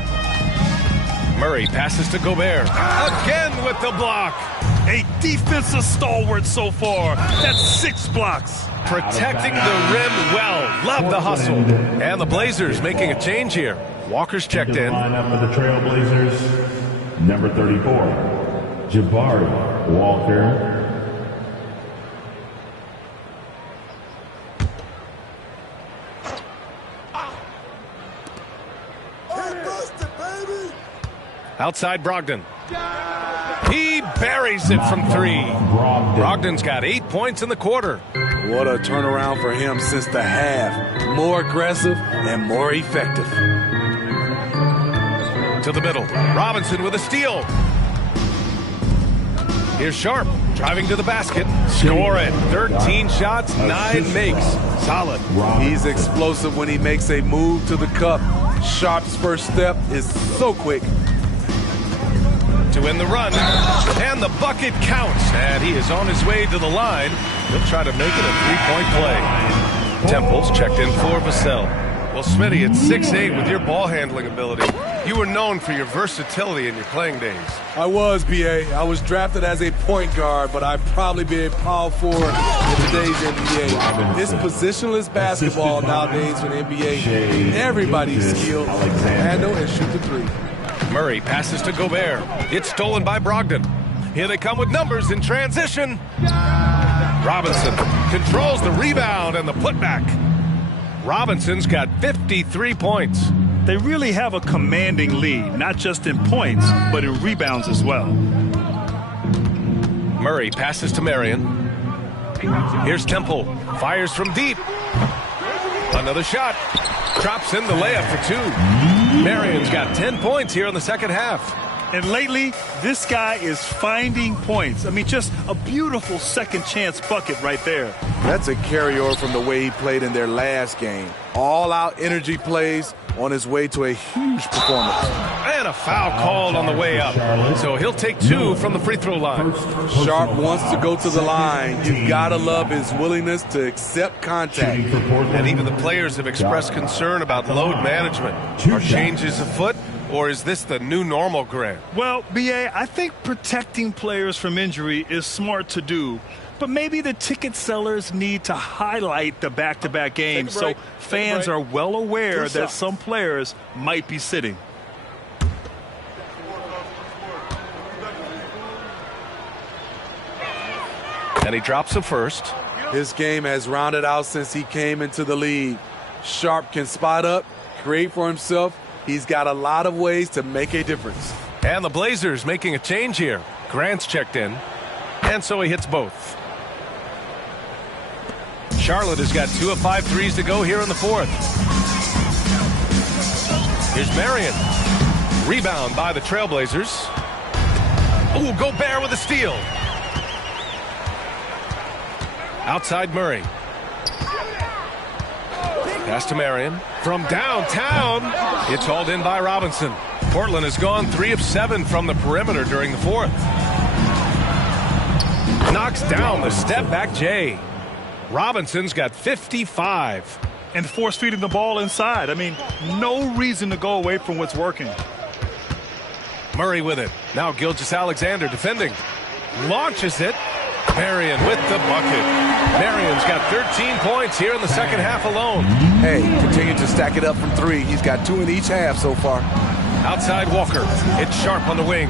Murray passes to Gobert. Again with the block. A defensive stalwart so far. That's 6 blocks. Protecting the rim well. Love the hustle. And the Blazers making a change here. Walker's checked in. Lineup for the Trailblazers, number 34, Jabari Walker. Outside Brogdon. He buries it from 3. Brogdon's got 8 points in the quarter. What a turnaround for him since the half. More aggressive and more effective. To the middle. Robinson with a steal. Here's Sharp driving to the basket. Score it. 13 shots, 9 makes. Solid. He's explosive when he makes a move to the cup. Sharp's first step is so quick. To win the run. And the bucket counts. And he is on his way to the line. He'll try to make it a 3-point play. Temple's checked in for Vassell. Well, Smitty, at 6'8", with your ball handling ability, you were known for your versatility in your playing days. I was, B.A. I was drafted as a point guard, but I'd probably be a power forward in today's NBA. It's positionless basketball nowadays in the NBA. Everybody's skilled to handle and shoot the 3. Murray passes to Gobert. It's stolen by Brogdon. Here they come with numbers in transition. Robinson controls the rebound and the putback. Robinson's got 53 points. They really have a commanding lead, not just in points, but in rebounds as well. Murray passes to Marion. Here's Temple. Fires from deep. Another shot. Drops in the layup for 2. Marion's got 10 points here in the second half. And lately, this guy is finding points. I mean, just a beautiful second chance bucket right there. That's a carryover from the way he played in their last game. All-out energy plays on his way to a huge performance. And a foul called on the way up. So he'll take 2 from the free throw line. Sharp wants to go to the line. You've got to love his willingness to accept contact. And even the players have expressed concern about load management. Are changes afoot? Or is this the new normal, Grant? Well, B.A., I think protecting players from injury is smart to do. But maybe the ticket sellers need to highlight the back-to-back games so fans are well aware that some players might be sitting. And he drops a first. His game has rounded out since he came into the league. Sharp can spot up, create for himself. He's got a lot of ways to make a difference. And the Blazers making a change here. Grant's checked in. And so he hits both. Charlotte has got 2 of 5 threes to go here in the 4th. Here's Marion. Rebound by the Trailblazers. Ooh, Gobert with a steal. Outside Murray. Pass to Marion. From downtown, it's hauled in by Robinson. Portland has gone 3 of 7 from the perimeter during the 4th. Knocks down the step-back J. Robinson's got 55. And force-feeding the ball inside. I mean, no reason to go away from what's working. Murray with it. Now Gilgeous-Alexander defending. Launches it. Marion with the bucket. Marion's got 13 points here in the second half alone. Hey, continue to stack it up from 3. He's got 2 in each half so far. Outside Walker. It's Sharp on the wing.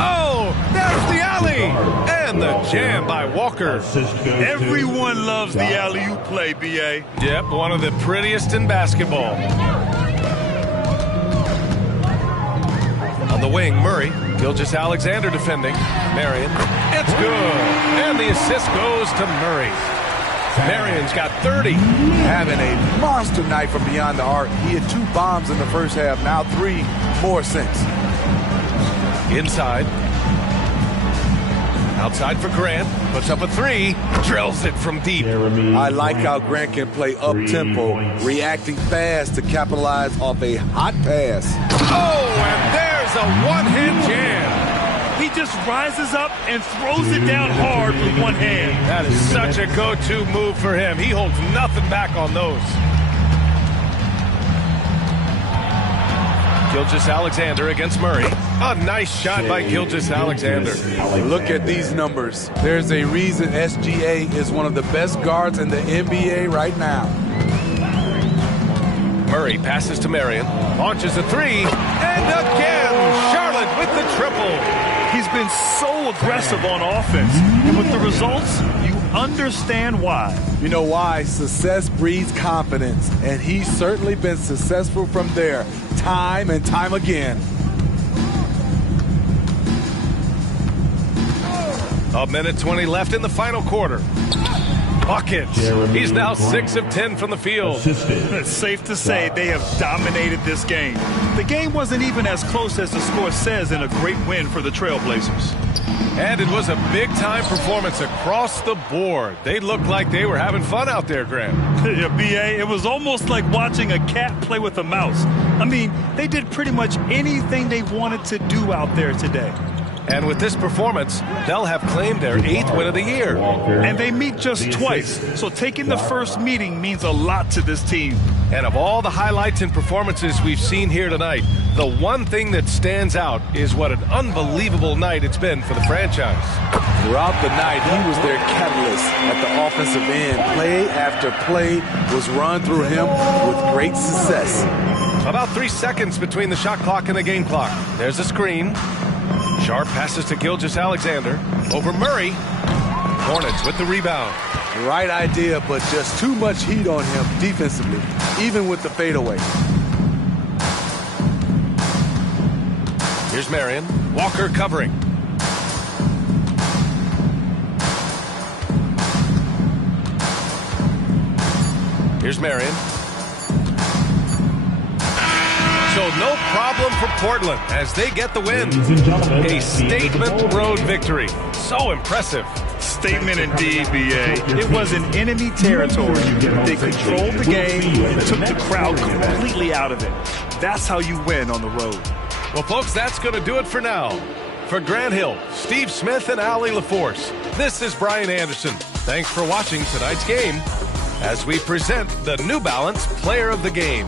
Oh, there's the alley. And the jam by Walker. Everyone loves the alley-oop play, B.A. Yep, one of the prettiest in basketball. On the wing, Murray. Gilgeous-Alexander defending. Marion. It's good. And the assist goes to Murray. Marion's got 30. Having a monster night from beyond the arc. He had 2 bombs in the first half. Now 3 more since. Inside. Outside for Grant. Puts up a 3. Drills it from deep. I like how Grant can play up-tempo, reacting fast to capitalize off a hot pass. Oh, and there's a one-hand jam. He just rises up and throws it down hard with one hand. That is such a go-to move for him. He holds nothing back on those. Gilgeous-Alexander against Murray. A nice shot by Gilgeous-Alexander. Look at these numbers. There's a reason SGA is one of the best guards in the NBA right now. Murray passes to Marion, launches a three, and again, Charlotte with the triple. He's been so aggressive on offense, and with the results, you understand why. You know why? Success breeds confidence, and he's certainly been successful from there, time and time again. A minute 20 left in the final quarter. Buckets. He's now 6 of 10 from the field. It's safe to say they have dominated this game. The game wasn't even as close as the score says in a great win for the Trailblazers. And it was a big-time performance across the board. They looked like they were having fun out there, Graham. Yeah, B.A., it was almost like watching a cat play with a mouse. I mean, they did pretty much anything they wanted to do out there today. And with this performance, they'll have claimed their 8th win of the year. And they meet just twice, so taking the first meeting means a lot to this team. And of all the highlights and performances we've seen here tonight, the one thing that stands out is what an unbelievable night it's been for the franchise. Throughout the night, he was their catalyst at the offensive end. Play after play was run through him with great success. About 3 seconds between the shot clock and the game clock. There's a screen. Sharp passes to Gilgeous-Alexander over Murray. Hornets with the rebound. Right idea, but just too much heat on him defensively, even with the fadeaway. Here's Marion. Walker covering. Here's Marion. So no problem for Portland as they get the win. A statement road victory. So impressive. Statement indeed, B.A. It was in enemy territory. They controlled the game and took the crowd completely out of it. That's how you win on the road. Well, folks, that's going to do it for now. For Grant Hill, Steve Smith, and Allie LaForce, this is Brian Anderson. Thanks for watching tonight's game as we present the New Balance Player of the Game.